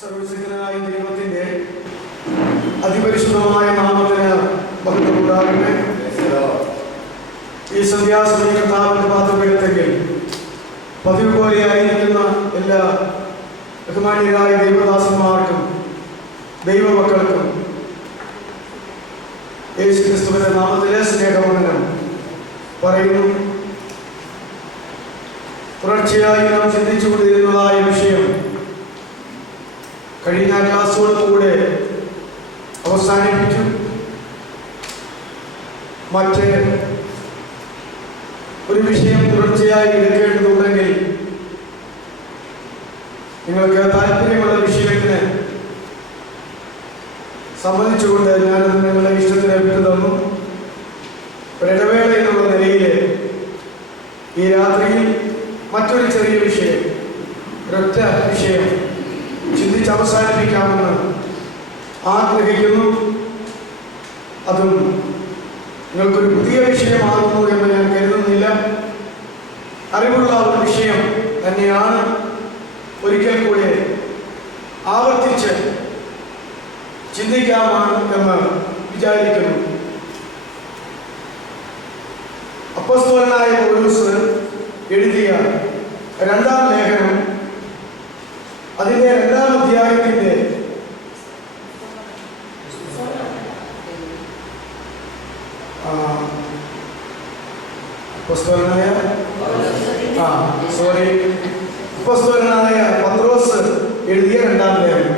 സർവശക്തനായ ദൈവത്തിന്റെ അതിപരിശുദ്ധമായ നാമത്തിന് മഹത്വമുണ്ടാകട്ടെ. ഈ സന്ധ്യാസമയ കർത്താവിന്റെ പാദപീഠത്തിൽ പതിവ് പോലെയായിരിക്കുന്ന എല്ലാ ബഹുമാന്യരായ ദൈവദാസന്മാർക്കും ദൈവമക്കൾക്കും യേശുക്രിസ്തുവിന്റെ നാമത്തിലെ സ്നേഹവന്ദനം പറയുന്നു. തുടർച്ചയായി നാം ചിന്തിച്ചുകൊണ്ടിരുന്നതായ വിഷയം കഴിഞ്ഞ ക്ലാസ്സോടുകൂടെ അവസാനിപ്പിച്ചു. മറ്റ് ഒരു വിഷയം തുടർച്ചയായി എടുക്കേണ്ടതുണ്ടെങ്കിൽ നിങ്ങൾക്ക് താല്പര്യമുള്ള വിഷയത്തിന് സംബന്ധിച്ചുകൊണ്ട് ഞാനത് നിങ്ങളുടെ ഇഷ്ടത്തിന് വിട്ടു തന്നു. ഒരിടവേള എന്നുള്ള നിലയിൽ ഈ രാത്രിയിൽ മറ്റൊരു ചെറിയ വിഷയം, ഒരൊറ്റ വിഷയം ചിന്തിച്ച് അവസാനിപ്പിക്കാമെന്ന് ആഗ്രഹിക്കുന്നു. അതും നിങ്ങൾക്കൊരു പുതിയ വിഷയമാകുന്നു എന്ന് ഞാൻ കരുതുന്നില്ല. അറിവുള്ള ഒരു വിഷയം തന്നെയാണ്. ഒരിക്കൽ കൂടെ ആവർത്തിച്ച് ചിന്തിക്കാമാണ് എന്ന് വിചാരിക്കുന്നു. അപ്പോസ്തലനായ പൗലോസ് എഴുതിയ രണ്ടാം ലേഖനം അതിന്റെ 2-ാം അധ്യായത്തിന്റെ അപ്പോസ്തലനായ പത്രോസ് എഴുതിയ 2-ാം ലേഖനം.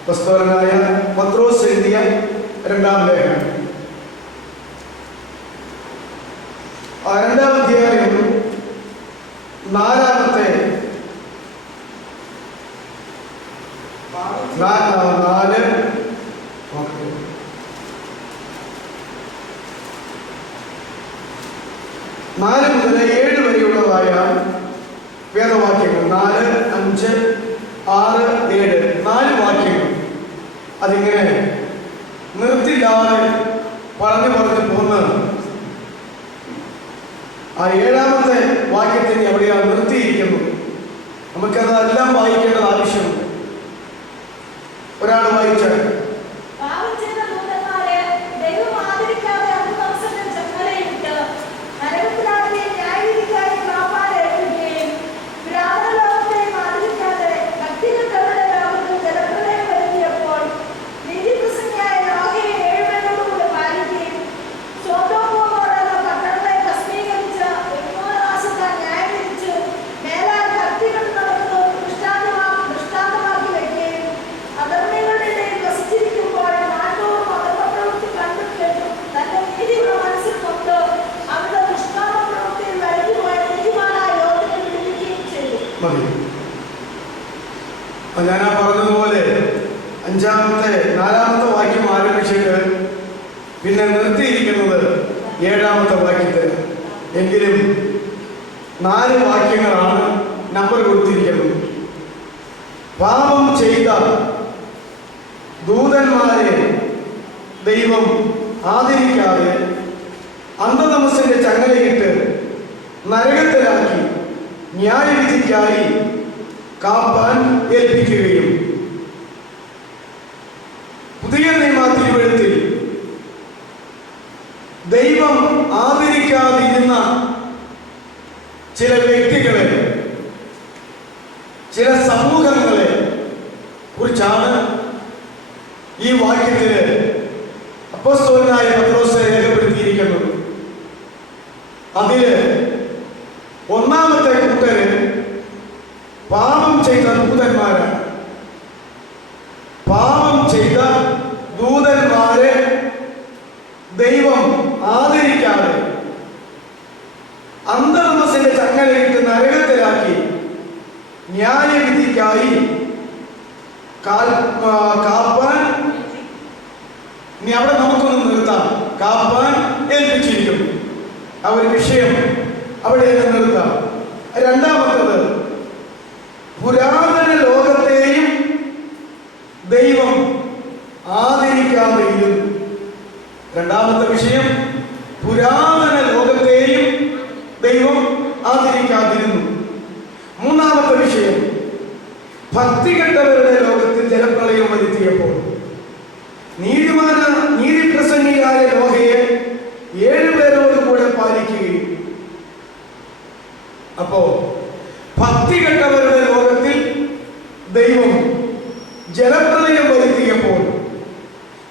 അപ്പോസ്തലനായ പത്രോസ് എഴുതിയ 2-ാം ലേഖനം 2-ാം അധ്യായം 4-ാമത്തെ 4 മുതൽ 7 വരെയുള്ളതായ വേദവാക്യങ്ങൾ, 4, 5, 6, 7 4 വാക്യങ്ങൾ അതിങ്ങനെ നിർത്തില്ലാതെ പറഞ്ഞു പോന്ന് ആ 7-ാമത്തെ വാക്യത്തിന് എവിടെയാണ് നിർത്തിയിരിക്കുന്നു. നമുക്കതെല്ലാം വായിക്കേണ്ടത് ആവശ്യമുണ്ട്. ഒരാൾ വായിച്ചാൽ ഞാൻ പറഞ്ഞതുപോലെ 4-ാമത്തെ വാക്യം ആരംഭിച്ചിട്ട് പിന്നെ നിർത്തിയിരിക്കുന്നത് 7-ാമത്തെ വാക്യത്തിൽ. എങ്കിലും 4 വാക്യങ്ങളാണ് നമ്പർ കൊടുത്തിരിക്കുന്നത്. പാപം ചെയ്ത ദൂതന്മാരെ ദൈവം ആദരിക്കാതെ അന്ധതമസിന്റെ ചങ്ങലയിട്ട് നരകത്തിലാക്കി ന്യായവിധിക്കായി കാപ്പാൻ ഏൽപ്പിക്കുകയും പുതിയ നിയമ തിരുവെഴുത്തിൽ ദൈവം ആദരിക്കാതിരുന്ന ചില വ്യക്തികളെ, ചില സമൂഹങ്ങളെ കുറിച്ചാണ് ഈ വാക്യത്തില് അപ്പോസ്തലനായ പത്രോസ് രേഖപ്പെടുത്തിയിരിക്കുന്നത്. അതില് 1-ാമത്തെ കൂട്ടര് പാപം ചെയ്ത ദൂതന്മാരാണ്. പാപം ചെയ്ത ദൂതന്മാരെ ദൈവം ആദരിക്കാതെ അന്ധതമസിന്റെ ചങ്ങലയിട്ട് നരകത്തിലാക്കി ന്യായവിധിക്കായി കാപ്പാൻ, ഇനി അവിടെ നമുക്കൊന്ന് നിർത്താം, കാപ്പാൻ ഏൽപ്പിച്ചിരിക്കുന്നു. ആ ഒരു വിഷയം അവിടെ നിർത്താം. 2-ാമത്തത് പുരാതന ലോകത്തെയും ദൈവം ആദരിക്കാതെയിരുന്നു. 2-ാമത്തെ വിഷയം പുരാതന ലോകത്തെയും ദൈവം ആദരിക്കാതിരുന്നു. 3-ാമത്തെ വിഷയം ഭക്തികെട്ട വരുത്തിയപ്പോൾ നീതിപ്രസംഗിയായ നോഹയെ 7 പേരോട് കൂടെ പാലിക്കുകയും, അപ്പോ ഭക്തി കെട്ടവരുടെ ലോകത്തിൽ ദൈവം ജലപ്രളയം വരുത്തിയപ്പോൾ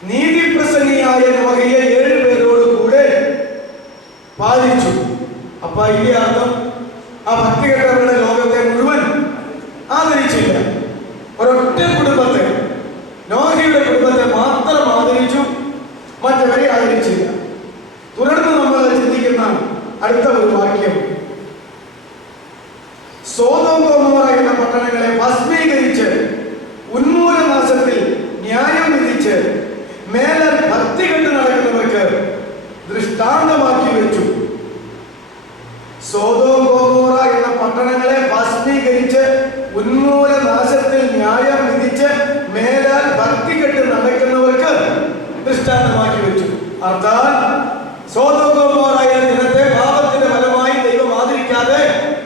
നീതിപ്രസംഗിയായ നോഹയെ 7 പേരോട് കൂടെ പാലിച്ചു. അപ്പൊ ഇതിന്റെ അർത്ഥം ആ ഭക്തി കെട്ടവരുടെ ലോകത്തെ മുഴുവൻ ആദരിച്ചില്ല. ഒരൊറ്റ കുടുംബത്തെ, നോഹയുടെ കുടുംബത്തെ മാത്രം ആദരിച്ചു, മറ്റവരെ ആദരിച്ചില്ല. തുടർന്ന് നമ്മൾ ചിന്തിക്കുന്ന അടുത്ത ഒരു വാക്യം, സോദോം ഗൊമോറ എന്ന പട്ടണങ്ങളെ ഭസ്മീകരിച്ച് ഉന്മൂലനാശത്തിൽ ന്യായം വിധിച്ച് മേലെ ഭക്തി കെട്ട് നടക്കുന്നവർക്ക് ദൃഷ്ടാന്തമാക്കി വെച്ചു. സോദോം ഗൊമോറ എന്ന പട്ടണങ്ങളെ ഭസ്മീകരിച്ച് ഉന്മൂലനാശത്തിൽ ന്യായം വിധിച്ച് മേലാൽ ഭക്തി കെട്ട് നടക്കുന്നവർക്ക് ദൃഷ്ടാന്തമാക്കി വെച്ചു. അർത്ഥാൽ സോദോം ഗൊമോറ എന്ന ദിനത്തെ പാപത്തിന്റെ ഫലമായി ദൈവം ആദരിക്കാതെ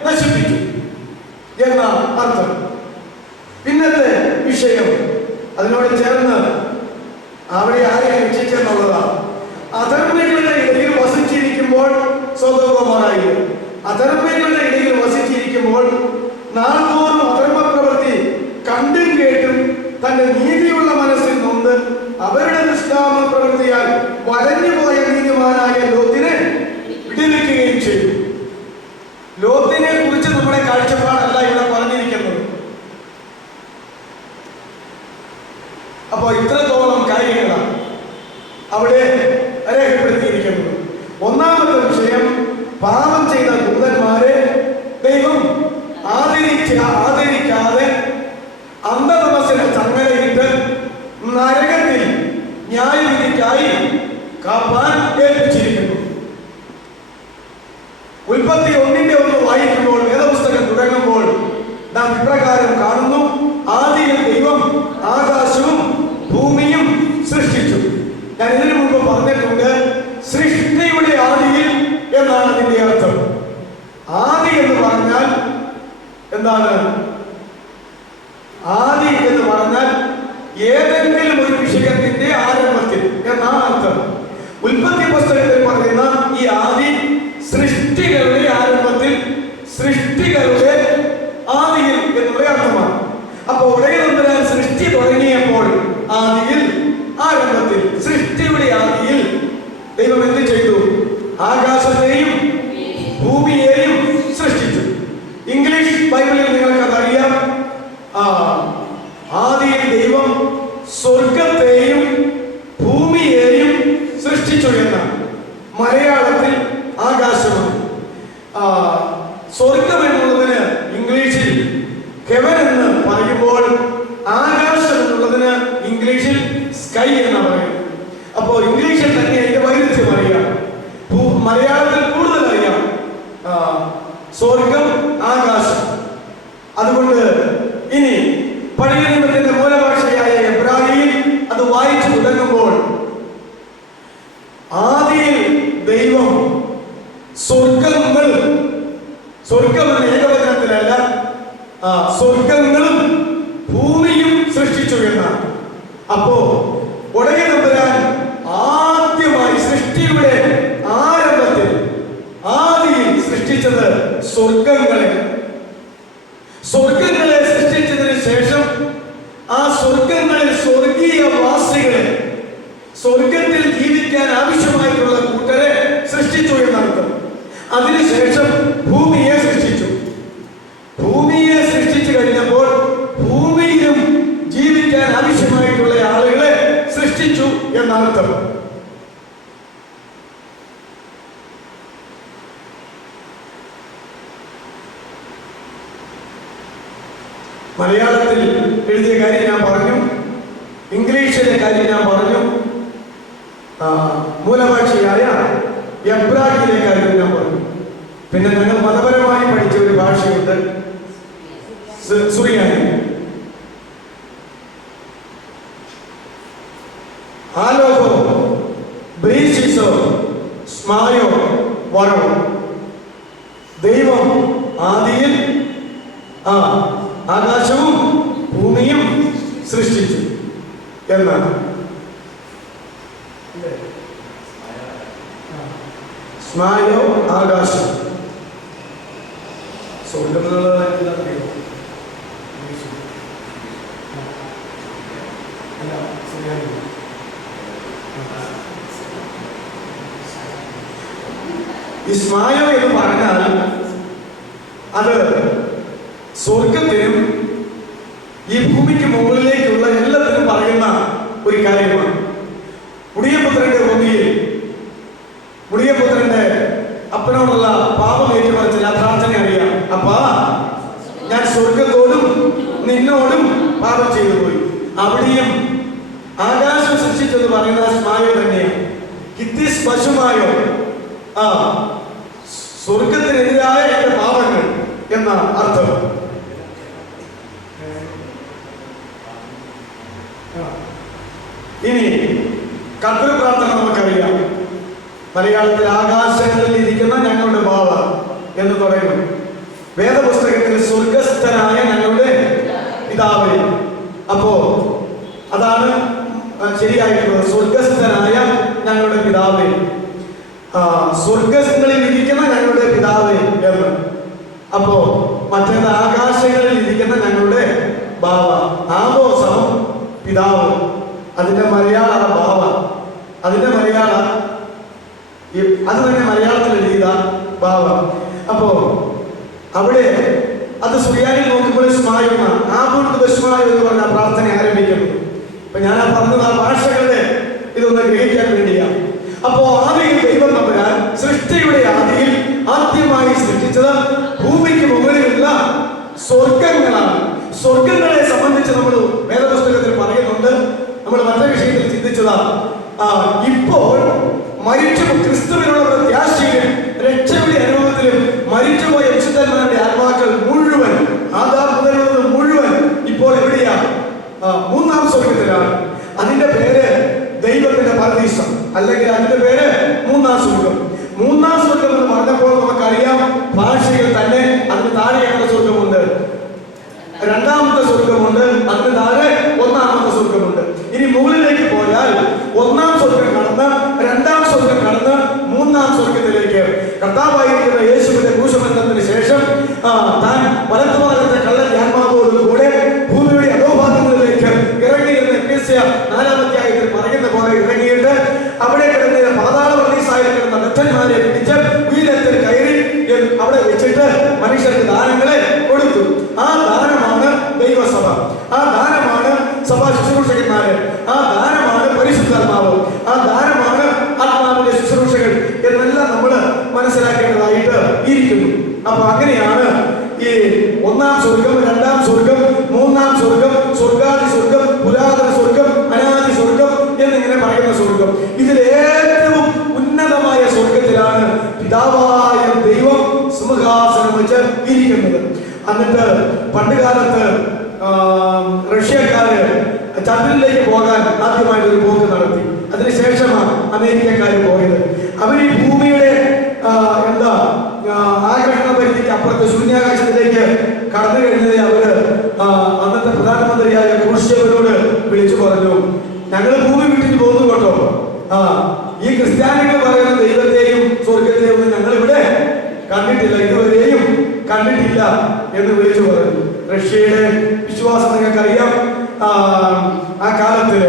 നശിപ്പിച്ചു എന്ന അർത്ഥം. പിന്നത്തെ വിഷയം അതിനോട് ചേർന്ന് അവിടെ ആരെ രക്ഷിച്ചെന്നുള്ളതാണ്. അധർമ്മികളുടെ ഇടയിൽ വസിച്ചിരിക്കുമ്പോൾ സോദോം ഗൊമോറയിൽ അധർമ്മികളുടെ ഇടയിൽ വസിച്ചിരിക്കുമ്പോൾ നാൾതോറും അധർമ്മ പ്രവൃത്തി കണ്ടും കേട്ടും തന്റെ നീതിയുള്ള മനസ്സിൽ നൊന്ന് അവരുടെ നിഷ്കാമ പ്രവൃത്തിയാൽ വലഞ്ഞുപോയ നീതിമാനായ ലോത്തിനെ വിടുവിക്കുകയും ചെയ്തു. ലോത്തിനെ കുറിച്ച് നമ്മുടെ കാഴ്ചപ്പാടല്ല ഇവിടെ പറഞ്ഞിരിക്കുന്നത്. അപ്പോ ഇത്രത്തോളം കാര്യങ്ങളാണ് അവിടെ രേഖപ്പെടുത്തിയിരിക്കുന്നത്. ഒന്നാമത്തെ വിഷയം, പാപം ചെയ്ത ദൂതന്മാരെ ദൈവം ആദരിക്കാതെ അന്ധതമസിനെ ചങ്ങലയിട്ട് നരകത്തിൽ ന്യായവിധിക്കായി കാപ്പാൻ ഏൽപ്പിച്ചിരിക്കുന്നു. ഉൽപ്പത്തി 1:1 വായിക്കുമ്പോൾ, വേദപുസ്തകം തുടങ്ങുമ്പോൾ നാം ഇപ്രകാരം കാണുന്നു: ആദിയിൽ ദൈവം ആകാശവും ഭൂമിയും സൃഷ്ടിച്ചു. ഞാൻ ഇതിനു മുമ്പ് പറഞ്ഞിട്ടുണ്ട്, സൃഷ്ടിയുടെ ആദിയിൽ എന്നാണ് അതിന്റെ അർത്ഥം. ആദി എന്ന് പറഞ്ഞാൽ എന്താണ്? ആദി എന്ന് പറഞ്ഞാൽ ഏതെങ്കിലും ഒരു വിഷയത്തിന്റെ ആരംഭത്തിൽ എന്നാണ് അർത്ഥം. ഉൽപ്പത്തി പുസ്തകത്തിൽ പറയുന്ന ഈ ആദി സൃഷ്ടികളുടെ ആരംഭത്തിൽ, സൃഷ്ടികളുടെ ആദിയിൽ എന്നുള്ള അർത്ഥമാണ്. അപ്പൊ ഉടയതമ്പുരാൻ സൃഷ്ടി തുടങ്ങിയപ്പോൾ ആദിയിൽ, ആരംഭത്തിൽ, സൃഷ്ടിയുടെ ആദിയിൽ ദൈവം എന്ത് ചെയ്തു? ആകാശത്തെയും ഭൂമിയെയും സൃഷ്ടിച്ചു. ഇംഗ്ലീഷ് ബൈബിളിൽ നിങ്ങൾക്കത് അറിയാം. ആദിയിൽ ദൈവം സ്വർഗത്തെയും ഭൂമിയെയും സൃഷ്ടിച്ചു എന്നാണ്. മലയാളത്തിൽ ആകാശമാണ്. സ്വർഗം എന്നുള്ളതിന് ഇംഗ്ലീഷിൽ ഹെവൻ എന്ന് പറയുമ്പോൾ, ആകാശം എന്നുള്ളതിന് ഇംഗ്ലീഷിൽ സ്കൈ എന്ന് പറയും. അപ്പോ ഇംഗ്ലീഷിൽ തന്നെ അതിന്റെ വൈരുദ്ധ്യം അറിയാം, മലയാളത്തിൽ കൂടുതൽ അറിയാം. സ്വർഗം, ആകാശം. അതുകൊണ്ട് ഇനി പഴയ നിയമത്തിന്റെ മൂലഭാഷയായ എബ്രായയിൽ അത് വായിച്ചു തുടങ്ങുമ്പോൾ, ആദിയിൽ ദൈവം സ്വർഗം എന്ന ഏകവചനത്തിലല്ല, സ്വർഗങ്ങളും ഭൂമിയും സൃഷ്ടിച്ചു എന്നാണ്. അപ്പോ ഉടയതമ്പുരാൻ ആദ്യമായി സൃഷ്ടിയുടെ ആരംഭത്തിൽ, ആദിയിൽ സൃഷ്ടിച്ചത് സ്വർഗങ്ങളെ സൃഷ്ടിച്ചതിന് ശേഷം ആ സ്വർഗങ്ങളിൽ സ്വർഗീയ വാസികളെ, സ്വർഗത്തിൽ ജീവിക്കാൻ ആവശ്യമായിട്ടുള്ള കൂട്ടരെ സൃഷ്ടിച്ചു എന്നർത്ഥം. അതിനുശേഷം ഭൂമിയെ സൃഷ്ടിച്ചു. ഭൂമിയെ സൃഷ്ടിച്ചു കഴിഞ്ഞപ്പോൾ ഭൂമിയിലും ജീവിക്കാൻ ആവശ്യമായിട്ടുള്ള ആളുകളെ സൃഷ്ടിച്ചു എന്നർത്ഥം. മലയാളത്തിൽ എഴുതിയ കാര്യം ഞാൻ പറഞ്ഞു, ഇംഗ്ലീഷിലെ കാര്യം ഞാൻ പറഞ്ഞു, മൂലഭാഷയായ എബ്രാഹിയിലെ കാര്യം ഞാൻ പറഞ്ഞു. പിന്നെ ഞങ്ങൾ മതപരമായി പഠിച്ച ഒരു ഭാഷയുണ്ട്, സുറിയാനി. ആലോകോ, ബ്രീസിസോ, സ്മായോ, വരോ. ദൈവം ആദിയിൽ ആകാശവും ഭൂമിയും സൃഷ്ടിച്ചു. എന്നാണ്. സ്മായോ ആകാശം. സ്വർഗം ഈ സ്മായോ എന്ന് പറഞ്ഞാൽ അത് സ്വർഗത്തിനും ഈ ഭൂമിക്ക് മുകളിലേക്കുള്ള എല്ലാത്തിനും പറയുന്ന ഒരു കാര്യമാണ്. മുടിയപുത്രന്റെ ഭൂമിയിൽ മുടിയപുത്രന്റെ അപ്പനോടുള്ള പാപം ഏറ്റുപറച്ചിൽ ആ പ്രാർത്ഥന അറിയാം. അപ്പാ, ഞാൻ സ്വർഗത്തോടും നിന്നോടും പാപം ചെയ്തു പോയി. അവിടെയും ആകാശം സൃഷ്ടിച്ചെന്ന് പറയുന്ന സ്മായോ തന്നെയാണ്. കിത്തിസ് പശുമായോ, ആ സ്വർഗത്തിനെതിരായ എന്റെ പാപങ്ങൾ എന്ന അർത്ഥം. ഇനി കർത്തൃ പ്രാർത്ഥന നമുക്കറിയാം. മലയാളത്തിൽ ആകാശങ്ങളിൽ ഇരിക്കുന്ന ഞങ്ങളുടെ ബാവ എന്ന് പറയുന്നു. വേദപുസ്തകത്തിൽ സ്വർഗസ്ഥനായ ഞങ്ങളുടെ പിതാവേ. അപ്പോ അതാണ് ശരിയായിട്ടുള്ളത്, സ്വർഗസ്ഥനായ ഞങ്ങളുടെ പിതാവേ. സ്വർഗങ്ങളിൽ ഇരിക്കുന്ന ഞങ്ങളുടെ പിതാവേ എന്ന്. അപ്പോ മറ്റേത് ആകാശങ്ങളിൽ ഇരിക്കുന്ന ഞങ്ങളുടെ ബാവ. ആവോ സമം പിതാവ്. അതിന്റെ മലയാള ബാവ. അതിന്റെ മലയാള അത് തന്നെ മലയാളത്തിൽ എഴുതിയ ബാവ. അപ്പോ അവിടെ അത് സുറിയാനിൽ നോക്കുമ്പോൾ സ്മായുന്ന ആബുദ്സ്മായു എന്ന് പറഞ്ഞ പ്രാർത്ഥന ആരംഭിക്കുന്നു. അപ്പൊ ഞാൻ പറഞ്ഞത് ആ ഭാഷകളുടെ ഇതൊന്ന് ഗ്രഹിക്കാൻ വേണ്ടിയാണ്. അപ്പോ ആദിയിൽ ദൈവം തമ്പുരാൻ സൃഷ്ടിയുടെ ആദിയിൽ ആദ്യമായി സൃഷ്ടിച്ചത് ഭൂമിക്ക് മുകളിലുള്ള സ്വർഗങ്ങളാണ്. സ്വർഗങ്ങളെ സംബന്ധിച്ച് നമ്മൾ വേദപുസ്തകത്തിൽ പറയുന്നുണ്ട്. നമ്മൾ മറ്റൊരു വിഷയത്തിൽ ചിന്തിച്ചതാ. ഇപ്പോൾ മരിച്ചു ക്രിസ്തുവിനുള്ള പ്രത്യാശയിലും രക്ഷയുടെ അനുഭവത്തിലും മരിച്ചുപോയ വിശുദ്ധന്മാരുടെ ആത്മാക്കൾ മുഴുവൻ ആദാം മുതലുള്ളത് മുഴുവൻ ഇപ്പോൾ എവിടെയാ? മൂന്നാം സ്വർഗത്തിലാണ്. അതിന്റെ പേര് ദൈവത്തിന്റെ പരദീസം, അല്ലെങ്കിൽ അതിന്റെ പേര് മൂന്നാം സ്വർഗം. മൂന്നാം സ്വർഗം എന്ന് പറഞ്ഞപ്പോൾ നമുക്കറിയാം, ഭാഷയിൽ തന്നെ അതിന് താഴെയുള്ള സ്വർഗമുണ്ട്, രണ്ടാമത്തെ സ്വർഗമുണ്ട്, അതിന് താഴെ ഒന്നാമത്തെ സ്വർഗമുണ്ട്. ഇനി മുകളിലേക്ക് പോയാൽ ഒന്നാം സ്വർഗം കടന്ന് രണ്ടാം സ്വർഗം കടന്ന് മൂന്നാം സ്വർഗത്തിലേക്ക് കർത്താവായിരിക്കുന്ന യേശുവിന്റെ ക്രൂശമരണത്തിന് ശേഷം താൻ വലത്തുഭാഗത്തെ കള്ളൻ ആത്മാവോടുകൂടെ ഭൂമിയുടെ അധോഭാഗങ്ങളിലേക്ക് ഇറങ്ങി എന്ന് എഫേസ്യ 4-ാം അധ്യായത്തിൽ പറയുന്ന പോലെ ഇറങ്ങിയിട്ട് അവിടെ കിടന്ന പാതാള പ്രദേശായി കിടന്ന ഭക്തന്മാരെ പിടിച്ച് ഉയരത്തിൽ കയറി അവിടെ വെച്ചിട്ട് മനുഷ്യർക്ക് ദാനങ്ങളെ കൊടുത്തു. ആ ദാനമാണ് ദൈവസഭ, ആ ദാനമാണ് സഭാ ശുശ്രൂഷകന്മാര്, ആ ദാനമാണ് പരിശുദ്ധാത്മാവ്, ആ ദാനമാണ് ആത്മാവിന്റെ ശുശ്രൂഷകൾ എന്നെല്ലാം നമ്മൾ മനസ്സിലാക്കേണ്ടതായിട്ട് ഇരിക്കുന്നു. അപ്പൊ അങ്ങനെയാണ് ഈ ഒന്നാം സ്വർഗം, രണ്ടാം സ്വർഗം, മൂന്നാം സ്വർഗം, സ്വർഗാദി സ്വർഗം, പുരാതന സ്വർഗം, അനാദി സ്വർഗം എന്നിങ്ങനെ പറയുന്ന സ്വർഗം. ഇതിൽ ഏറ്റവും ഉന്നതമായ സ്വർഗത്തിലാണ് പിതാവായ ദൈവം സിംഹാസനം വെച്ച് ഇരിക്കുന്നത്. എന്നിട്ട് പണ്ട് കാലത്ത് റഷ്യക്കാര് ചന്ദ്രനിലേക്ക് പോകാൻ ആദ്യമായിട്ട് ഒരു പോക്ക് നടത്തി. അതിനുശേഷമാണ് അമേരിക്കക്കാർ പോയത്. അവർ ഈ ഭൂമിയുടെ ആകർഷണ പരിധിക്ക് അപ്പുറത്ത് ശൂന്യാകാശത്തിലേക്ക് കടന്നു കഴിഞ്ഞത് അവര് അന്നത്തെ പ്രധാനമന്ത്രിയായ ക്രൂഷ്ചേവിനോട് വിളിച്ചു പറഞ്ഞു, ഞങ്ങൾ ഭൂമി വിട്ടിട്ട് പോകുന്നു കേട്ടോ, ഈ ക്രിസ്ത്യാനികൾ പറയുന്ന ദൈവത്തെയും സ്വർഗത്തെയും ഒന്നും ഞങ്ങൾ ഇവിടെ കണ്ടിട്ടില്ല, ഇതുവരെയും കണ്ടിട്ടില്ല എന്ന് വിളിച്ചു പറഞ്ഞു. റഷ്യയുടെ വിശ്വാസം നിങ്ങൾക്കറിയാം. ആ കാലത്ത്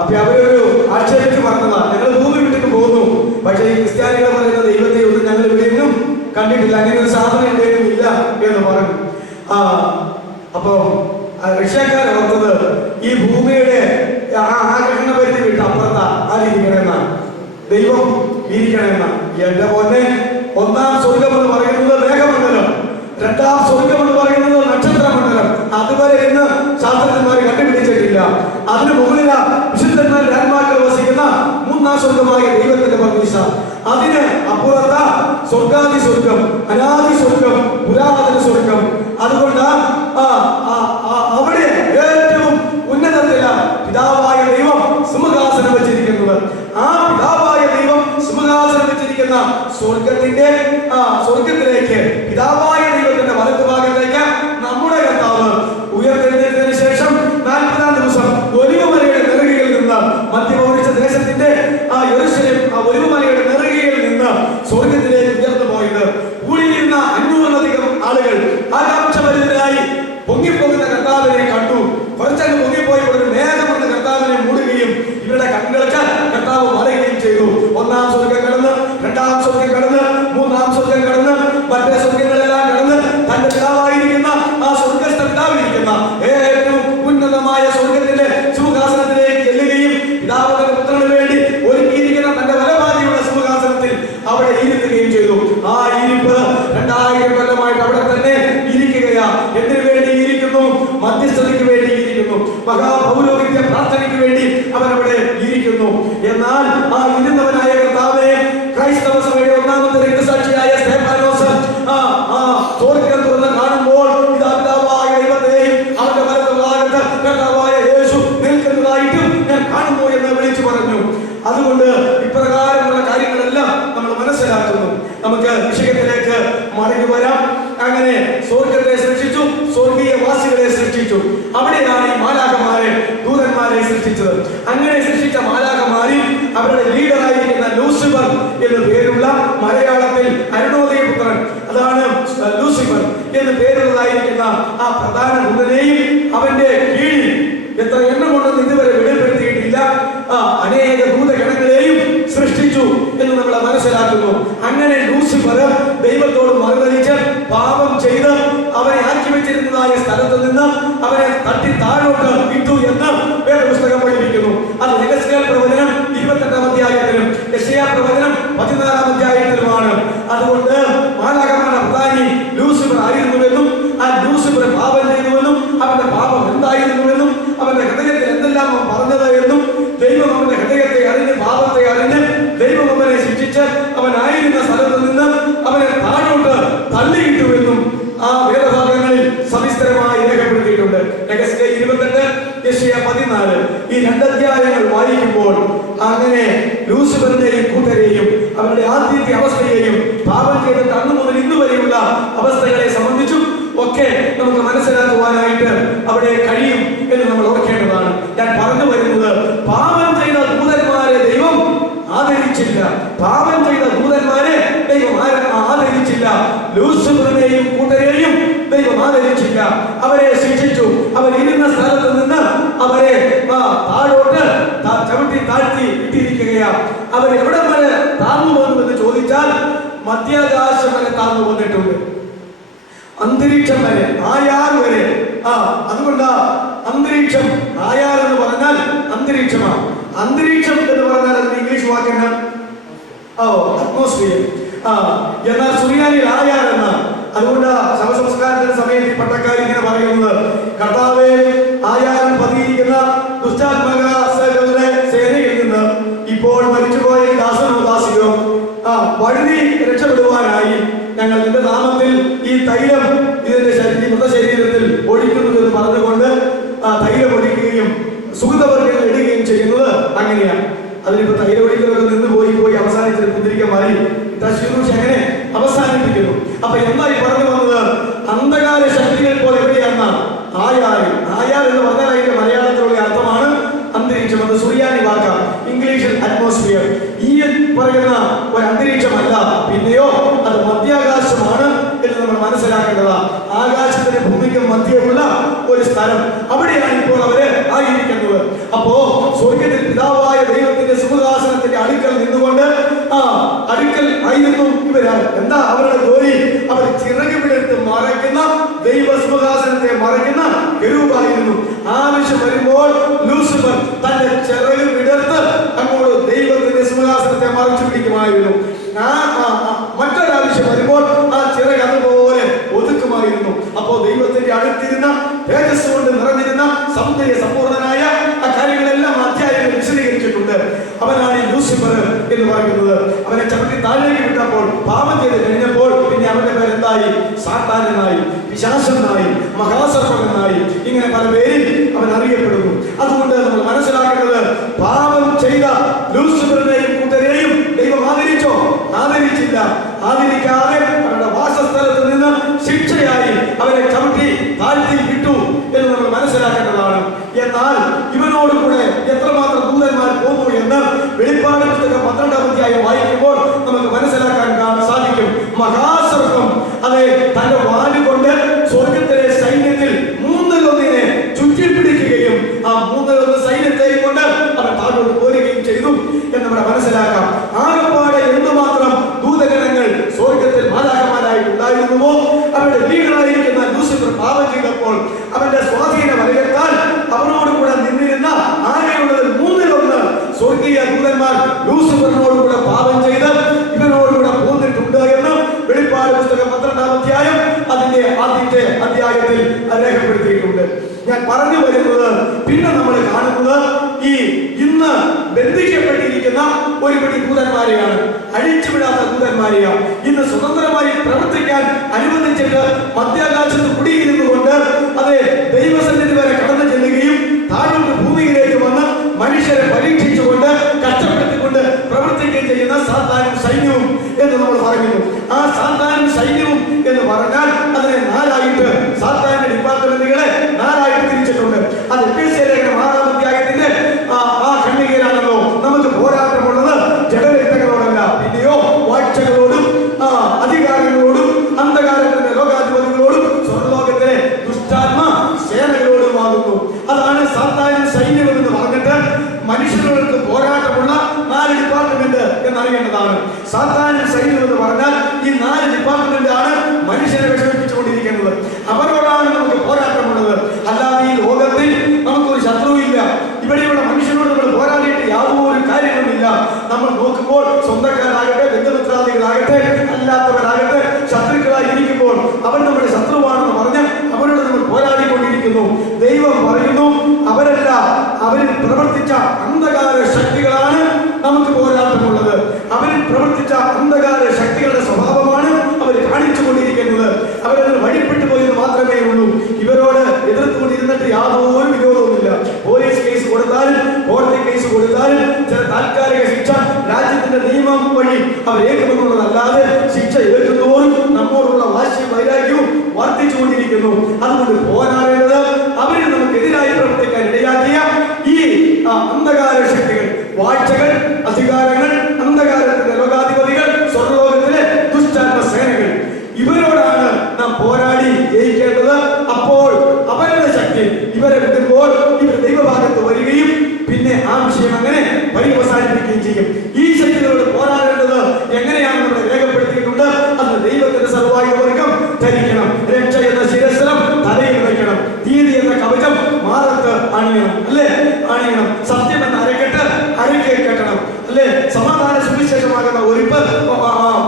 അപ്പൊ അവരൊരു ആക്ഷേപിച്ച് പറഞ്ഞതാ, ഞങ്ങൾ ഭൂമി വിട്ടിട്ട് പോകുന്നു, പക്ഷേ ഈ ക്രിസ്ത്യാനികൾ പറയുന്ന ദൈവത്തെ ഒന്നും ഞങ്ങൾ ഇവിടെയൊന്നും കണ്ടിട്ടില്ല, അങ്ങനെ ഒരു സാധനം ഇവിടെയൊന്നും ഇല്ല എന്ന് പറഞ്ഞു. അപ്പൊ റഷ്യക്കാർ ഓർത്തത് ഈ ഭൂമിയുടെ ആകർഷണ പരിധി വിട്ട് അപ്പുറത്താ ആരിക്കണമെന്നാണ്, ദൈവം ഇരിക്കണമെന്നാണ്. എന്റെ പൊന്നെ, ഒന്നാം സ്വർഗം എന്ന് പറയുന്നത് മേഘമണ്ഡലം, രണ്ടാം സ്വർഗം എന്ന് പറയുന്നത് നക്ഷത്രമണ്ഡലം. അതുവരെ ഇന്ന് ശാസ്ത്രജ്ഞന്മാർ കണ്ടുപിടിച്ചിട്ടില്ല. അതിന് മുകളില വിശുദ്ധന്മാരുടെ ആത്മാക്കൾ വസിക്കുന്ന മൂന്നാം സ്വർഗമായ ദൈവത്തിന്റെ പർദീസ. അതിന് അപ്പുറത്ത സ്വർഗാദി സ്വർഗം, അനാദി സ്വർഗം, പുരാതന സ്വർഗം. അതുകൊണ്ട് അവിടെ ഏറ്റവും ഉന്നതത്തില പിതാവായ ദൈവം സിംഹാസനം വെച്ചിരിക്കുന്നത്. ആ പിതാവായ ദൈവം സിംഹാസനം വെച്ചിരിക്കുന്ന സ്വർഗത്തിലേക്ക് പിതാവായ ദൈവത്തിന്റെ വലത്തുഭാഗത്തേക്ക് നമ്മുടെ കർത്താവ് ഉയർത്തെഴുന്നേറ്റതിനു ശേഷം 40-ാം ദിവസം ഒലിവുമലയുടെ മഹാപൗരോഹിത്യ പ്രാർത്ഥനയ്ക്ക് വേണ്ടി അവൻ അവിടെ ഇരിക്കുന്നു. എന്നാൽ ആ ഇരുന്നവനായ കർത്താവിനെ ക്രൈസ്തവ സഭയുടെ ഒന്നാമത്തെ രക്തസാക്ഷിയായ സ്തെഫാനോസ് സ്വർഗ്ഗം തുറന്ന് കാണുമ്പോൾ പിതാവായ ദൈവത്തെയും അവന്റെ വലതുഭാഗത്ത് കർത്താവായ യേശു നിൽക്കുന്നതായിട്ടും ഞാൻ കാണുന്നു എന്ന് വിളിച്ചു പറഞ്ഞു. അതുകൊണ്ട് ഇപ്രകാരമുള്ള കാര്യങ്ങളെല്ലാം നമ്മൾ മനസ്സിലാക്കുന്നു. നമുക്ക് വിഷയത്തിലേക്ക് മടങ്ങി വരാം. അങ്ങനെ സ്വർഗത്തെ സൃഷ്ടിച്ചു, സ്വർഗീയ വാസികളെ സൃഷ്ടിച്ചു. അവിടെയാണ് ഈ മാലാഖമാരെ, ദൂതന്മാരെ സൃഷ്ടിച്ചത്. അങ്ങനെ സൃഷ്ടിച്ച മാലാഖമാരിൽ അവരുടെ ലീഡറായിരിക്കുന്ന ലൂസിഫർ എന്ന് പേരുള്ള, മലയാളത്തിൽ അരുണോദയപുത്രൻ, അതാണ് ലൂസിഫർ എന്ന് പേരുള്ളതായിരിക്കുന്ന ആ പ്രധാന ദൂതനെയും അവന്റെ കീഴിൽ എത്ര എണ്ണം കൊണ്ടെന്ന് ഇതുവരെ വെളിപ്പെടുത്തിയിട്ടില്ല അനേക ദൂതഗണങ്ങളെയും സൃഷ്ടിച്ചു എന്ന് നമ്മൾ മനസ്സിലാക്കുന്നു. അങ്ങനെ ലൂസിഫർ ദൈവത്തോട് മറുതലിച്ച് പാപം ചെയ്ത് അവനെ ആക്കി വെച്ചിരുന്നതായ സ്ഥലത്ത് നിന്ന് അവനെ തട്ടി താഴോട്ട് ഇട്ടു എന്ന് വേദപുസ്തകം പഠിപ്പിക്കുന്നു. അത് യെഹെസ്കേൽ പ്രവചനം 28-ാം അധ്യായത്തിലും യെശയ്യാ പ്രവചനം 14-ാം അധ്യായത്തിലുമാണ്. അതുകൊണ്ട് മാലാഖമാരുടെ പ്രധാനി ലൂസിഫർ ആയിരുന്നുവെന്നും ആ ലൂസിഫർ പാപം ചെയ്തുവെന്നും അവന്റെ പാപം എന്തായിരുന്നുവെന്നും അവന്റെ ഹൃദയത്തിൽ എന്തെല്ലാം അവൻ പറഞ്ഞത് എന്നും ദൈവം അവന്റെ ഹൃദയത്തെ അറിഞ്ഞ് പാപത്തെ അറിഞ്ഞ് ദൈവം അവനെ ശിക്ഷിച്ച് അവനായിരുന്ന സ്ഥലത്ത് നിന്ന് അവനെ താഴോട്ട് തള്ളിയിട്ടുവെന്നും ആ വേദഭാഗങ്ങളിൽ സവിസ്തരമായി രേഖപ്പെടുത്തിയിട്ടുണ്ട്. യെഹെസ്കേൽ 28, യെശയ്യാ 14 ഈ 2 അധ്യായങ്ങൾ വായിക്കുമ്പോൾ അങ്ങനെ ലൂസിഫറിന്റെയും കൂട്ടരെയും അവരുടെ ആദ്യത്തെ അവസ്ഥയെയും പാപം ചെയ്തിട്ട് അന്ന് മുതൽ ഇന്ന് വരെയുള്ള അവസ്ഥകളെ സംബന്ധിച്ചും ഒക്കെ നമുക്ക് മനസ്സിലാക്കുവാനായിട്ട് അവിടെ കഴിയും എന്ന് നമ്മൾ ഓർക്കേണ്ടതാണ്. ഞാൻ പറഞ്ഞു വരുന്നത്, പാപം ചെയ്ത ദൂതന്മാരെ ദൈവം ആദരിച്ചില്ല. പാപം ചെയ്ത ദൂതന്മാരെ ദൈവം ആദരിച്ചില്ല. ലൂസിഫറിനെയും കൂട്ടരെയും ദൈവം ആദരിച്ചില്ല. അവരെ ശിക്ഷിച്ചു. അവരിരുന്ന സ്ഥലത്ത് നിന്ന് അവരെ താഴോട്ട് ചവിട്ടി താഴ്ത്തി ഇട്ടിരിക്കുകയാണ്. അവർ എവിടെ വരെ താഴ്ന്നു വന്നു എന്ന് ചോദിച്ചാൽ മധ്യാകാശം വരെ താഴ്ന്നു വന്നിട്ടുണ്ട്. അന്തരീക്ഷം വരെ, ആയാർ വരെ. അതുകൊണ്ട് അന്തരീക്ഷം, ആയാർ എന്ന് പറഞ്ഞാൽ അന്തരീക്ഷമാണ്. അന്തരീക്ഷം എന്ന് പറഞ്ഞാൽ അതിന് ഇംഗ്ലീഷ് വാക്കാണ് അറ്റ്മോസ്ഫിയർ. എന്നാൽ സുറിയാനിൽ ആയാർ എന്നാണ്. അതുകൊണ്ട് ശവസംസ്കാരത്തിന്റെ സമയത്ത് ഈ പട്ടക്കാർ ഇങ്ങനെ പറയുന്നത്, കർത്താവേ, ആയാരം പതിയിരിക്കുന്ന ദുഷ്ടാത്മകരുടെ സേനയിൽ നിന്ന് ഇപ്പോൾ മരിച്ചുപോയ ദാസനോ ദാസിയോ വഴുതി രക്ഷപ്പെടുവാനായി ഞങ്ങൾ നിന്റെ നാമത്തിൽ ഈ തൈലം ഇതിന്റെ മൃതശരീരത്തിൽ ഒഴിക്കുന്നു എന്ന് പറഞ്ഞുകൊണ്ട് തൈലം ഒഴിക്കുകയും സുഗന്ധവർഗ്ഗങ്ങൾ ഇടുകയും ചെയ്യുന്നത് അങ്ങനെയാണ്. അതിലിപ്പോ തൈലം ഒഴിക്കുന്നവർക്ക് നിന്ന് പോയി അവസാനിച്ചത് കുതിരിക്കമായി ശുശ്രൂഷ അങ്ങനെ അവസാനിപ്പിക്കുന്നു. അപ്പൊ എന്തായി പറഞ്ഞു വന്നത്, അന്ധകാര ശക്തികൾ പോലെ എവിടെയാണ് ആയാർ എന്ന് പറഞ്ഞാൽ അതിന്റെ മലയാളത്തിലുള്ള അർത്ഥമാണ് അന്തരീക്ഷം. അത് സുറിയാനി വാക്ക, ഇംഗ്ലീഷിൽ അറ്റ്മോസ്ഫിയർ. ഈ പറയുന്ന ഒരു അന്തരീക്ഷമല്ല, പിന്നെയോ അത് മധ്യാകാശമാണ് എന്ന് നമ്മൾ മനസ്സിലാക്കേണ്ടതാണ്. ആകാശത്തിന് ഭൂമിക്കും മധ്യമുള്ള ഒരു സ്ഥലം, അവിടെയാണ് ഇപ്പോൾ അവര് ആയിരിക്കുന്നത്. അപ്പോ സ്വർഗത്തിൽ പിതാവായ ദൈവത്തിന്റെ സിംഹാസനത്തിന്റെ അടുക്കൽ നിന്നുകൊണ്ട് അടുക്കൽ ആയിരുന്നു ഇവരാണ്. എന്താ അവരുടെ ജോലി? അവർ ചിറക് വിടർത്ത് മറയ്ക്കുന്ന ദൈവ സിംഹാസനത്തെ മറയ്ക്കുന്ന കെരൂബായിരുന്നു. ആവശ്യം വരുമ്പോൾ ലൂസിഫർ തന്റെ ചിറക് വിടർത്ത് അങ്ങോട്ട് ദൈവത്തിന്റെ സിംഹാസനത്തെ മറച്ചു പിടിക്കുമായിരുന്നു. മറ്റൊരാവശ്യം വരുമ്പോൾ ആ ചിറക് അതുപോലെ ഒതുക്കുമായിരുന്നു. അപ്പോ ദൈവത്തിന്റെ അടുത്തിരുന്ന തേജസ് കൊണ്ട് നിറഞ്ഞിരുന്ന സൗന്ദര്യ സമ്പൂർണനായ ആ കാര്യങ്ങളെല്ലാം അധ്യായങ്ങൾ വിശദീകരിച്ചിട്ടുണ്ട്. അവനാണ് ഈ ലൂസിഫർ എന്ന് പറയുന്നത്. അവനെ ചവിട്ടി താഴേക്ക് വിട്ടപ്പോൾ, പാപം ചെയ്ത് കഴിഞ്ഞപ്പോൾ പിന്നെ അവന്റെ പേരെന്തായി? സാത്താനായി, പിശാചനായി, മഹാസർപ്പനായി, ഇങ്ങനെ പല പേരിൽ അവൻ അറിയപ്പെടുന്നു. അതുകൊണ്ട് നമ്മൾ മനസ്സിലാക്കേണ്ടത്, പാപം ചെയ്ത ലൂസിഫറിനെയും കൂട്ടരെയും ദൈവം ആദരിച്ചോ? ആദരിച്ചില്ല. ആദരിക്കാതെ അവരുടെ വാസസ്ഥലത്ത് നിന്ന് ശിക്ഷയായി അവരെ ചവിട്ടി താഴ്ത്തി വിട്ടു എന്ന് നമ്മൾ മനസ്സിലാക്കേണ്ടതാണ്. എന്നാൽ ഇവനോട് കൂടെ എത്രമാത്രം ദൂതന്മാർ പോന്നു എന്ന് വെളിപ്പാട് പുസ്തകം 12-ാം അധ്യായം വായിക്കുമ്പോൾ നമുക്ക് മനസ്സിലാക്കാൻ സാധിക്കും. മഹാസർപ്പം അത് തന്റെ വാലുകൊണ്ട് സ്വർഗത്തിലെ സൈന്യത്തിൽ 1/3 ചുറ്റിപ്പിടിക്കുകയും ആ 1/3 സൈന്യത്തെയും കൊണ്ട് അവർ താഴോട്ട് പോരുകയും ചെയ്തു എന്നിവിടെ മനസ്സിലാക്കാം. ആകപ്പാടെ എന്തുമാത്രം ദൂതഗണങ്ങൾ സ്വർഗത്തിൽ മാലാഖമാരായിട്ടുണ്ടായിരുന്നുവോ, അവരുടെ ലീഡറായിരിക്കുന്ന ലൂസിഫർ പാപം ചെയ്തപ്പോൾ അവന്റെ സ്വാധീന വലയത്താൽ അവനോട് കൂടെ നിന്നിരുന്ന ആകെയുള്ളതിൽ 1/3 സ്വർഗീയ ദൂതന്മാർ ലൂസിഫറിനോടുകൂടെ പാപം ചെയ്ത് ഇവനോടുകൂടെ പോന്നിട്ടുണ്ട് എന്ന് വെളിപ്പാട് പുസ്തകം 12-ാം അധ്യായം അതിന്റെ ആദ്യത്തെ അധ്യായത്തിൽ രേഖപ്പെടുത്തിയിട്ടുണ്ട്. ഞാൻ പറഞ്ഞു വരുന്നത്, പിന്നെ നമ്മൾ കാണുന്നത് ഈ ഇന്ന് ബന്ധിക്കപ്പെട്ടിരിക്കുന്ന ഒരു പിടി ദൂതന്മാരെയാണ്, അഴിച്ചുവിടാത്ത ദൂതന്മാരെയാണ്. ഇന്ന് സ്വതന്ത്രമായി പ്രവർത്തിക്കാൻ അനുവദിച്ചിട്ട് മധ്യാകാശത്ത് കുടിയിരുന്നുകൊണ്ട് അതെ ദൈവസന്നിധി വരെ കടന്നു ചെല്ലുകയും താഴോട്ട് ഭൂമിയിലേക്ക് വന്ന് മനുഷ്യരെ പരീക്ഷിച്ചുകൊണ്ട് കഷ്ടപ്പെടുത്തിക്കൊണ്ട് പ്രവർത്തിക്കുകയും ചെയ്യുന്ന സാത്താനും സൈന്യവും എന്ന് നമ്മൾ പറയുന്നു. ആ സാത്താനും സൈന്യവും എന്ന് പറഞ്ഞാൽ അതിനെ നാലായിട്ട് സാത്താന്റെ ഡിപ്പാർട്ട്മെന്റുകളെ നാലായിട്ട് തിരിച്ചിട്ടുണ്ട്. അത് എഫേസ്യ ലേഖനം 6-ാം അധ്യായത്തിന്റെ ആ ഖണ്ഡികയിലാണല്ലോ നമുക്ക് പോരാട്ടമുള്ളത്. ജഡരക്തങ്ങളോടല്ല, പിന്നെയോ വാഴ്ചകളോടും അധികാരങ്ങളോടും അന്ധകാരത്തിന്റെ ലോകാധിപതികളോടും സ്വർലോകത്തിലെ ദുഷ്ടാത്മ സേനകളോടുമാകുന്നു. അതാണ് സാത്താനും സൈന്യവും എന്ന് പറഞ്ഞിട്ട് മനുഷ്യർക്ക് പോരാട്ടമുള്ള 4 ഡിപ്പാർട്ട്മെന്റ് എന്നറിയേണ്ടതാണ്. സാത്താനും സൈന്യം എന്ന് പറഞ്ഞാൽ ഈ 4 ഡിപ്പാർട്ട്മെന്റ് ആണ് മനുഷ്യരെ വിഷമിപ്പിച്ചുകൊണ്ടിരിക്കുന്നത്. അവരോടാണ് നമുക്ക് പോരാട്ടമുള്ളത്. അല്ലാതെ ഈ ലോകത്തിൽ നമുക്കൊരു ശത്രുവില്ല. ഇവിടെയുള്ള മനുഷ്യരോട് നമ്മൾ പോരാടിയിട്ട് യാതൊരു കാര്യങ്ങളുമില്ല. നമ്മൾ നോക്കുമ്പോൾ സ്വന്തക്കാരാകട്ടെ, ബന്ധുമിത്രാദികളാകട്ടെ, അല്ലാത്തവരാകട്ടെ, ശത്രുക്കളായി ഇരിക്കുമ്പോൾ അവർ നമ്മുടെ ശത്രുവാണെന്ന് പറഞ്ഞ് അവരോട് നമ്മൾ പോരാടിക്കൊണ്ടിരിക്കുന്നു. ദൈവം പറയുന്നു അവരല്ല, അവരിൽ പ്രവർത്തിച്ച അന്ധകാര ശക്തികളാണ് നമുക്ക് പോരാട്ടമുള്ളത്. അവരിൽ പ്രവർത്തിച്ച അന്ധകാര ശക്തികളുടെ സ്വഭാവമാണ് അവർ കാണിച്ചുകൊണ്ടിരിക്കുന്നത്. അവരതിന് വഴിപ്പെട്ടു പോയത് മാത്രമേ ഉള്ളൂ. ഇവരോട് എതിർത്തുകൊണ്ടിരുന്നിട്ട് യാതൊരു വിരോധവുമില്ല. പോലീസ് കേസ് കൊടുത്താലും കോടതി കേസ് കൊടുത്താലും ചില താൽക്കാലിക ശിക്ഷ രാജ്യത്തിന്റെ നിയമം വഴി അവർ ഏൽക്കുമെന്നുള്ളതല്ലാതെ ശിക്ഷ ഏൽക്കുന്നതോറും നമ്മോടുള്ള വാശിയും വൈരാഗ്യവും വർദ്ധിച്ചുകൊണ്ടിരിക്കുന്നു. അതുകൊണ്ട് പോരാടേണ്ടത് അവരിൽ നമുക്കെതിരായി പ്രവർത്തിക്കാൻ ഇടയാക്കിയ ഈ അന്ധകാര ശക്തികൾ, വാഴ്ചകൾ, അധികാരങ്ങൾ, അന്ധകാരത്തിന്റെ ലോകാധിപതികൾ, സ്വർലോകത്തിലെ ദുഷ്ടാത്മ സേനകൾ, ഇവരോടാണ് നാം പോരാടി ജയിക്കേണ്ടത്. അപ്പോൾ അവരുടെ ശക്തി ഇവരെ വിടുമ്പോൾ ഇവർ ദൈവഭാഗത്ത് വരികയും പിന്നെ ആ വിഷയം അങ്ങനെ പര്യവസാനിപ്പിക്കുകയും ചെയ്യും. ഈ ശക്തികളോട് പോരാടേണ്ടത് എങ്ങനെയാണ് നമ്മൾ രേഖപ്പെടുത്തിയിട്ടുണ്ട്. അത് ദൈവത്തിന്റെ സർവായുധവർഗം ധരിക്കണം. രക്ഷ എന്ന ശിരസ്ത്രം തലയിൽ വയ്ക്കണം. നീതി എന്ന കവചം മാറത്ത് അണിയണം, അല്ലേ? അണിയണം. സത്യം എന്ന അരക്കെട്ട് അരക്കെ കെട്ടണം, അല്ലേ? സമാധാന സുവിശേഷമാകുന്ന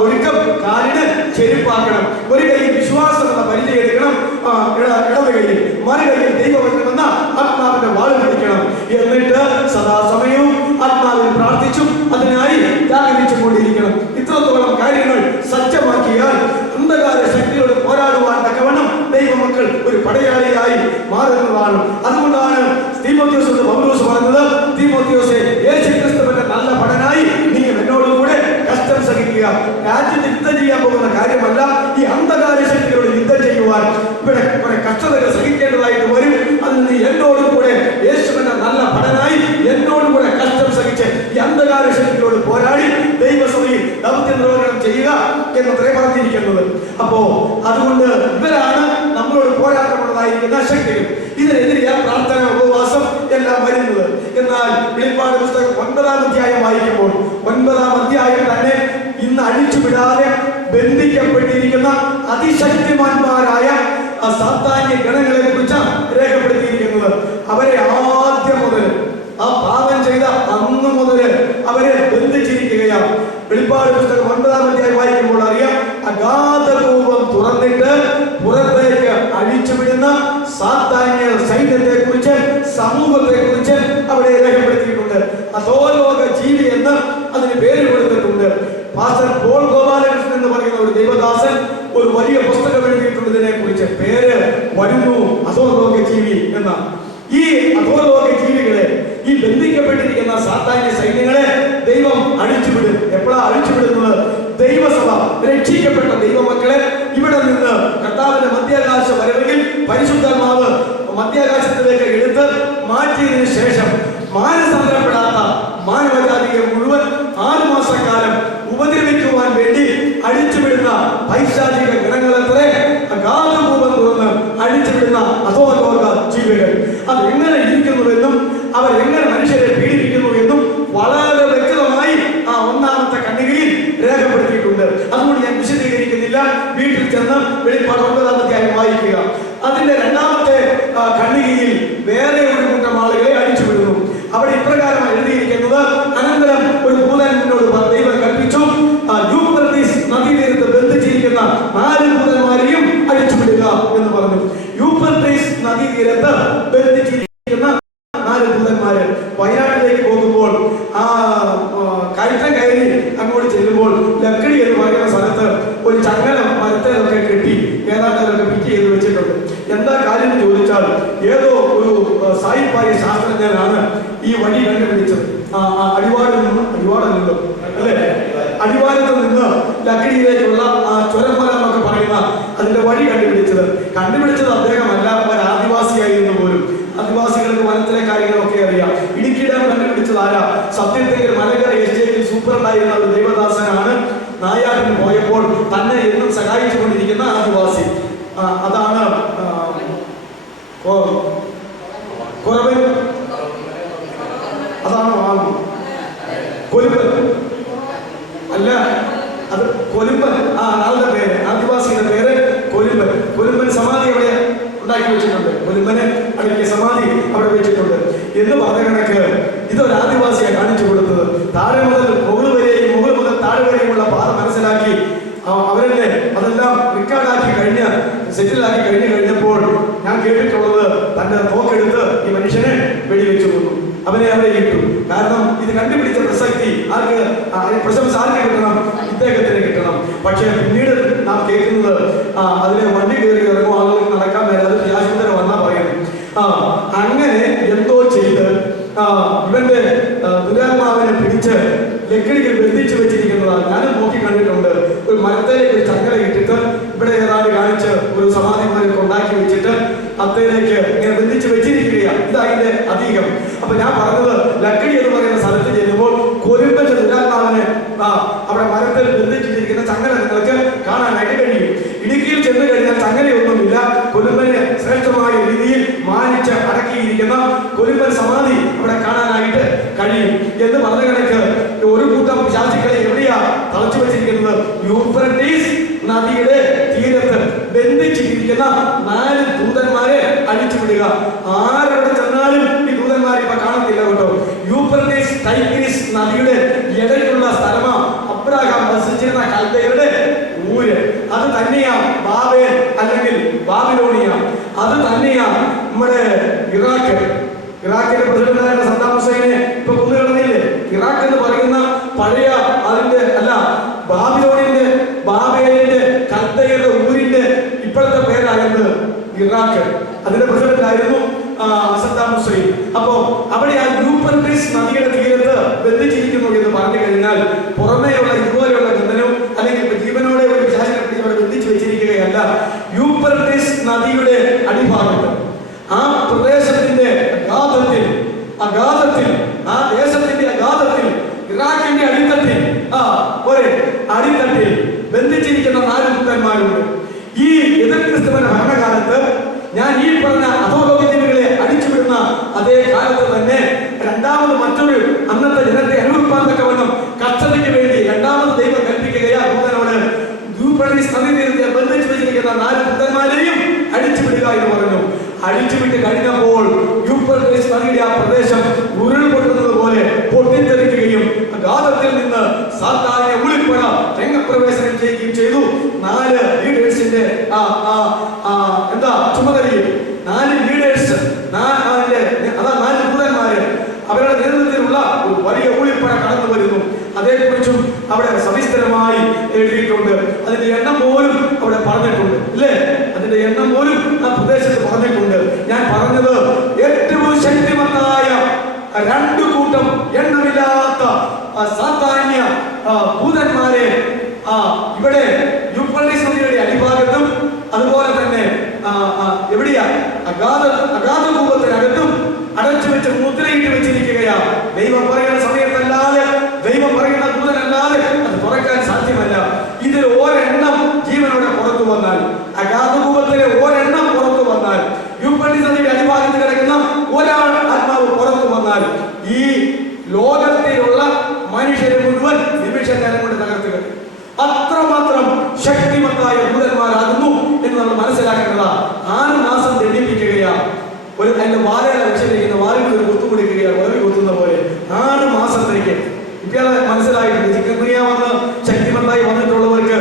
ഒരുക്കം കാലിന് ചെരുപ്പാക്കണം. ഒരു കൈയിൽ വിശ്വാസം എന്ന പരിചയം എടുക്കണം, ഇടത് കൈയിൽ, മറു കൈയിൽ ദൈവവചനം എന്ന ആത്മാവിന്റെ വാൾ പിടിക്കണം. എന്നിട്ട് സദാസമയവും ആത്മാവിൽ പ്രാർത്ഥിച്ചും അതിനായി ജാഗരിച്ചും കൊണ്ടിരിക്കണം. ഇത്രത്തോളം കാര്യങ്ങൾ സജ്ജമാക്കിയാൽ അന്ധകാര ശക്തിയോട് പോരാടുവാൻ തക്കവണ്ണം ദൈവമക്കൾ ഒരു പടയാളിയായി മാറുന്നതാണ്. അതുകൊണ്ടാണ് തീമോഥെയോസിനോട് പൗലോസ് പറഞ്ഞത്, തീമോഥെയോസേ, യേശുക്രിസ്തുവിന്റെ നല്ല പടനായി നീ എന്നോടുകൂടെ കഷ്ടം സഹിക്കുക. രാജ്യത്ത് യുദ്ധം ചെയ്യാൻ പോകുന്ന കാര്യമല്ല, ഈ അന്ധകാര ശക്തിയോട് യുദ്ധം ചെയ്യുവാൻ ഇവിടെ കുറെ കഷ്ടതകൾ സഹിക്കേണ്ടതായിട്ട് വരും. അതിൽ നീ എന്നോടും കൂടെ യേശുവിന്റെ നല്ല പടനായി എന്നോടും കൂടെ കഷ്ടം സഹിച്ച് ഈ അന്ധകാര ശക്തിയോട് പോരാടി ദൈവസഭയിൽ ദൗത്യ നിർവഹണം ചെയ്യുക എന്നത്രേ പറഞ്ഞിരിക്കുന്നത്. അപ്പോ അതുകൊണ്ട് ഇവരാണ് നമ്മളോട് പോരാട്ടമുള്ളതായിരിക്കുന്ന ശക്തികൾ. ഇതിനെതിരെയാണ് പ്രാർത്ഥന, ഉപവാസം എല്ലാം വരുന്നത്. എന്നാൽ വെളിപ്പാട് പുസ്തകം 9-ാം അധ്യായം വായിക്കുമ്പോൾ 9-ാം അധ്യായം തന്നെ ഇന്ന് അഴിച്ചുവിടാതെ ബന്ധിക്കപ്പെട്ടിരിക്കുന്ന അതിശക്തിമാന്മാരായ സാത്താന്യ ഗണങ്ങളെ കുറിച്ചാണ് രേഖപ്പെടുത്തിയിരിക്കുന്നത്. അവരെ ആദ്യം മുതൽ ആ പാപം ചെയ്ത അന്ന് മുതൽ അവരെ ബന്ധിച്ചിരിക്കുകയാണ്. വെളിപ്പാട് പുസ്തകം 9-ാം അധ്യായം വായിക്കുമ്പോൾ അറിയാം, അഗാധകൂപം തുറന്നിട്ട് പുറത്തേക്ക് അഴിച്ചുവിടുന്ന സാത്താന്യ സൈന്യത്തെ കുറിച്ച്, സമൂഹത്തെ കുറിച്ച് അവിടെ രേഖപ്പെടുത്തിയിട്ടുണ്ട്. അധോലോക ജീവി എന്ന് അതിന് പേര് കൊടുത്തിട്ടുണ്ട്. പാസ്റ്റർ പോൾ ഗോപാലകൃഷ്ണൻ എന്ന് പറയുന്ന ഒരു ദൈവദാസൻ ഒരു വലിയ പുസ്തകം എഴുതിയിട്ടുണ്ട് ഇതിനെ കുറിച്ച്. പേര് വരുന്നു അധോലോക ജീവി എന്നാണ്. ഈ അധോലോക ജീവികളെ, ഈ ബന്ധിക്കപ്പെട്ടിരിക്കുന്ന സാത്താന്യ സൈന്യങ്ങളെ ദൈവം അഴിച്ചുവിടും. എപ്പോഴാണ് അഴിച്ചുവിടുന്നത്? ദൈവസഭ, രക്ഷിക്കപ്പെട്ട ദൈവമക്കളെ ഇവിടെ നിന്ന് കർത്താവിന്റെ മധ്യാകാശ വരവെങ്കിൽ പരിശുദ്ധാത്മാവ് മധ്യാകാശത്തിലേക്ക് എടുത്ത് മാറ്റിയതിനു ശേഷം മാനസാന്തരപ്പെടാത്ത മാനവജാതിയെ മുഴുവൻ 6 മാസക്കാലം ഉപദ്രവിക്കുവാൻ വേണ്ടി അഴിച്ചുവിടുന്ന പൈശാചിക ഗണങ്ങളെത്രേ അഗാധകൂപം തുറന്ന് അഴിച്ചുവിടുന്ന അധോലോക ജീവികൾ. അത് എങ്ങനെ ഇരിക്കുന്നുവെന്നും അവരെങ്ങനെ മനുഷ്യരെ പീഡിപ്പിക്കുന്നു എന്നും വളരെ വ്യക്തമായി ആ 1-ാമത്തെ ഖണ്ഡികയിൽ രേഖപ്പെടുത്തിയിട്ടുണ്ട്. അതുകൊണ്ട് ഞാൻ വിശദീകരിക്കുന്നില്ല. വീട്ടിൽ ചെന്ന് വെളിപ്പാട് 9-ാം അധ്യായം വായിക്കുക. അതിന്റെ 2-ാമത്തെ ഖണ്ഡികയിൽ വേറെ ഒരു കൂട്ടം ആളുകളെ അഴിച്ചുവിടുന്നു. അവിടെ ഇപ്രകാരം എഴുതിയിരിക്കുന്നത്, അനന്തരം ഒരു ദൂതനോട് ദൈവം കൽപ്പിച്ചു, യൂഫ്രട്ടീസ് നദീതീരത്ത് ബന്ധിച്ചിരിക്കുന്ന 4 ദൂതന്മാരെയും അഴിച്ചുവിടുക എന്ന് പറഞ്ഞു. യൂഫ്രട്ടീസ് നദീതീരത്ത് ബന്ധിച്ചിരിക്കുന്ന പ്രഗത്ഭനായ ശാസ്ത്രജ്ഞനാണ് ഈ വഴി കണ്ടുപിടിച്ചത്. അടിവാരല്ലോ അല്ലേ, അടിവാരത്തിൽ നിന്ന് ലക്കിടിയിലേക്കുള്ള ആ ചുരമല എന്നൊക്കെ പറയുന്ന അതിന്റെ വഴി കണ്ടുപിടിച്ചത് അദ്ദേഹമല്ല, ഒരു ആദിവാസിയായിരുന്നു പോലും. ആദിവാസികൾക്ക് വനത്തിലെ കാര്യങ്ങളൊക്കെ അറിയാം. ഇടുക്കി ഡാം കണ്ടുപിടിച്ചത് ആരാ? സത്യത്തിൽ മലകര എസ്റ്റേറ്റിൽ സൂപ്രണ്ടായിരുന്ന ഒരു ദൈവദാസനാണ്. നായാട്ടിന് പോയപ്പോൾ തന്നെ എന്നും സഹായിച്ചു കൊണ്ടിരിക്കുന്ന ആദിവാസി. അതാണ് കുറവൻ, അതാണ് കൊലുമ്പൻ അല്ല, അത് കൊലുമ്പൻ. ആളുടെ പേര്, ആദിവാസിയുടെ പേര് കൊലുമ്പൻ. കൊലുമ്പൻ സമാധി അവിടെ ഉണ്ടാക്കി വെച്ചിട്ടുണ്ട്. കൊലുമ്പനെ അടക്കിയ സമാധി അവിടെ വെച്ചിട്ടുണ്ട് എന്ന് പറഞ്ഞ കണക്ക് ഇതൊരു ആദിവാസിയെ കാണിച്ചു കൊടുത്തത്. താഴെ മുതൽ മുകൾ വരെയും മുകൾ മുതൽ താഴെ വരെയുമുള്ള പാത മനസ്സിലാക്കി അവരല്ലേ അതെല്ലാം റിക്കാർഡാക്കി സെറ്റിലാക്കി കഴിഞ്ഞപ്പോൾ ഞാൻ കേട്ടിട്ടുള്ളത് തന്റെ തോക്കെടുത്ത് ഈ മനുഷ്യനെ വെടിവെച്ചു കൊന്നു, അവനെ അവിടെ ഇട്ടു. കാരണം ഇത് കണ്ടുപിടിച്ച പ്രസക്തി പ്രശംസ ആർക്ക് കിട്ടണം? ഇദ്ദേഹത്തിന് കിട്ടണം. പക്ഷെ പിന്നീട് നാം കേൾക്കുന്നത് അതിലെ വണ്ടി കയറി ഇറങ്ങും, ആളുകൾക്ക് നടക്കാൻ മേലെ ആശുപത്രി വന്നാ പറയുന്നു. അങ്ങനെ എന്തോ ചെയ്ത് ഇവന്റെ ദുരാത്മാവിനെ പിടിച്ച് ലക്കിടികൾ ബന്ധിച്ചു വെച്ചിരിക്കുന്നതാണ് ഞാനും നോക്കി കണ്ടിട്ടുണ്ട്. ഒരു മരത്തേലേക്ക് ഒരു ചങ്ങല ഇട്ടിട്ട് ഇവിടെ ഏതാണ്ട് കാണിച്ച് ഒരു സമാധി പോലെ ഉണ്ടാക്കി വെച്ചിട്ട് അത്തേലേക്ക് ഇങ്ങനെ ബന്ധിച്ച് വെച്ചിരിക്കുകയാണ്. ഇതതിന്റെ അധികം. അപ്പൊ ഞാൻ പറഞ്ഞത് ലക്കിടി എന്ന് പറയുന്ന സ്ഥലത്ത് ചെല്ലുമ്പോൾ കൊലുമ്പന്റെ ദുരാത്മാവിനെ അവിടെ മരത്തിൽ ബന്ധിച്ചിരിക്കുന്ന ചങ്ങല നിങ്ങൾക്ക് കാണാനായിട്ട് കഴിയും. ഇടുക്കിയിൽ ചെന്ന് കഴിഞ്ഞാൽ ചങ്ങലയൊന്നുമില്ല. കൊലുമ്പനെ ശ്രേഷ്ഠമായ രീതിയിൽ മാനിച്ച് അടക്കിയിരിക്കുന്ന കൊലുമ്പൻ സമാധി അവിടെ കാണാനായിട്ട് കഴിയും എന്ന് പറഞ്ഞ കണക്ക് ഒരു കൂട്ടം ശാസ്ത്രികളെ എവിടെയാ തളച്ചു വെച്ചിരിക്കുന്നത്? യൂഫ്രട്ടീസ് നദിയുടെ തീരത്ത് ബന്ധിച്ചിരിക്കുന്ന 4 ദൂതന്മാരെ അഴിച്ചുവിടുക. ആരവിടെ ചെന്നാലും ഈ ദൂതന്മാരെ ഇപ്പൊ കാണത്തില്ല കേട്ടോ. യൂഫ്രട്ടീസ് ടൈഗ്രീസ് നദിയുടെ ഇടയിലുള്ള സ്ഥലമാ അബ്രഹാം വസിച്ചിരുന്ന കൽദയരുടെ ഊര്. അത് തന്നെയാ ബാബേൽ അല്ലെങ്കിൽ ബാബിലോണിയ. അത് തന്നെയാ നമ്മുടെ ഇറാഖിന്റെ പ്രസിഡന്റായ സദ്ദാം ഹുസൈനെ ഇപ്പൊ കൊന്നുകളഞ്ഞില്ലേ? ഇറാഖ് എന്ന് പറയുന്ന പഴയ അതിന്റെ അല്ല, ബാബേലിന്റെ കൽദയരുടെ ഊരിന്റെ ഇപ്പോഴത്തെ പേരായിരുന്നു ഇറാഖ്. അതിന്റെ പ്രസിഡന്റ് ആയിരുന്നു സദ്ദാം ഹുസൈൻ. അപ്പോ അവിടെ ആ യൂഫ്രട്ടീസ് നദിയുടെ തീരത്ത് ബന്ധിച്ചിരിക്കുന്നു എന്ന് പറഞ്ഞു കഴിഞ്ഞാൽ പുറമേയുള്ള ഇതുപോലെയുള്ള ബന്ധനവും അല്ലെങ്കിൽ ജീവനോടെ ഒരു വിശാചനെ ബന്ധിച്ചു വെച്ചിരിക്കുകയല്ല. യൂഫ്രട്ടീസ് നദിയുടെ അടിഭാഗത്ത് ആ പ്രദേശത്തിന്റെ അഗാധത്തിൽ ആ ദേശത്തിന്റെ അഗാധത്തിൽ ഇറാഖിന്റെ അടിത്തട്ടിൽ ബന്ധിച്ചിരിക്കുന്ന 4 ദൂതന്മാരുണ്ട്. ഈ എതിർ ക്രിസ്തുവിന്റെ ഭരണകാലത്ത് ഞാൻ ഈ പറഞ്ഞ അധോലോകജീവികളെ അടിച്ചുവിടുന്ന അതേ കാലത്ത് തന്നെ രണ്ടാമത് മറ്റൊരു അന്നത്തെ ജനത്തെ അനുഭവിപ്പാൻ തക്കവണ്ണം കർഷകർക്ക് വേണ്ടി രണ്ടാമത് ദൈവം കൽപ്പിക്കുകയാ ദൂതനോട് യൂഫ്രട്ടീസ് നദീതീരത്തെ ബന്ധിച്ചു വെച്ചിരിക്കുന്ന 4 ദൂതന്മാരെയും അടിച്ചുവിടുക എന്ന് പറഞ്ഞു. അഴിച്ചുവിട്ട് കഴിഞ്ഞപ്പോൾ യൂഫ്രട്ടീസ് നദിയുടെ ആ പ്രദേശം ഉരുൾപൊട്ടുന്നത് പോലെ പൊട്ടിത്തെറിക്കുകയും ഗാദത്തിൽ നിന്ന് സാത്താനെ ഉളിപ്പുഴ രംഗപ്രവേശനം ചെയ്യുകയും ചെയ്തു. 4 ലീഡേഴ്സിന്റെ ചുമതലയിൽ 4 ലീഡേഴ്സ് 4 ദൂതന്മാര് അവരുടെ നേതൃത്വത്തിലുള്ള ഒരു വലിയ ഊളിപ്പുഴ കടന്നു വരുന്നു. അതേക്കുറിച്ചും അവിടെ സവിസ്തരമായി എഴുതിയിട്ടുണ്ട്. അതിന്റെ എണ്ണം പോലും അവിടെ പറഞ്ഞിട്ടുണ്ട് ഇല്ലേ? അതിന്റെ എണ്ണം പോലും ആ പ്രദേശത്ത് പറഞ്ഞിട്ടുണ്ട്. ഞാൻ പറഞ്ഞത് ഏറ്റവും ശക്തിമത്തായ 2 കൂട്ടം എണ്ണമില്ലാത്ത സാധാന്യ ഭൂതന്മാരെ ഇവിടെ യൂഫ്രട്ടീസ് നദിയുടെ അടിഭാഗത്തും അതുപോലെ തന്നെ എവിടെയാ അഗാധകൂപത്തിനകത്തും അടച്ചു വെച്ച് മുദ്രയിട്ട് വെച്ചിരിക്കുകയാ. ദൈവം പറയുന്ന സമയത്തല്ലാതെ, ദൈവം പറയുന്ന ദൂതനല്ലാതെ അത് തുറക്കാൻ സാധ്യമല്ല. ഇതിൽ ഒരെണ്ണം ജീവനോടെ പുറത്തു വന്നാൽ, അഗാധകൂപത്തിലെ ഒരെണ്ണം പുറത്തു വന്നാൽ, യൂഫ്രട്ടീസ് നദിയുടെ അടിഭാഗത്ത് കിടക്കുന്ന ഒരാൾ ആത്മാവ് പുറത്തു വന്നാൽ ഈ ലോകത്തിലുള്ള മനുഷ്യരെ മുഴുവൻ നിമിഷക്കാലം കൊണ്ട് തകർത്ത് കളയും. അത്രമാത്രം ശക്തിമത്തായ ദൂതന്മാരാകുന്നു എന്ന് നമ്മൾ മനസ്സിലാക്കേണ്ടതാ. 6 മാസം ദണ്ഡിപ്പിക്കുകയാ. അതിന്റെ വാരല വെച്ചിരിക്കുന്ന വാരിൽ ഒരു കുത്തു കൊടുക്കുകയാണ്, വളരെ കുത്തുന്ന പോലെ 6 മാസത്തേക്ക്. ഇപ്പോഴെ മനസ്സിലായിട്ടുണ്ട്. ചിക്കൻ ഗുനിയ വന്ന് ശക്തിമത്തായി വന്നിട്ടുള്ളവർക്ക്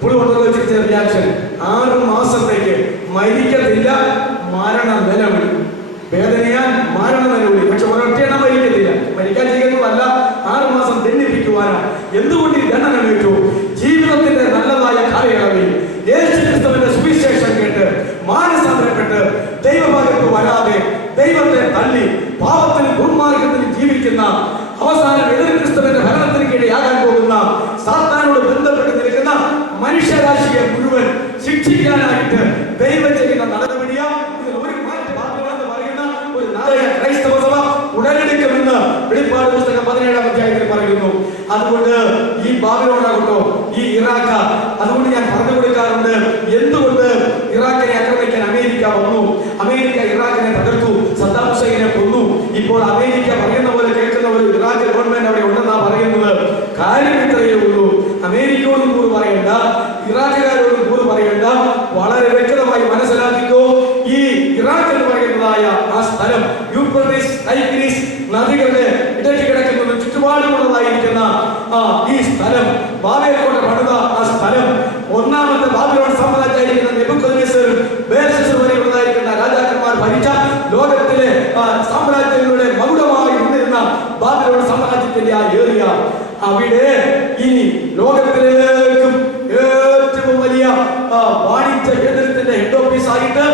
പുളികൊണ്ടുള്ള വെച്ചിട്ട് റിയാക്ഷൻ 6 മാസത്തേക്ക് മരിക്കത്തില്ല, മരണ നിലവിളി, വേദനയാൽ മരണ നിലവിളി. പക്ഷെ ഒരൊറ്റയെണ്ണം മരിക്കത്തില്ല. മരിക്കാൻ ചെയ്യുന്നതല്ല, 6 മാസം ദണ്ഡിപ്പിക്കുവാനാണ്. എന്തുകൊണ്ട് ഈ ദണ്ഡനം ഏറ്റു? ജീവിതത്തിന്റെ നല്ലതായ കാലയളവിൽ യേശുക്രിസ്തുവിന്റെ സുവിശേഷം കേട്ട് സ്ഥലം. ഒന്നാമത്തെ ബാബിലോൺ സാമ്രാജ്യമായിരിക്കുന്ന നെബൂഖദ്നേസറും ബേൽശസ്സർ വരെയുള്ളതായിരിക്കുന്ന രാജാക്കന്മാർ ഭരിച്ച ലോകത്തിലെ സാമ്രാജ്യങ്ങളുടെ മകുടമായി നിന്നിരുന്ന ബാബിലോൺ സാമ്രാജ്യത്തിന്റെ ആ ഏരിയ, അവിടെ ഇനി ലോകത്തിലേക്കും ഏറ്റവും വലിയ വാണിജ്യ കേന്ദ്രത്തിന്റെ ഹെഡ് ഓഫീസ് ആയിട്ട്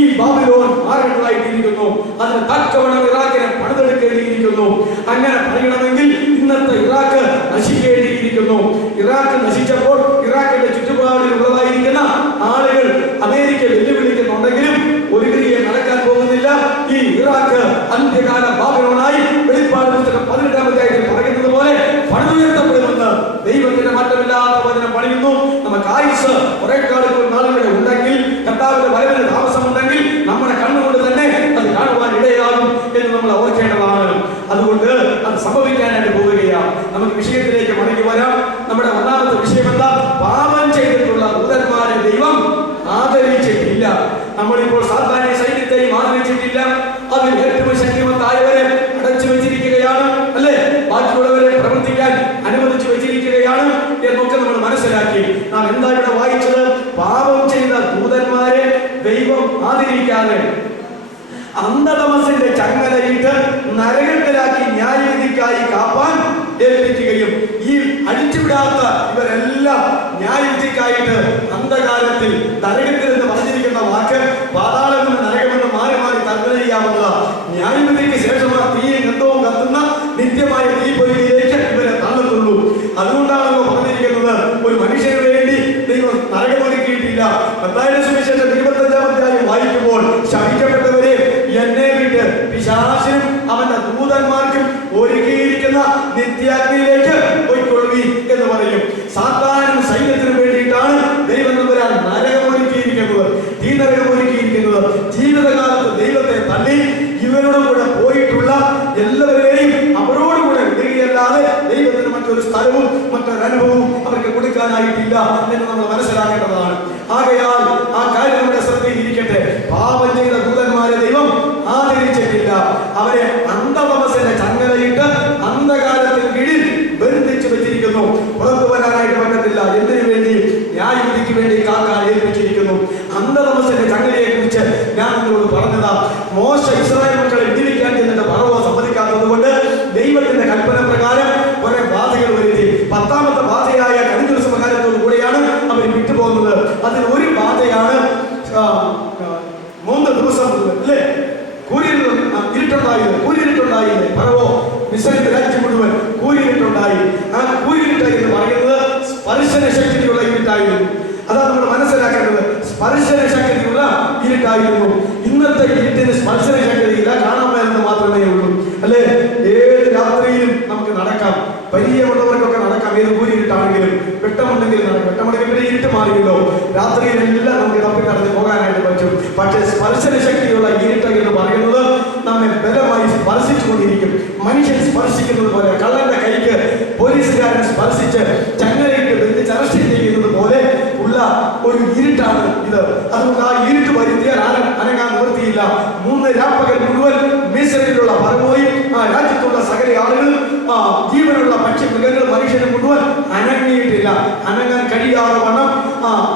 ഈ ബാബിലോൺ മാറേണ്ടതായിട്ടിരിക്കുന്നു. അതിന് തക്കവണ്ണം ഇറാഖിനെ പണിതെടുക്കേണ്ടിയിരിക്കുന്നു. അങ്ങനെ പറയണമെങ്കിൽ ഇന്നത്തെ ഇറാഖ് നശിക്കേണ്ടിയിരിക്കുന്നു. ഇറാഖ് നശിച്ചപ്പോൾ ഇറാഖിന്റെ ചുറ്റുപാടിലുള്ളതായിരിക്കുന്ന ആളുകൾ അമേരിക്ക വെല്ലുവിളിക്കുന്നുണ്ടെങ്കിലും ഒരു ക്രിയ നടക്കാൻ പോകുന്നില്ല. ഈ ഇറാഖ് അന്ത്യകാല ബാബിലോണായി വെളിപ്പാട് പുസ്തകം 18-ാം അധ്യായത്തിൽ പറയുന്നത് പോലെ പണിതുയർത്തപ്പെടുമെന്ന് ദൈവത്തിന്റെ മാറ്റമില്ലാത്ത വചനം പണിയുന്നു. നമുക്ക് ആയുസ് കുറെ നാളുകളെ ഉണ്ടെങ്കിൽ, കർത്താവിന്റെ വരവിന് താമസമുണ്ടെങ്കിൽ നമ്മുടെ കണ്ണുകൊണ്ട് തന്നെ അത് കാണുവാൻ ഇടയാകും എന്ന് നമ്മൾ ഓർക്കേണ്ടതാണ്. അതുകൊണ്ട് അത് സംഭവിക്കാനായിട്ട് പോവുകയാണ്. നമുക്ക് വിഷയത്തിലേക്ക് മടങ്ങി വരാം. നമ്മുടെ ഒന്നാമത്തെ വിഷയം എന്താ? പാപം ചെയ്തിട്ടുള്ള ദൂതന്മാരെ ദൈവം ആദരിച്ചിട്ടില്ല. നമ്മളിപ്പോൾ സാധാരണ സൈന്യത്തെയും ആദരിച്ചിട്ടില്ല. അതിൽ ഏറ്റവും ശക്തിമത്തായവരെ അടച്ചു വെച്ചിരിക്കുകയാണ്, അല്ലെ? ബാക്കിയുള്ളവരെ പ്രവർത്തിക്കാൻ അനുവദിച്ചു വെച്ചിരിക്കുകയാണ് എന്നൊക്കെ നമ്മൾ മനസ്സിലാക്കി. നാം എന്താ ഇവിടെ വായിച്ചത്? പാപം ചെയ്ത ദൂതന്മാരെ ദൈവം ആദരിക്കാതെ അന്ധതമസിന്റെ ചങ്ങലയിട്ട് നരകത്തിലാക്കി ന്യായവിധിക്കായി കാപ്പാൻ ഏൽപ്പിക്കുകയും ഈ അഴിച്ചുവിടാത്ത ഇവരെല്ലാം ന്യായവിധിക്കായിട്ട് അന്ധകാലത്തിൽ നരകത്തിൽ എന്ന് പറഞ്ഞിരിക്കുന്ന വാക്ക് പാതാളമെന്ന് നരകമെന്ന് മാറി മാറി തർജ്ജമ ചെയ്യാവുന്ന ന്യായവിധിക്ക് ശേഷമുള്ള തീയും ഗന്ധവും കത്തുന്ന നിത്യമായ തീപ്പൊരിയിലേക്ക് ഇവരെ തള്ളുന്നുള്ളൂ. അതുകൊണ്ടാണല്ലോ പറഞ്ഞിരിക്കുന്നത്, ഒരു മനുഷ്യന് വേണ്ടി ദൈവം നരകമൊരുക്കിയിട്ടില്ല. മത്തായിയുടെ സുവിശേഷം 25-ാം അധ്യായം വായിക്കുമ്പോൾ ശപിക്കപ്പെട്ടവരെ എന്നെ വിട്ട് പിശാചിനും അവന്റെ ദൂതന്മാർക്കും ഒരുക്കിയിരിക്കുന്ന നിത്യാഗ്നിയിലേക്ക് പോയിക്കൊള്ളുവി എന്ന് പറയും. സാത്താനും സൈന്യത്തിനും വേണ്ടിയിട്ടാണ് ദൈവം നമ്പുരാൻ നരകമൊരുക്കിയിരിക്കുന്നത്, തീ നരകമൊരുക്കിയിരിക്കുന്നത്. ജീവിതകാലത്ത് ദൈവത്തെ തള്ളി ഇവരുടെ കൂടെ പോയിട്ടുള്ള എല്ലാവരെയും അവരോടുകൂടെ വിടുകയല്ലാതെ ദൈവത്തിന് മറ്റൊരു സ്ഥലവും മറ്റൊരനുഭവവും അവർക്ക് കൊടുക്കാനായിട്ടില്ല എന്ന് നമ്മൾ മനസ്സിലാക്കേണ്ടതാണ്. ആകയാൽ ആ കാര്യം നമ്മുടെ ശ്രദ്ധയിൽ ഇരിക്കട്ടെ. പാപം ചെയ്ത ദൂതന്മാരെ ദൈവം ആദരിച്ചിട്ടില്ല. അവരെ അന്ധതമസിന്റെ ചങ്ങലയിട്ട് അന്ധകാലത്തിന് കീഴിൽ ബന്ധിച്ചു വെച്ചിരിക്കുന്നു. പുറത്തു വരാനായിട്ട് പറ്റത്തില്ല. എന്തിനു വേണ്ടി? ന്യായവിധിക്ക് വേണ്ടി കാക്കാൻ ഏൽപ്പിച്ചിരിക്കുന്നു. അന്ധതമസിന്റെ ചങ്ങലയെ കുറിച്ച് ഞാൻ നിങ്ങളോട് പറഞ്ഞതാ. മോശ ഇസ്രായേൽ മക്കളെ വിധിക്കാൻ ചെന്നിട്ട് ഫറവോ സമ്മതിക്കാത്തത് കൊണ്ട് ദൈവത്തിന്റെ കൽപ്പന പ്രകാരം കുറെ ബാധകൾ വരുത്തി. 10ാമത്തെ ബാധയായ കടുകുൽ സമകാലത്തോടു കൂടിയാണ് അവർ വിട്ടുപോകുന്നത്. അതിൽ ഒരു ബാധയാണ് 3 ദിവസം അല്ലേ കൂരിരുട്ടുണ്ടായില്ലേ? ഫറവോ മിസ്രൈമിലെ രാജ്യം മുഴുവൻ കൂരിരുട്ടുണ്ടായി. ആ കൂരിരുട്ട് എന്ന് പറയുന്നത് സ്പർശന ശക്തിയുള്ള ഇരുട്ടായിരുന്നു. അതാണ് നമ്മൾ മനസ്സിലാക്കേണ്ടത്. സ്പർശന ശക്തിയുള്ള ഇരുട്ടായിരുന്നു. ഇന്നത്തെ ഇരുട്ടിന് സ്പർശന ശക്തിയില്ല, കാണാൻ വരുന്നത് മാത്രമേ ഉള്ളൂ, അല്ലെ? ഏത് രാത്രിയിലും നമുക്ക് നടക്കാം, പരിചയമുള്ളവർക്കൊക്കെ നടക്കാം. ഏത് കൂരിരുട്ടാണെങ്കിലും വെട്ടമുണ്ടെങ്കിലും നടക്കാം. വെട്ടമുണ്ടെങ്കിൽ പിന്നെ ഇരുട്ട് മാറിയല്ലോ. രാത്രിയിലെല്ലാം നമുക്ക് തപ്പി നടന്ന് പോകാനായിട്ട് പറ്റും. പക്ഷേ സ്പർശന ശക്തിയുള്ള ഇരുട്ട് എന്ന് പറയുന്നത് നമ്മെ ബലമായി സ്പർശിച്ചുകൊണ്ടിരിക്കും. മനുഷ്യൻ സ്പർശിക്കുന്നത് പോലെ, കള്ളന്റെ കൈക്ക് പോലീസുകാരൻ സ്പർശിച്ച് ചങ്ങലയിട്ട് ബന്ധിച്ച് അറസ്റ്റ് ചെയ്യുന്നത് പോലെ ഉള്ള ഒരു ഇരുട്ടാണ് ഇത്. അതുകൊണ്ട് ആ ഇരുട്ട് വരുത്തിയാൽ അനങ്ങാൻ നിവൃത്തിയില്ല. 3 രാപ്പകൽ മുഴുവൻ മിസ്രൈമിലുള്ള ഫറവോയും ആ രാജ്യത്തുള്ള സകല ആളുകളും ജീവനുള്ള പക്ഷി മൃഗങ്ങൾ മനുഷ്യന് മുഴുവൻ അനങ്ങിയിട്ടില്ല. അനങ്ങാൻ കഴിയാതെ വണ്ണം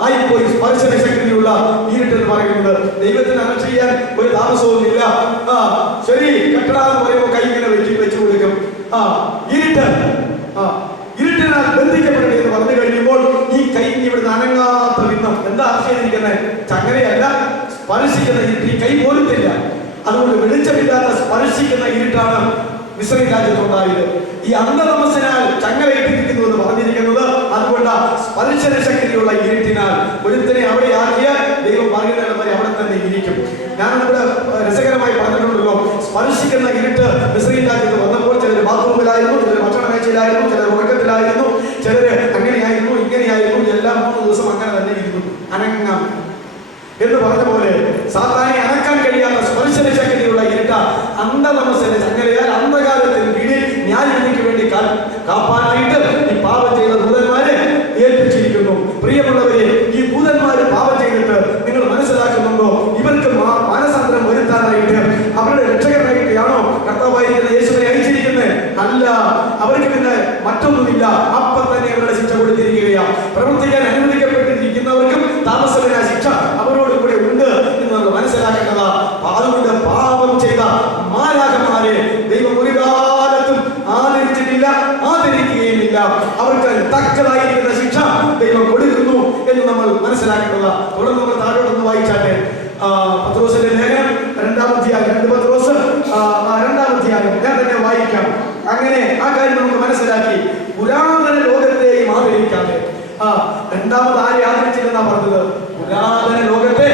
ആയിപ്പോയി സ്പർശന ശക്തിയുള്ള ഇരുട്ടെന്ന് പറയുന്നത്. ദൈവത്തിന് അറസ്റ്റ് ചെയ്യാൻ ഒരു താമസവുമില്ല. ശരി, കെട്ടടാന്ന് പറയുമ്പോൾ കൈ ഇങ്ങനെ വെച്ചു കൊടുക്കും. ഇരുട്ടിനാൽ ബന്ധിക്കപ്പെടണം എന്ന് പറഞ്ഞു കഴിയുമ്പോൾ ഈ കൈ ഇവിടുന്ന് അനങ്ങാത്ത വിധം എന്താ ആശ്ചര്യയിരിക്കുന്നത്? ചങ്ങലയല്ല, സ്പർശിക്കുന്ന ഇരുട്ട്. ഈ കൈ പോലുമില്ല. അതുകൊണ്ട് വെളിച്ചമില്ലാത്ത സ്പർശിക്കുന്ന ഇരുട്ടാണ് മിസ്രൈം രാജ്യത്തുണ്ടായത്. ഈ അന്ധതമസിനാൽ ചങ്ങലയിട്ടിരിക്കുന്നു എന്ന് പറഞ്ഞിരിക്കുന്നത് അതുകൊണ്ട് സ്പർശന ശക്തിയുള്ള ഇരുട്ടിനാൽ ഒരുത്തനെ അവിടെ ആക്കിയാൽ ദൈവം പറയുന്നത് വരെ അവിടെ തന്നെ ഇരിക്കും. ഞാനിവിടെ രസകരമായി പറഞ്ഞിട്ടുണ്ടല്ലോ, സ്പർശിക്കുന്ന ഇരുട്ട് മിസ്രൈം രാജ്യത്ത് വന്നപ്പോൾ ചിലർ ബാത്റൂമിലായിരുന്നു, ചിലർ ഭക്ഷണ മേശയിലായിരുന്നു, ചിലർ ഉറക്കത്തിലായിരുന്നു, ചിലർ അങ്ങനെയായിരുന്നു ഇങ്ങനെയായിരുന്നു. എല്ലാം 3 ദിവസം അങ്ങനെ തന്നെ ഇരുന്നു. അനങ്ങാം എന്ന് പറഞ്ഞ പോലെ സാത്താനെ അനക്കാൻ കഴിയാത്ത സ്പർശന ശക്തിയുള്ള ഇരുട്ട അന്ധതമസിന്റെ ചങ്ങലയാൽ അന്ധകാലത്തിന് കീഴിൽ ന്യായവിധിക്ക് വേണ്ടി കാപ്പാനായിട്ട് ഈ പാപം ചെയ്ത ദൂതന്മാരെ ഏൽപ്പിച്ചിരിക്കുന്നു. പ്രിയമുള്ളവരെ, ഈ ദൂതന്മാര് പാപം ചെയ്തിട്ട് നിങ്ങൾ മനസ്സിലാക്കുന്നുണ്ടോ? ഇവർക്ക് മാനസാന്തരം വരുത്താനായിട്ട് അവരുടെ രക്ഷകനായിട്ടാണോ കർത്താവായിരിക്കുന്ന യേശുവിനെ അയച്ചിരിക്കുന്നത്? അല്ല. അവർക്ക് പിന്നെ മറ്റൊന്നുമില്ല. അപ്പം തന്നെ അവരുടെ ശിക്ഷ കൊടുത്തിരിക്കുകയാണ്. പ്രവർത്തിക്കാൻ മനസ്സിലാക്കേണ്ടത്. തുടർന്ന് നമ്മൾ താഴോട്ടൊന്ന് വായിച്ചാട്ടെ. പത്രോസിന്റെ ലേഖനം 2-ാം അധ്യായം, 2 പത്രോസ് 2-ാം അധ്യായം ഞാൻ തന്നെ വായിക്കാം. അങ്ങനെ ആ കാര്യം നമുക്ക് മനസ്സിലാക്കി. പുരാതന ലോകത്തെയും ആദരിക്കാതെ രണ്ടാമത് ആരെ ആദരിച്ചില്ലെന്നാ പറഞ്ഞത്? പുരാതന ലോകത്തെ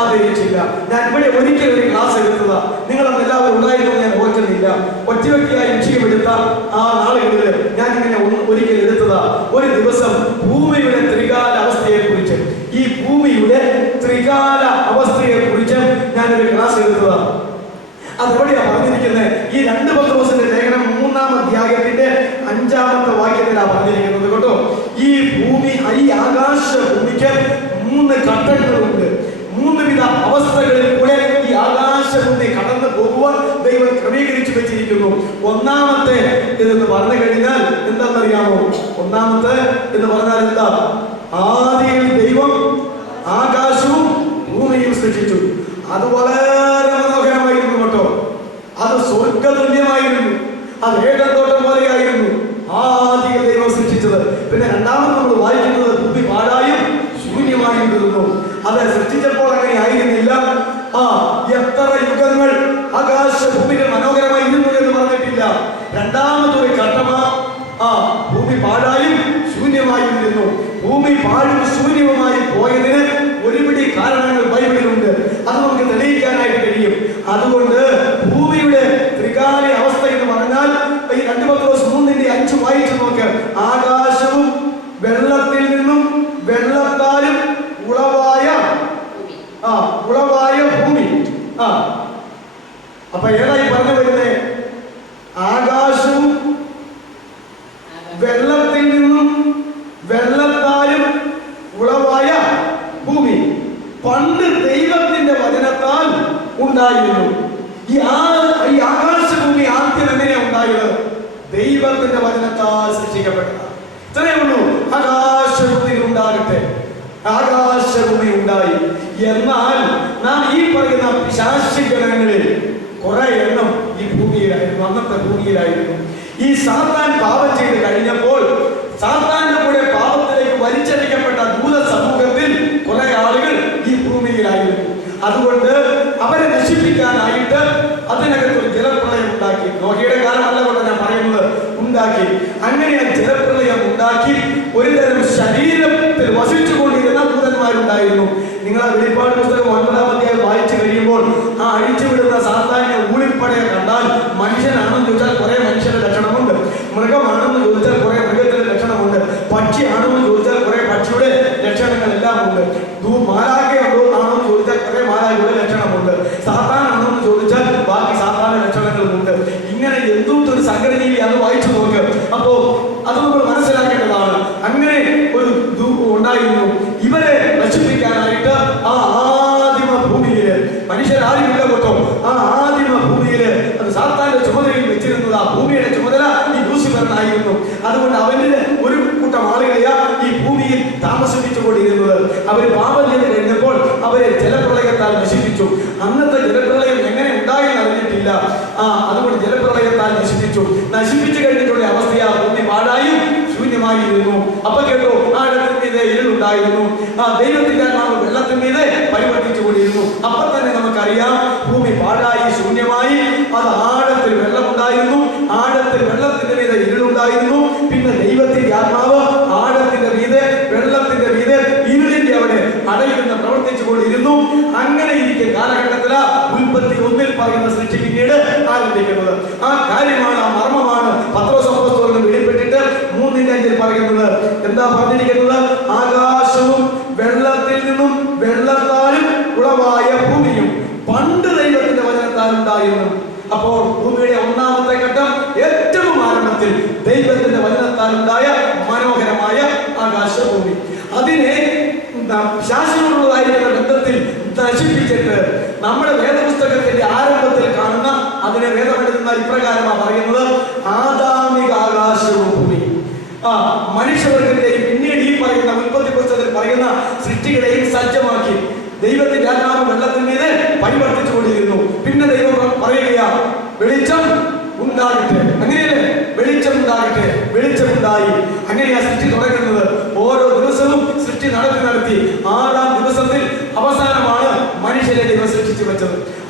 ആദരിച്ചില്ല. ഞാൻ ഇവിടെ ഒരിക്കലും ഒരു ക്ലാസ് എടുത്തതാ, നിങ്ങളന്ന് എല്ലാവരും ഉണ്ടായിരുന്നു ഞാൻ ഓർക്കുന്നില്ല. ഒറ്റ വ്യക്തിയായി വിഷയമെടുത്ത ആ നാളുകളിൽ ഞാൻ ഇങ്ങനെ ഒരിക്കൽ എടുത്തതാ. ഒരു ദിവസം ഭൂമിയുടെ ത്രികാല അവസ്ഥയെ കുറിച്ച്, ഈ ഭൂമിയുടെ ത്രികാല അവസ്ഥയെ കുറിച്ച് ഞാനൊരു ക്ലാസ് എടുത്തതാ. അതെവിടെയാ പറഞ്ഞിരിക്കുന്നത്? ഈ 2 പത്രോസിന്റെ ലേഖനം 3-ാം അധ്യായത്തിന്റെ 5-ാമത്തെ വാക്യത്തിലാണ് പറഞ്ഞിരിക്കുന്നത് കേട്ടോ. ഈ ഭൂമി, ഈ ആകാശ ഭൂമിക്ക് 3 ഘട്ടങ്ങളുണ്ട്. 3 വിധ അവസ്ഥകളിൽ കൂടെ ഈ ആകാശഭൂമി കടന്നു പോകുവാൻ ദൈവം ക്രമീകരിച്ചു വെച്ചിരിക്കുന്നു. ഒന്നാമത്തെ ഇതെന്ന് പറഞ്ഞു കഴിഞ്ഞാൽ എന്താണെന്നറിയാമോ? ഒന്നാമത്തെ എന്ന് പറഞ്ഞാൽ എന്താ? ആദിയിൽ ദൈവം ആകാശവും ഭൂമിയും സൃഷ്ടിച്ചു. അത് വളരെ മനോഹരമായിരുന്നു കേട്ടോ. അത് സ്വർഗതുല്യമായിരുന്നു. അത് ഏകത്തോട്ടം പോലെയായിരുന്നു ആദിയിൽ ദൈവം സൃഷ്ടിച്ചത്. പിന്നെ രണ്ടാമത് നമ്മൾ വായിക്കുന്നത് ഭൂമി പാഴായും ശൂന്യമായും തീർന്നു. അത് സൃഷ്ടിച്ചപ്പോൾ അങ്ങനെ ആയിരുന്നില്ല. എത്ര യുഗങ്ങൾ ആകാശഭൂമികൾ മനോഹരമായിരുന്നു എന്ന് പറഞ്ഞിട്ടില്ല. രണ്ടാമതൊരു ഘട്ടമാ ഭൂമി പാഴായും ശൂന്യമായും ഇരുന്നു. ഭൂമി പാഴും ശൂന്യവുമായി പോയതിന് ഒരുപിടി കാരണങ്ങൾ ബൈബിളിലുണ്ട്. അത് നമുക്ക് തെളിയിക്കാനായിട്ട് കഴിയും. അതുകൊണ്ട് ഭൂമിയുടെ ത്രികാല അവസ്ഥ എന്ന് പറഞ്ഞാൽ ഈ 2 പത്രോസ് 3:5 വായിച്ചു നോക്ക്. ആകാശവും വെള്ളത്തിൽ നിന്നും വെള്ളത്താലും ഉളവായ ഭൂമി. അപ്പൊ ഏതായി പറഞ്ഞു വരുന്നേ? ആകാശവും വെള്ളത്തിൽ നിന്നും വെള്ളത്താലും ഉളവായ ഭൂമി പണ്ട് ദൈവത്തിന്റെ വചനത്താൽ ഉണ്ടായിരുന്നു. ഈ ആകാശഭൂമി ആദ്യം എങ്ങനെയാ ഉണ്ടായത്? ദൈവത്തിന്റെ വചനത്താൽ സൃഷ്ടിക്കപ്പെട്ടതാണ്. ഇത്രയേ ഉള്ളൂ. ആകാശഭൂമി ഉണ്ടാകട്ടെ, ആകാശഭൂമി ഉണ്ടായി. എന്നാൽ നാം ഈ പറയുന്ന പിശാചിഗണങ്ങളിൽ കുറെ എണ്ണം ഈ ഭൂമിയിലായിരുന്നു, അന്നത്തെ ഭൂമിയിലായിരുന്നു. ഈ സാത്താൻ പാപം ചെയ്ത് കഴിഞ്ഞപ്പോൾ സാത്താന്റെ കൂടെ പാപത്തിലേക്ക് വലിച്ചടിക്കപ്പെട്ട ദൂത സമൂഹത്തിൽ കുറെ ആളുകൾ ഈ ഭൂമിയിലായിരുന്നു. അതുകൊണ്ട് അവരെ നശിപ്പിക്കാനായിട്ട് അതിനകത്തൊരു ജലപ്രളയം ഉണ്ടാക്കി. നോഹിയുടെ കാലമല്ല കൊണ്ട് ഞാൻ പറയുന്നത്, ഉണ്ടാക്കി. അങ്ങനെ ആ ജലപ്രളയം ഉണ്ടാക്കി ഒരു തരം ശരീരത്തിൽ വസിച്ചുകൊണ്ടിരുന്ന ദൂതന്മാരുണ്ടായിരുന്നു. നിങ്ങൾ ആ വെളിപ്പാട് പുസ്തകം 9-ാം അധ്യായം വായിച്ചു കഴിയുമ്പോൾ ആ അഴിച്ചുവിടുന്ന സാത്താനെ ഊളിപ്പടയെ കണ്ടാൽ മനുഷ്യനാണെന്ന് ചോദിച്ചാൽ കുറെ മനുഷ്യന്റെ ലക്ഷണമുണ്ട്, മൃഗമാണെന്ന് ചോദിച്ചാൽ കുറെ മൃഗത്തിന്റെ ലക്ഷണമുണ്ട്, പക്ഷിയാണെന്ന് ചോദിച്ചാൽ കുറെ പക്ഷിയുടെ ലക്ഷണങ്ങളെല്ലാം ഉണ്ട്, മാലാഖയുണ്ടോ ആണെന്ന് ചോദിച്ചാൽ കുറെ മാലാഖയുടെ ലക്ഷണമുണ്ട്, സാത്താനാണെന്ന് ചോദിച്ചാൽ ബാക്കി സാത്താന്റെ ലക്ഷണങ്ങളുമുണ്ട്. ഇങ്ങനെ എന്തൊരു സങ്കടജീവി അത് വായിച്ചു നോക്ക്. അപ്പോ അത് നമ്മൾ മനസ്സിലാക്കേണ്ടതാണ്. അങ്ങനെ ഒരു ഉണ്ടായിരുന്നു. ഇവരെ നശിപ്പിക്കാനായിട്ട് ആ ആദിമ ഭൂമിയില് മനുഷ്യരാരുമില്ല കേട്ടോ. ആ ആദിമ ഭൂമിയില് അത് സാത്താന്റെ ചുമതലയിൽ വെച്ചിരുന്നത്, ആ ഭൂമിയുടെ ചുമതല ഈ ലൂസിഫറിനായിരുന്നു. അതുകൊണ്ട് അവന് ഒരു കൂട്ടം ആളുകളെയാ ഈ ഭൂമിയിൽ താമസിപ്പിച്ചുകൊണ്ടിരുന്നത്. അവര് പാപം ചെയ്ത് കഴിഞ്ഞപ്പോൾ അവരെ ജലപ്രളയത്താൽ നശിപ്പിച്ചു. അന്നത്തെ ജലപ്രളയം എങ്ങനെ ഉണ്ടായെന്ന് അറിഞ്ഞിട്ടില്ല. അതുകൊണ്ട് ജലപ്രളയത്താൽ നശിപ്പിച്ചു കഴിഞ്ഞിട്ടുള്ള അവസ്ഥയാ ഭൂമി പാഴായും ശൂന്യമായിരുന്നു. അപ്പൊ കേട്ടോ, ആഴത്തിന്മീതെ ഇരുളുണ്ടായിരുന്നു. ദൈവത്തിന്റെ ആത്മാവ് വെള്ളത്തിന്മീതെ പരിവർത്തിച്ചുകൊണ്ടിരുന്നു. അപ്പൊ തന്നെ നമുക്കറിയാം ഭൂമി പാഴായി ശൂന്യമായി. അത് ആഴത്തിൽ വെള്ളമുണ്ടായിരുന്നു, ആഴത്തിൽ വെള്ളത്തിന്റെ മീതെ ഇരുളുണ്ടായിരുന്നു. പിന്നെ ദൈവത്തിന്റെ ആത്മാവ് ആഴത്തിന്റെ മീതെ വെള്ളത്തിന്റെ മീതെ ഇരുളിന്റെ അവിടെ അടയിരുന്ന് പ്രവർത്തിച്ചുകൊണ്ടിരുന്നു. അങ്ങനെ ഇരിക്കുന്ന കാലഘട്ടത്തില് ഉൽപ്പത്തി 1-ൽ പറയുന്ന സൃഷ്ടി പിന്നീട് ആരംഭിക്കുന്നത്. ആ കാര്യമാണ്, ആ മർമ്മമാണ് പത്രോസ് അപ്പോസ്തലന് വെളിപ്പെട്ടിട്ട് 3:5 പറയുന്നത്. എന്താ പറഞ്ഞിരിക്കുന്നത്? ആകാശവും വെള്ളത്തിൽ നിന്നും വെള്ളത്താലും ഉളവായ ഭൂമിയും പണ്ട് ദൈവത്തിന്റെ വചനത്താൽ ഉണ്ടായിരുന്നു. അപ്പോൾ ഭൂമിയുടെ ഒന്നാമത്തെ ഘട്ടം ഏറ്റവും ആരംഭത്തിൽ ദൈവത്തിന്റെ വചനത്താൽ ഉണ്ടായ മനോഹരമായ ആകാശഭൂമി. അതിനെ ശാസ്ത്രമുള്ളതായിരിക്കുന്ന ബന്ധത്തിൽ നശിപ്പിച്ചിട്ട് നമ്മുടെ വേദപുസ്തകത്തിന്റെ ആരംഭത്തിൽ കാണുന്ന അതിനെ വേദപണ്ഡിതന്മാർ ഇപ്രകാരമാണ് പറയുന്നത്: ആദാമിക ആകാശവും ഭൂമി. മനുഷ്യവർഗത്തെയും പിന്നീട് ഈ പറയുന്ന ഉൽപ്പത്തി പുസ്തകത്തിൽ പറയുന്ന സൃഷ്ടികളെയും സജ്ജമാക്കി ദൈവത്തിന്റെ ആത്മാവ് വെള്ളത്തിന്മീതെ പരിവർത്തിച്ചുകൊണ്ടിരുന്നു. പിന്നെ ദൈവം പറയുകയാ, വെളിച്ചം ഉണ്ടാകട്ടെ. അങ്ങനെയല്ലേ? വെളിച്ചം ഉണ്ടാകട്ടെ. വെളിച്ചമുണ്ടായി. അങ്ങനെയാ സൃഷ്ടി തുടങ്ങുന്നത്. ഓരോ ദിവസവും സൃഷ്ടി നടത്തി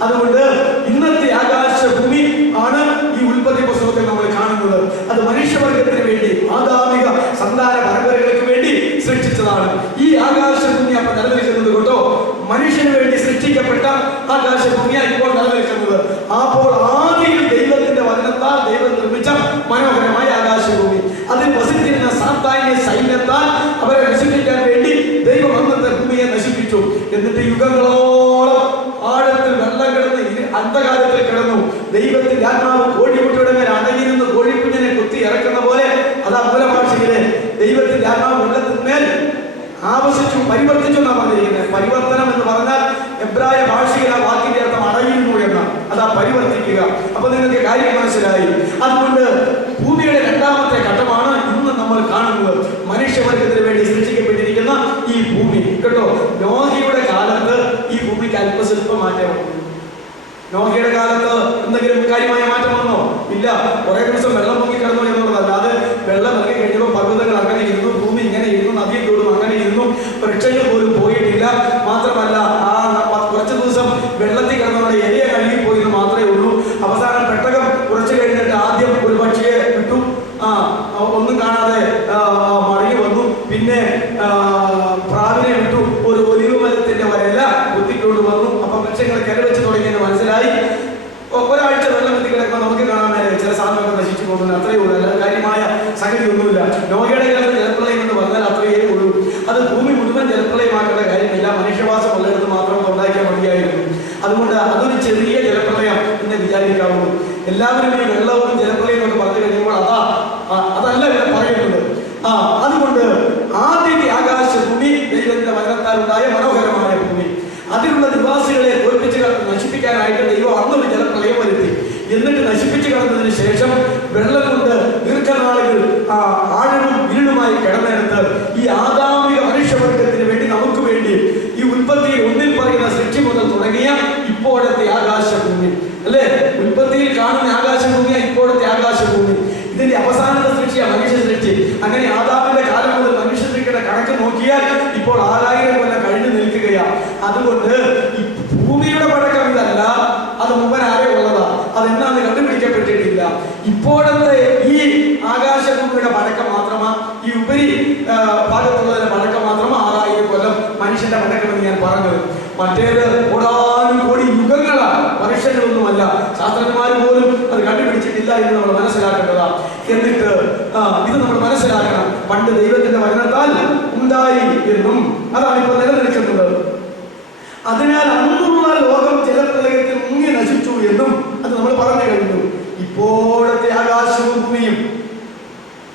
അതുകൊണ്ട് ഇന്നത്തെ ആകാശഭൂമി ആണ് ഈ ഉൽപ്പത്തി പുസ്തകത്തിൽ നമ്മൾ കാണുന്നത്. അത് മനുഷ്യവർഗത്തിന് വേണ്ടി, ആദാമിക സന്താന പരമ്പരകൾക്ക് വേണ്ടി സൃഷ്ടിച്ചതാണ്. ഈ ആകാശഭൂമി അപ്പോൾ നിലനിൽക്കുന്നത് കേട്ടോ, മനുഷ്യന് വേണ്ടി സൃഷ്ടിക്കപ്പെട്ട ആകാശഭൂമിയാണ് ഇപ്പോൾ നിലനിൽക്കുന്നത്. അപ്പോൾ ആദിയിൽ ദൈവത്തിന്റെ വചനത്താൽ ദൈവം നിർമ്മിച്ച മനോഹരമായ ആകാശഭൂമി, അതിൽ വസിച്ചിരുന്ന സാത്താന്യ സൈന്യത്താൽ അവരെ നശിപ്പിക്കാൻ വേണ്ടി ദൈവം അന്നത്തെ ഭൂമിയെ നശിപ്പിച്ചു. എന്നിട്ട് യുഗങ്ങളോളം ആഴത്തിൽ വെള്ളം കിടന്ന് അന്ധകാലത്തിൽ കിടന്നു. ദൈവത്തിന്റെ ആത്മാവ് കോഴിക്കുട്ടിയുടെ മേൽ അടങ്ങിയിരുന്ന് കോഴിക്കുഞ്ഞിനെ കുത്തി ഇറക്കുന്ന പോലെ, അതാ മൂലഭാഷയിലെ ദൈവത്തിന്റെ ആത്മാവ് വെള്ളത്തിന്മേൽ ആവശിച്ചു, പരിവർത്തിച്ചു എന്നാണ് പറഞ്ഞിരിക്കുന്നത്. പരിവർത്തനം എന്ന് പറഞ്ഞാൽ എബ്രായ ഭാഷയിൽ ആ വാക്കിന്റെ അർത്ഥം അടയുന്നു എന്നാണ്. അതാ പരിവർത്തിക്കുക. അപ്പൊ നിങ്ങൾക്ക് കാര്യം മനസ്സിലായി. അതുകൊണ്ട് ഭൂമിയുടെ രണ്ടാമത്തെ ഘട്ടമാണ് ഇന്ന് നമ്മൾ കാണുന്നത്. മനുഷ്യവർഗത്തിന് വേണ്ടി സൃഷ്ടിക്കപ്പെട്ടിരിക്കുന്ന ഈ ഭൂമി കേട്ടോ. നോഹയുടെ കാലത്ത് ഈ ഭൂമിക്ക് അല്പസ്വല്പം മാറ്റം വന്നു. നോഹയുടെ കാലത്ത് എന്തെങ്കിലും കാര്യമായ മാറ്റം വന്നോ? ഇല്ല. കുറെ ദിവസം വെള്ളം പൊങ്ങി കിടന്നു എന്നുള്ളതല്ല. അത് വെള്ളം ഇറങ്ങി കഴിഞ്ഞപ്പോൾ പർവ്വതങ്ങൾ അങ്ങനെ ഇരുന്നു, ഭൂമി ഇങ്ങനെ ഇരുന്നു, നദിയും തോടും അങ്ങനെ ഇരുന്നു, വൃക്ഷങ്ങൾ പോലും പോയിട്ടില്ല. മാത്രമല്ല ആ കുറച്ച് ദിവസം വെള്ളത്തിൽ കിടന്നവരുടെ ഇലയെ കഴുകി പോയെന്ന് മാത്രമേ ഉള്ളൂ. അവസാനം പെട്ടകം കുറച്ച് കഴിഞ്ഞിട്ട് ആദ്യം ഒരു പക്ഷിയെ വിട്ടു, ഒന്നും കാണാതെ മടങ്ങി വന്നു. പിന്നെ പ്രാവിനെ വിട്ടു, ഒരു ഒലിവ് മരത്തിന്റെ വരയില കുത്തിക്കൊണ്ട് വന്നു. അപ്പൊ വൃക്ഷങ്ങൾ കിരവെച്ച് തുടങ്ങിയെന്ന് മനസ്സിലായി. ഒരാഴ്ച വെള്ളം എത്തി കിടക്കുമ്പോൾ നമുക്ക് കാണാൻ മേലെ ചില സാധനങ്ങളൊക്കെ നശിച്ചു പോകുന്നു, അത്രയേ ഉള്ളൂ. അല്ലാതെ കാര്യമായ സംഗതി ഒന്നുമില്ല. നോഹയുടെ കാലത്ത് ജലപ്രളയം എന്ന് പറഞ്ഞാൽ അത്രയേ ഉള്ളൂ. അത് ഭൂമി മുഴുവൻ ജലപ്രളയമാക്കേണ്ട കാര്യമില്ല, മനുഷ്യവാസം ഉള്ളിടത്ത് മാത്രം ഉണ്ടാക്കിയാൽ മതിയായിരുന്നു. അതുകൊണ്ട് അതൊരു ചെറിയ ജലപ്രളയം എന്ന് വിചാരിക്കാവുള്ളൂ. എല്ലാവരും ഈ വെള്ളവും ജലപ്രളയം എന്നൊക്കെ പറഞ്ഞു കഴിയുമ്പോൾ അതല്ല ഇവിടെ പറയുന്നത്. അതുകൊണ്ട് ആദ്യത്തെ ആകാശഭൂമി ദൈവത്തിന്റെ വചനത്താൽ ഉണ്ടായ മനോഹരമായ ഭൂമി, അതിലുള്ള നിവാസികളെ തോൽപ്പിച്ച് നശിപ്പിക്കാനായിട്ട് ദൈവം അന്നൊരു ജലപ്രളയം വരുത്തി. എന്നിട്ട് നശിപ്പിച്ചു കളഞ്ഞതിന് ശേഷം വെള്ളം കൊണ്ട് ദീർഘനാളുകൾ ആഴവും ഇരുളുമായി കിടന്നെടുത്ത് ഈ ആദാമിക മനുഷ്യവർഗത്തിന് വേണ്ടി, നമുക്ക് വേണ്ടി ഈ ഉൽപ്പത്തിയിൽ ഒന്നിൽ പറയുന്ന സൃഷ്ടി മുതൽ തുടങ്ങിയ ഇപ്പോഴത്തെ ആകാശഭൂമി അല്ലേ, ഉൽപ്പത്തിയിൽ കാണുന്ന ആകാശഭൂമിയാണ് ഇപ്പോഴത്തെ ആകാശഭൂമി. ഇതിന്റെ അവസാനത്തെ സൃഷ്ടിയാണ് മനുഷ്യ സൃഷ്ടി. അങ്ങനെ ആദാമിന്റെ കാലം മുതൽ മനുഷ്യ സൃഷ്ടിയുടെ കണക്ക് നോക്കിയാൽ ഇപ്പോൾ 6000 കൊല്ലം കഴിഞ്ഞു നിൽക്കുകയാണ്. അതുകൊണ്ട് ഈ ഭൂമിയുടെ പഴക്കം ഇതല്ല, അത് മുമ്പനാരെ ഉള്ളതാ. അതെന്താന്ന് കണ്ടുപിടിക്കപ്പെട്ടിട്ടില്ല. ഇപ്പോഴത്തെ ഈ ആകാശഭൂമിയുടെ പഴക്കം മാത്രമാ, ഈ ഉപരി ഭാഗത്തുള്ളതിന്റെ പഴക്കം മാത്രമാ 6000 കൊല്ലം മനുഷ്യന്റെ പഴക്കമെന്ന് ഞാൻ പറഞ്ഞത്. മറ്റേത് കോടാനുകോടി യുഗങ്ങളാ, വർഷങ്ങളൊന്നുമല്ല. ശാസ്ത്രജ്ഞന്മാർ പോലും അത് കണ്ടുപിടിച്ചിട്ടില്ല എന്ന് നമ്മൾ മനസ്സിലാക്കേണ്ടതാ. എന്നിട്ട് ഇത് നമ്മൾ മനസ്സിലാക്കണം. പണ്ട് ദൈവത്തിന്റെ വചനത്താൽ ഉണ്ടായി എന്നും അതാണ് ഇപ്പോൾ നിലനിൽക്കുന്നത്. അതിനാൽ അന്നുള്ള ലോകം ജലപ്രളയത്തിൽ മുങ്ങി നശിച്ചു എന്നും അത് നമ്മൾ പറഞ്ഞു കഴിഞ്ഞു. ഇപ്പോഴത്തെ ആകാശവും ഭൂമിയും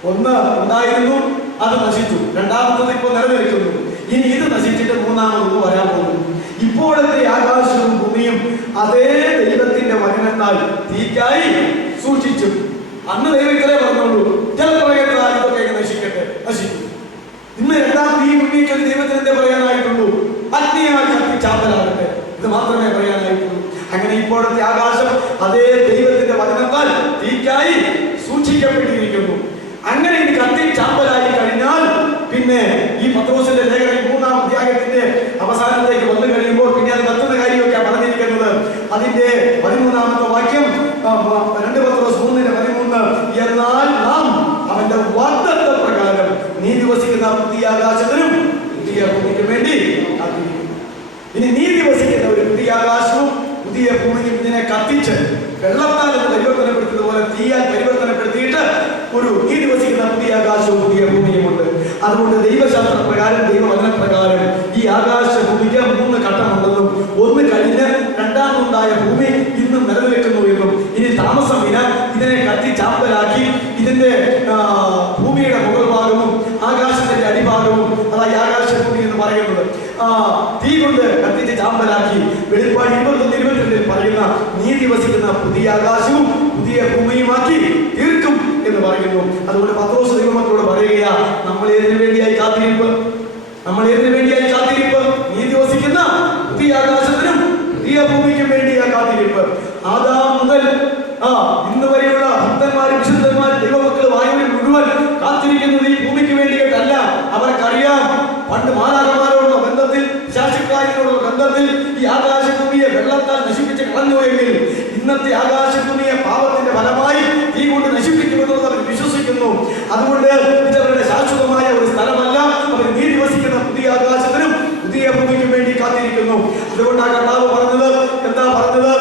ഒന്ന് ഉണ്ടായിരുന്നു, അത് നശിച്ചു. രണ്ടാമത്തത് ഇപ്പോൾ നിലനിൽക്കുന്നു. ഇനി ഇത് നശിച്ചിട്ട് മൂന്നാമത് വരാൻ പോകുന്നു. ഇപ്പോഴത്തെ ആകാശവും ഭൂമിയും അതേ ദൈവത്തിന്റെ വചനത്താൽ തീക്കായി സൂക്ഷിച്ചു. അന്ന് ദൈവം ഇത്രേ പറഞ്ഞുള്ളൂ, ജലപ്രളയത്താൽ ഇതൊക്കെ നശിക്കട്ടെ, നശിച്ചു. ഇന്ന് രണ്ടാമത് ഈ ഭൂമിക്ക് ദൈവത്തിന് എന്തേ പറയാനായിട്ടുള്ളൂ? അഗ്നിയാൽ കത്തിച്ചാമ്പലാകട്ടെ, ഇത് മാത്രമേ പറയാനായിട്ടുള്ളൂ. അങ്ങനെ ഇപ്പോഴത്തെ ആകാശം അതേ ദൈവത്തിന്റെ വചനത്താൽ തീക്കായി സൂക്ഷിക്കപ്പെട്ടിരിക്കുന്നു. അങ്ങനെ ഇത് കത്തി ചാമ്പലായി കഴിഞ്ഞാൽ പിന്നെ ഈ പത്രോസിന്റെ ലേഖനം 3-ാം അധ്യായത്തിന്റെ അവസാനത്തേക്ക് വന്നു കഴിയുമ്പോൾ പിന്നെ അത് കത്തുന്ന കാര്യമൊക്കെയാണ് പറഞ്ഞിരിക്കുന്നത്. അതിന്റെ 13-ാമത്തെ വാക്യം 2 പത്രോസ് 3:13, എന്നാൽ നാം അവന്റെ വാഗ്ദത്ത പ്രകാരം നീതി വസിക്കുന്ന പുതിയ ആകാശത്തിനും പുതിയ ഭൂമിക്കും വേണ്ടി കാത്തിരിക്കുന്നു. ഇനി നീതി വസിക്കുന്ന ഒരു പുതിയ ആകാശവും പുതിയ ഭൂമിയും ഇതിനെ കത്തിച്ച് വെള്ളത്താൽ പരിവർത്തനപ്പെടുത്തുന്നത് പോലെ തീയാൽ പരിവർത്തനപ്പെടുത്തിയിട്ട് ഒരു നീതി വസിക്കുന്ന പുതിയ ആകാശവും പുതിയ ഭൂമിയുമുണ്ട്. അതുകൊണ്ട് ദൈവശാസ്ത്ര പ്രകാരം, ദൈവവചന പ്രകാരം ഈ ആകാശ ഭൂമിക്ക് 3 ഘട്ടമുണ്ടെന്നും ഒന്ന് കഴിഞ്ഞ് രണ്ടാമതുണ്ടായ ഭൂമി ഇന്നും നിലനിൽക്കുന്നു എന്നും ഇനി താമസമില്ല ഇതിനെ കത്തി ചാമ്പലാക്കി ഇതിന്റെ ഭൂമിയുടെ മുകൾ ഭാഗവും ആകാശത്തിന്റെ അടിഭാഗവും, അതായത് ആകാശഭൂമി എന്ന് പറയുന്നത്, തീ കൊണ്ട് കത്തിച്ച് ചാമ്പലാക്കി വെളിപ്പാട് 21-22 പറയുന്ന നീതി വസിക്കുന്ന പുതിയ ആകാശവും പുതിയ ഭൂമിയുമാക്കി തീർക്കും എന്ന് പറയുന്നു. അതുകൊണ്ട് പത്രോസ് ദൈവമക്കളോട് പറയുകയാ, നമ്മൾ ഏതിനു വേണ്ടിയായി കാത്തിരിപ്പ്? നമ്മൾ ഏതിനു വേണ്ടിയായി കാത്തിരിപ്പ്? നീതി വസിക്കുന്ന പുതിയ ആകാശത്തിനും പുതിയ ഭൂമിക്കും വേണ്ടിയാ കാത്തിരിപ്പ്. ആദാം മുതൽ ഇന്ന് വരെയുള്ള ഭക്തന്മാരും വിശുദ്ധന്മാരും ദൈവമക്കൾ വായുവിൽ മുഴുവൻ കാത്തിരിക്കുന്നത് ഈ ഭൂമിക്ക് വേണ്ടിയിട്ടല്ല. അവർക്കറിയാം പണ്ട് മാലാഖമാരോടുള്ള ബന്ധത്തിൽ, ശാസ്ത്രക്കാരോടുള്ള ബന്ധത്തിൽ ഈ ആകാശഭൂമിയെ വെള്ളത്താൽ നശിപ്പിച്ച് ഇന്നത്തെ ആകാശഭൂമിയെ പാപത്തിന്റെ ഫലമായി തീ കൊണ്ട് നശിപ്പിക്കുമെന്നുള്ളത് അവർ വിശ്വസിക്കുന്നു. അതുകൊണ്ട് ഇതവരുടെ ശാശ്വതമായ ഒരു സ്ഥലമല്ല. അവർ നീതി വസിക്കുന്ന പുതിയ ആകാശത്തിനും പുതിയ ഭൂമിക്കും വേണ്ടി കാത്തിരിക്കുന്നു. അതുകൊണ്ടാണ് കർത്താവ് പറഞ്ഞത്, എന്താ പറഞ്ഞത്?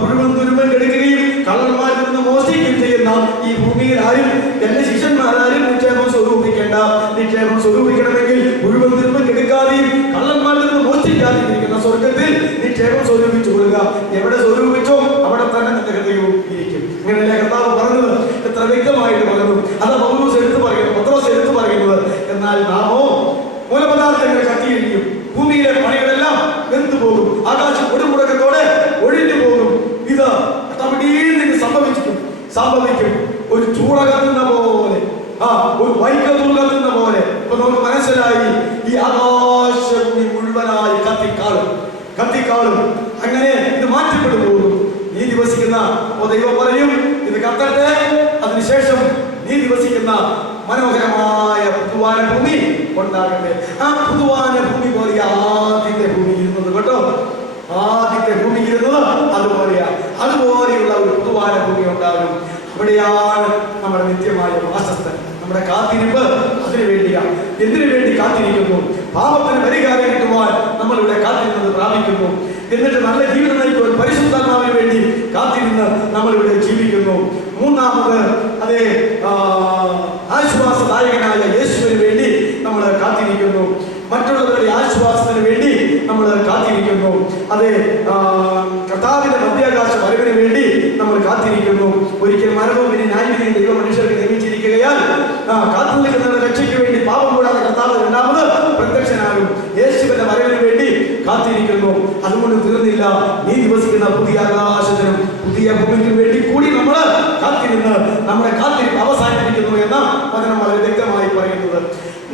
മുഴുവൻ തുരുമ്പൻ കെടുക്കുകയും കള്ളന്മാരിൽ നിന്ന് മോഷ്ടിക്കുകയും ചെയ്യുന്ന ഈ ഭൂമിയിൽ ആരും എന്റെ ശിഷ്യന്മാരാരും നിക്ഷേപം സ്വരൂപിക്കേണ്ട. നിക്ഷേപം സ്വരൂപിക്കണമെങ്കിൽ മുഴുവൻ തുരുമ്പൻ കെടുക്കാതെയും കള്ളന്മാരിൽ നിന്ന് മോഷ്ടിക്കാതിരിക്കുന്ന സ്വർഗത്തിൽ നിക്ഷേപം സ്വരൂപിച്ചു കൊള്ളുക. എവിടെ സ്വരൂപിച്ചോ അവിടെ തന്നെ നിന്റെ ഹൃദയവും ഇരിക്കും. ഇങ്ങനെയല്ലേ കർത്താവ് പറഞ്ഞത്? എത്ര വ്യക്തമായിട്ട് പറഞ്ഞു. അത് പൗലോസ് എടുത്തു പറയുന്നത്, പത്രോസ് എടുത്തു പറയുന്നത്. എന്നാൽ നാമോ മൂലപദാർത്ഥങ്ങൾ കത്തിയിരിക്കും, ഭൂമിയിലെ പണികളെല്ലാം വെന്തുപോകും, ആകാശം കൊടുമുടക്കത്തോടെ ഒഴിഞ്ഞു പോകും. ഇത് തമിഴിൽ സംഭവിക്കും. ഒരു ചൂള കത്തുന്ന പോലെ, ഒരു വൈക്കത്തൂൾ കത്തുന്ന പോലെ. ഇപ്പൊ നമുക്ക് മനസ്സിലായി, ഈ ആകാശഭൂമി മുഴുവനായി കത്തിക്കാളും. അങ്ങനെ ഇത് മാറ്റപ്പെട്ടു പോകും. നീതി വസിക്കുന്ന ദൈവം പറയും, ഇത് കത്തട്ടെ, അതിനുശേഷം നീതി വസിക്കുന്ന മനോഹരമായ പുതുവാന ഭൂമി ഉണ്ടാകട്ടെ. ആ പുതുവാന ഭൂമി പോലെ ആദ്യത്തെ ഭൂമി ഇരുന്നത് കേട്ടോ, ആദ്യത്തെ ഭൂമി ഇരുന്നത് അതുപോലെയുള്ള ഒരു പുതുവാന ഭൂമി ഉണ്ടാകും. അവിടെയാണ് നമ്മുടെ നിത്യമായ വാസസ്ഥൻ. നമ്മുടെ കാത്തിരിപ്പ് അതിനു വേണ്ടിയാണ്. എന്തിനു വേണ്ടി കാത്തിരിക്കുന്നു? പാപത്തിന് പരിഹാരം കിട്ടുവാൻ നമ്മളിവിടെ കാത്തിരുന്നത് പ്രാപിക്കുന്നു. എന്നിട്ട് നല്ല ജീവിതം നയിക്കുവാൻ പരിശുദ്ധാത്മാവിന് വേണ്ടി കാത്തിരുന്ന് നമ്മളിവിടെ ജീവിക്കുന്നു. മൂന്നാമത് അതേ ആശ്വാസദായകനായ യേശുവിന് വേണ്ടി നമ്മൾ കാത്തിരിക്കുന്നു. മറ്റുള്ളവരുടെ ആശ്വാസത്തിന് വേണ്ടി നമ്മൾ കാത്തിരിക്കുന്നു. അതെ, കർത്താവിന്റെ മധ്യാകാശ വരവിന് വേണ്ടി നമ്മൾ കാത്തിരിക്കുന്നു. ഒരിക്കൽ മരണവും പിന്നെ ന്യായവിധിയും ദൈവ മനുഷ്യർക്ക് നിയമിച്ചിരിക്കുകയാൽ കാത്തു നിൽക്കുന്നവരുടെ രക്ഷയ്ക്ക് വേണ്ടി പാപം കൂടാതെ കർത്താവ് രണ്ടാമത് പ്രത്യക്ഷനാകും. യേശുവിന്റെ വരവിന് വേണ്ടി കാത്തിരിക്കുന്നു. അതുകൊണ്ട് തീർന്നില്ല. നീതി വസിക്കുന്ന പുതിയ ആകാശത്തിനും പുതിയ ഭൂമിക്കും വേണ്ടി കൂടി നമ്മൾ കാത്തിരുന്ന് നമ്മുടെ കാത്തിരിപ്പ് അവസാനിപ്പിക്കുന്നു എന്ന വചനം വളരെ വ്യക്തമായി പറയുന്നത്.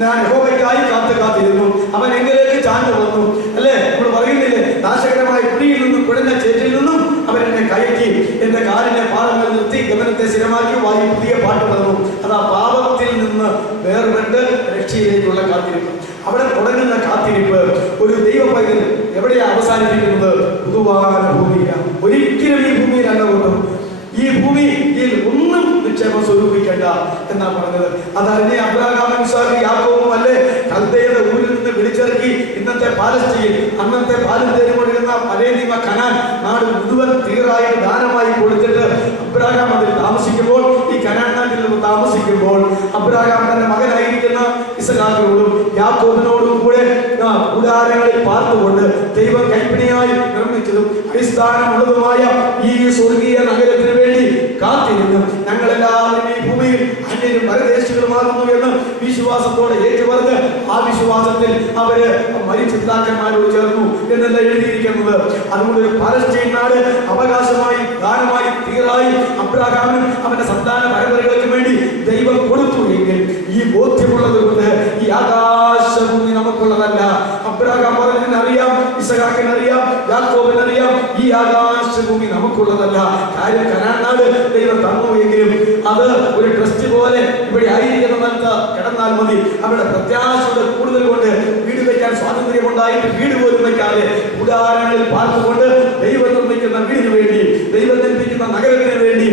ഞാൻ യഹോവയ്ക്കായി കാത്തിരുന്നു, അവൻ എങ്കിലേക്ക് ചാഞ്ഞു വന്നു. അല്ലേ, നമ്മൾ പറയുന്നില്ലേ, നാശകരമായ കുഴിയിൽ നിന്നും കുഴഞ്ഞ ചേറ്റിൽ നിന്നും അവൻ എന്നെ കയറ്റി, എന്റെ കാലിനെ പാദങ്ങൾ നിർത്തി ഗമനത്തെ സ്ഥിരമാക്കി വായി പുതിയ പാട്ട് തന്നു. അതാ പാപത്തിൽ നിന്ന് വേർപെട്ട് രക്ഷയിലേക്കുള്ള കാത്തിരിപ്പ്. അവിടെ തുടങ്ങുന്ന കാത്തിരിപ്പ് ഒരു ദൈവ പൈതൽ എവിടെയാ അവസാനിപ്പിക്കുന്നത്? പുതുവാന ഭൂമിയിലാണ്. ഒരിക്കലും ഈ ഭൂമിയിലല്ല കൊണ്ടും. ഈ ഭൂമിയിൽ ഒന്നും നിക്ഷേപം സ്വരൂപിക്കേണ്ട എന്നാ പറഞ്ഞത്. അതറിഞ്ഞ അബ്രഹാമും ഇസ്ഹാക്കും യാക്കോബും അല്ലേ കൽദയയുടെ ഊരിൽ നിന്ന് വിളിച്ചിറക്കി ഇന്നത്തെ പാലസ്തീൻ, അന്നത്തെ പാലും തേനും ഒഴുകുന്ന പഴയ നിയമ കനാൻ നാട് മുഴുവൻ തീറായിട്ട് ദാനമായി കൊടുത്തിട്ട് അബ്രഹാം അതിൽ താമസിക്കുമ്പോൾ, ഈ കനാൻ നാട്ടിൽ നിന്ന് താമസിക്കുമ്പോൾ അബ്രഹാം തന്റെ മകനായിരിക്കുന്ന ഇസ്ഹാക്കിനോടും യാക്കോബിനോടും കൂടെ കൂടാരങ്ങളിൽ പാർത്തുകൊണ്ട് ദൈവം കൈപ്പിണിയായി നിർമ്മിച്ചതും അടിസ്ഥാനമുള്ളതുമായ ഈ സ്വർഗീയ നഗരത്തിന് വേണ്ടി കാത്തിരുന്നു. ഞങ്ങളെല്ലാവരും ഈ ഭൂമിയിൽ അന്യരും പരദേശികളുമാകുന്നു എന്ന് വിശ്വാസത്തോടെ ഏറ്റുപറഞ്ഞ് ആ വിശ്വാസത്തിൽ അവര് മരിച്ചിതാക്കന്മാരോട് ചേർന്നു എന്നല്ല എഴുതിയിരിക്കുന്നത്. അതുകൊണ്ട് ഒരു പാലസ്തീൻ നാട് അവകാശമായി ദാനമായി തീറായി അബ്രഹാമിനും അവന്റെ സന്താന പരമ്പരകൾക്ക് വേണ്ടി ദൈവം കൊടുത്തു എങ്കിൽ ഈ ബോധ്യമുള്ളത് കൊണ്ട് ഈ ആകാശഭൂമി നമുക്കുള്ളതല്ല. അബ്രഹാം പറഞ്ഞറിയാം, ഇസ്ഹാക്കിനറിയാം, യാക്കോബിനറിയാം, ഈ ആകാശഭൂമി നമുക്കുള്ളതല്ല. കാര്യം കനാൻ നാട് ദൈവം തന്നു എങ്കിലും അത് ഒരു ട്രസ്റ്റ് പോലെ ഇവിടെ ആയിരിക്കുന്നവർക്ക് കിടന്നാൽ മതി. അവരുടെ പ്രത്യാശയുടെ കൂടുതൽ കൊണ്ട് വീട് വയ്ക്കാൻ സ്വാതന്ത്ര്യമുണ്ടായിട്ട് വീട് പോലും വയ്ക്കാതെ കൂടാരങ്ങളിൽ പാർത്തുകൊണ്ട് ദൈവം നിർമ്മിക്കുന്ന വീടിന് വേണ്ടി, ദൈവം നിർമ്മിക്കുന്ന നഗരത്തിന് വേണ്ടി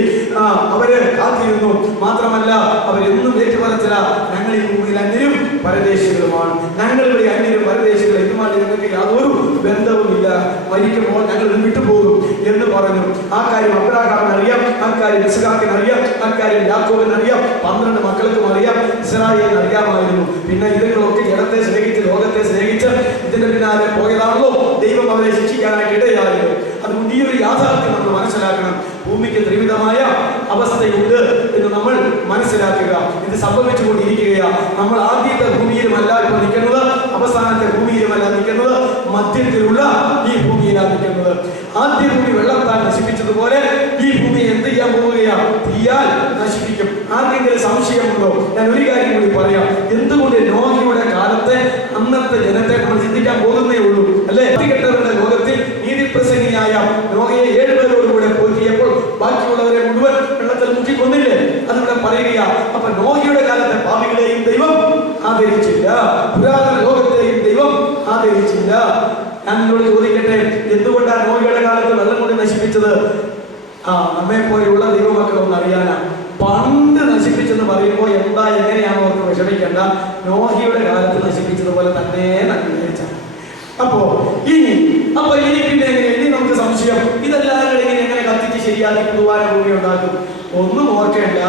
അവര് കാത്തിരുന്നു. മാത്രമല്ല അവരെന്നും ഏറ്റുപറച്ചില്ല, ഞങ്ങൾ ഈ ഭൂമിയിൽ അന്യരും പരദേശികളുമാണ്, ഞങ്ങളിവിടെ അന്യരും പരദേശികൾ, ഇതുമായിട്ട് ഞങ്ങൾക്ക് യാതൊരു ബന്ധവുമില്ല, മരിക്കുമ്പോൾ ഞങ്ങൾ വിട്ടുപോകും എന്ന് പറഞ്ഞു. ആ കാര്യം അബ്രഹാമിന് അറിയാം, ആ കാര്യം ഇസ്ഹാക്കിന് അറിയാം, ആ കാര്യം യാക്കോബിന് അറിയാം, 12 മക്കൾക്കും അറിയാം, ഇസ്രായേലിന് അറിയാമായിരുന്നു. പിന്നെ ഇതുങ്ങളൊക്കെ ജഡത്തെ സ്നേഹിച്ച് ലോകത്തെ സ്നേഹിച്ച് ഇതിന്റെ പിന്നാലെ പോയതാണല്ലോ ദൈവം അവരെ ശിക്ഷിക്കാനായിട്ട് ഇടയായത്. അതുകൊണ്ട് ഈ ഒരു യാഥാർത്ഥ്യം നമ്മൾ മനസ്സിലാക്കണം. ഭൂമിക്ക് ത്രിവിധമായ അവസ്ഥയുണ്ട് എന്ന് നമ്മൾ മനസ്സിലാക്കുക. ഇത് സംഭവിച്ചുകൊണ്ടിരിക്കുകയാണ്. നമ്മൾ ആദ്യത്തെ ഭൂമിയിലുമല്ല ഇപ്പോൾ നിൽക്കുന്നത്, അവസാനത്തെ ഭൂമിയിലുമല്ല നിൽക്കുന്നത്, മധ്യത്തിലുള്ള ഈ ഭൂമിയിലാണ് നിൽക്കുന്നത്. ആദ്യ ഭൂമി വെള്ളത്താൽ നശിപ്പിച്ചതുപോലെ ഈ ഭൂമി എന്ത് ചെയ്യാൻ പോവുകയാണ്? തീയാൽ നശിപ്പിക്കും. ആർക്കെങ്കിലും സംശയമുണ്ടോ? ഞാൻ ഒരു കാര്യം കൂടി പറയാം. എന്തുകൊണ്ട് നോഹയുടെ കാലത്തെ അന്നത്തെ ജനത്തെ നമ്മൾ ചിന്തിക്കാൻ പോകുന്നേ ഉള്ളൂ, അല്ലെ? വൃത്തികെട്ടവരുടെ ലോകത്തിൽ നീതിപ്രസംഗിയായ നോഹയെ 7 പേരോടുകൂടെ പോറ്റിയപ്പോൾ ബാക്കിയുള്ളവരെ മുഴുവൻ വെള്ളത്തിൽ മുക്കിക്കൊന്നില്ലേ? അതിവിടെ പറയുക. അപ്പൊ നോഹയുടെ കാലത്തെ പാപികളെയും ദൈവം ആദരിച്ചില്ല, പുരാതന ലോകത്തെയും ദൈവം ആദരിച്ചില്ല. ഞാൻ നിങ്ങളോട് ചോദിക്കട്ടെ, എന്തുകൊണ്ട് എന്തുകൊണ്ടാ നോഹിയുടെ കാലത്ത് വെള്ളം കൊണ്ട് നശിപ്പിച്ചത്? നമ്മെ പോലെയുള്ള ദൈവമക്കളൊന്നും അറിയാനാ. പണ്ട് നശിപ്പിച്ചെന്ന് പറയുമ്പോൾ എന്താ എങ്ങനെയാണോ അവർക്ക് വിഷമിക്കേണ്ട, നോഹിയുടെ കാലത്ത് നശിപ്പിച്ചതുപോലെ തന്നെ വിചാരിച്ച. അപ്പോ ഇനി പിന്നെ ഇനി നമുക്ക് സംശയം, ഇതെല്ലാം എങ്ങനെ കത്തിച്ച് ശരിയാക്കി പുതുവാന ഭൂമി ഉണ്ടാക്കും? ഒന്നും ഓർക്കേണ്ട.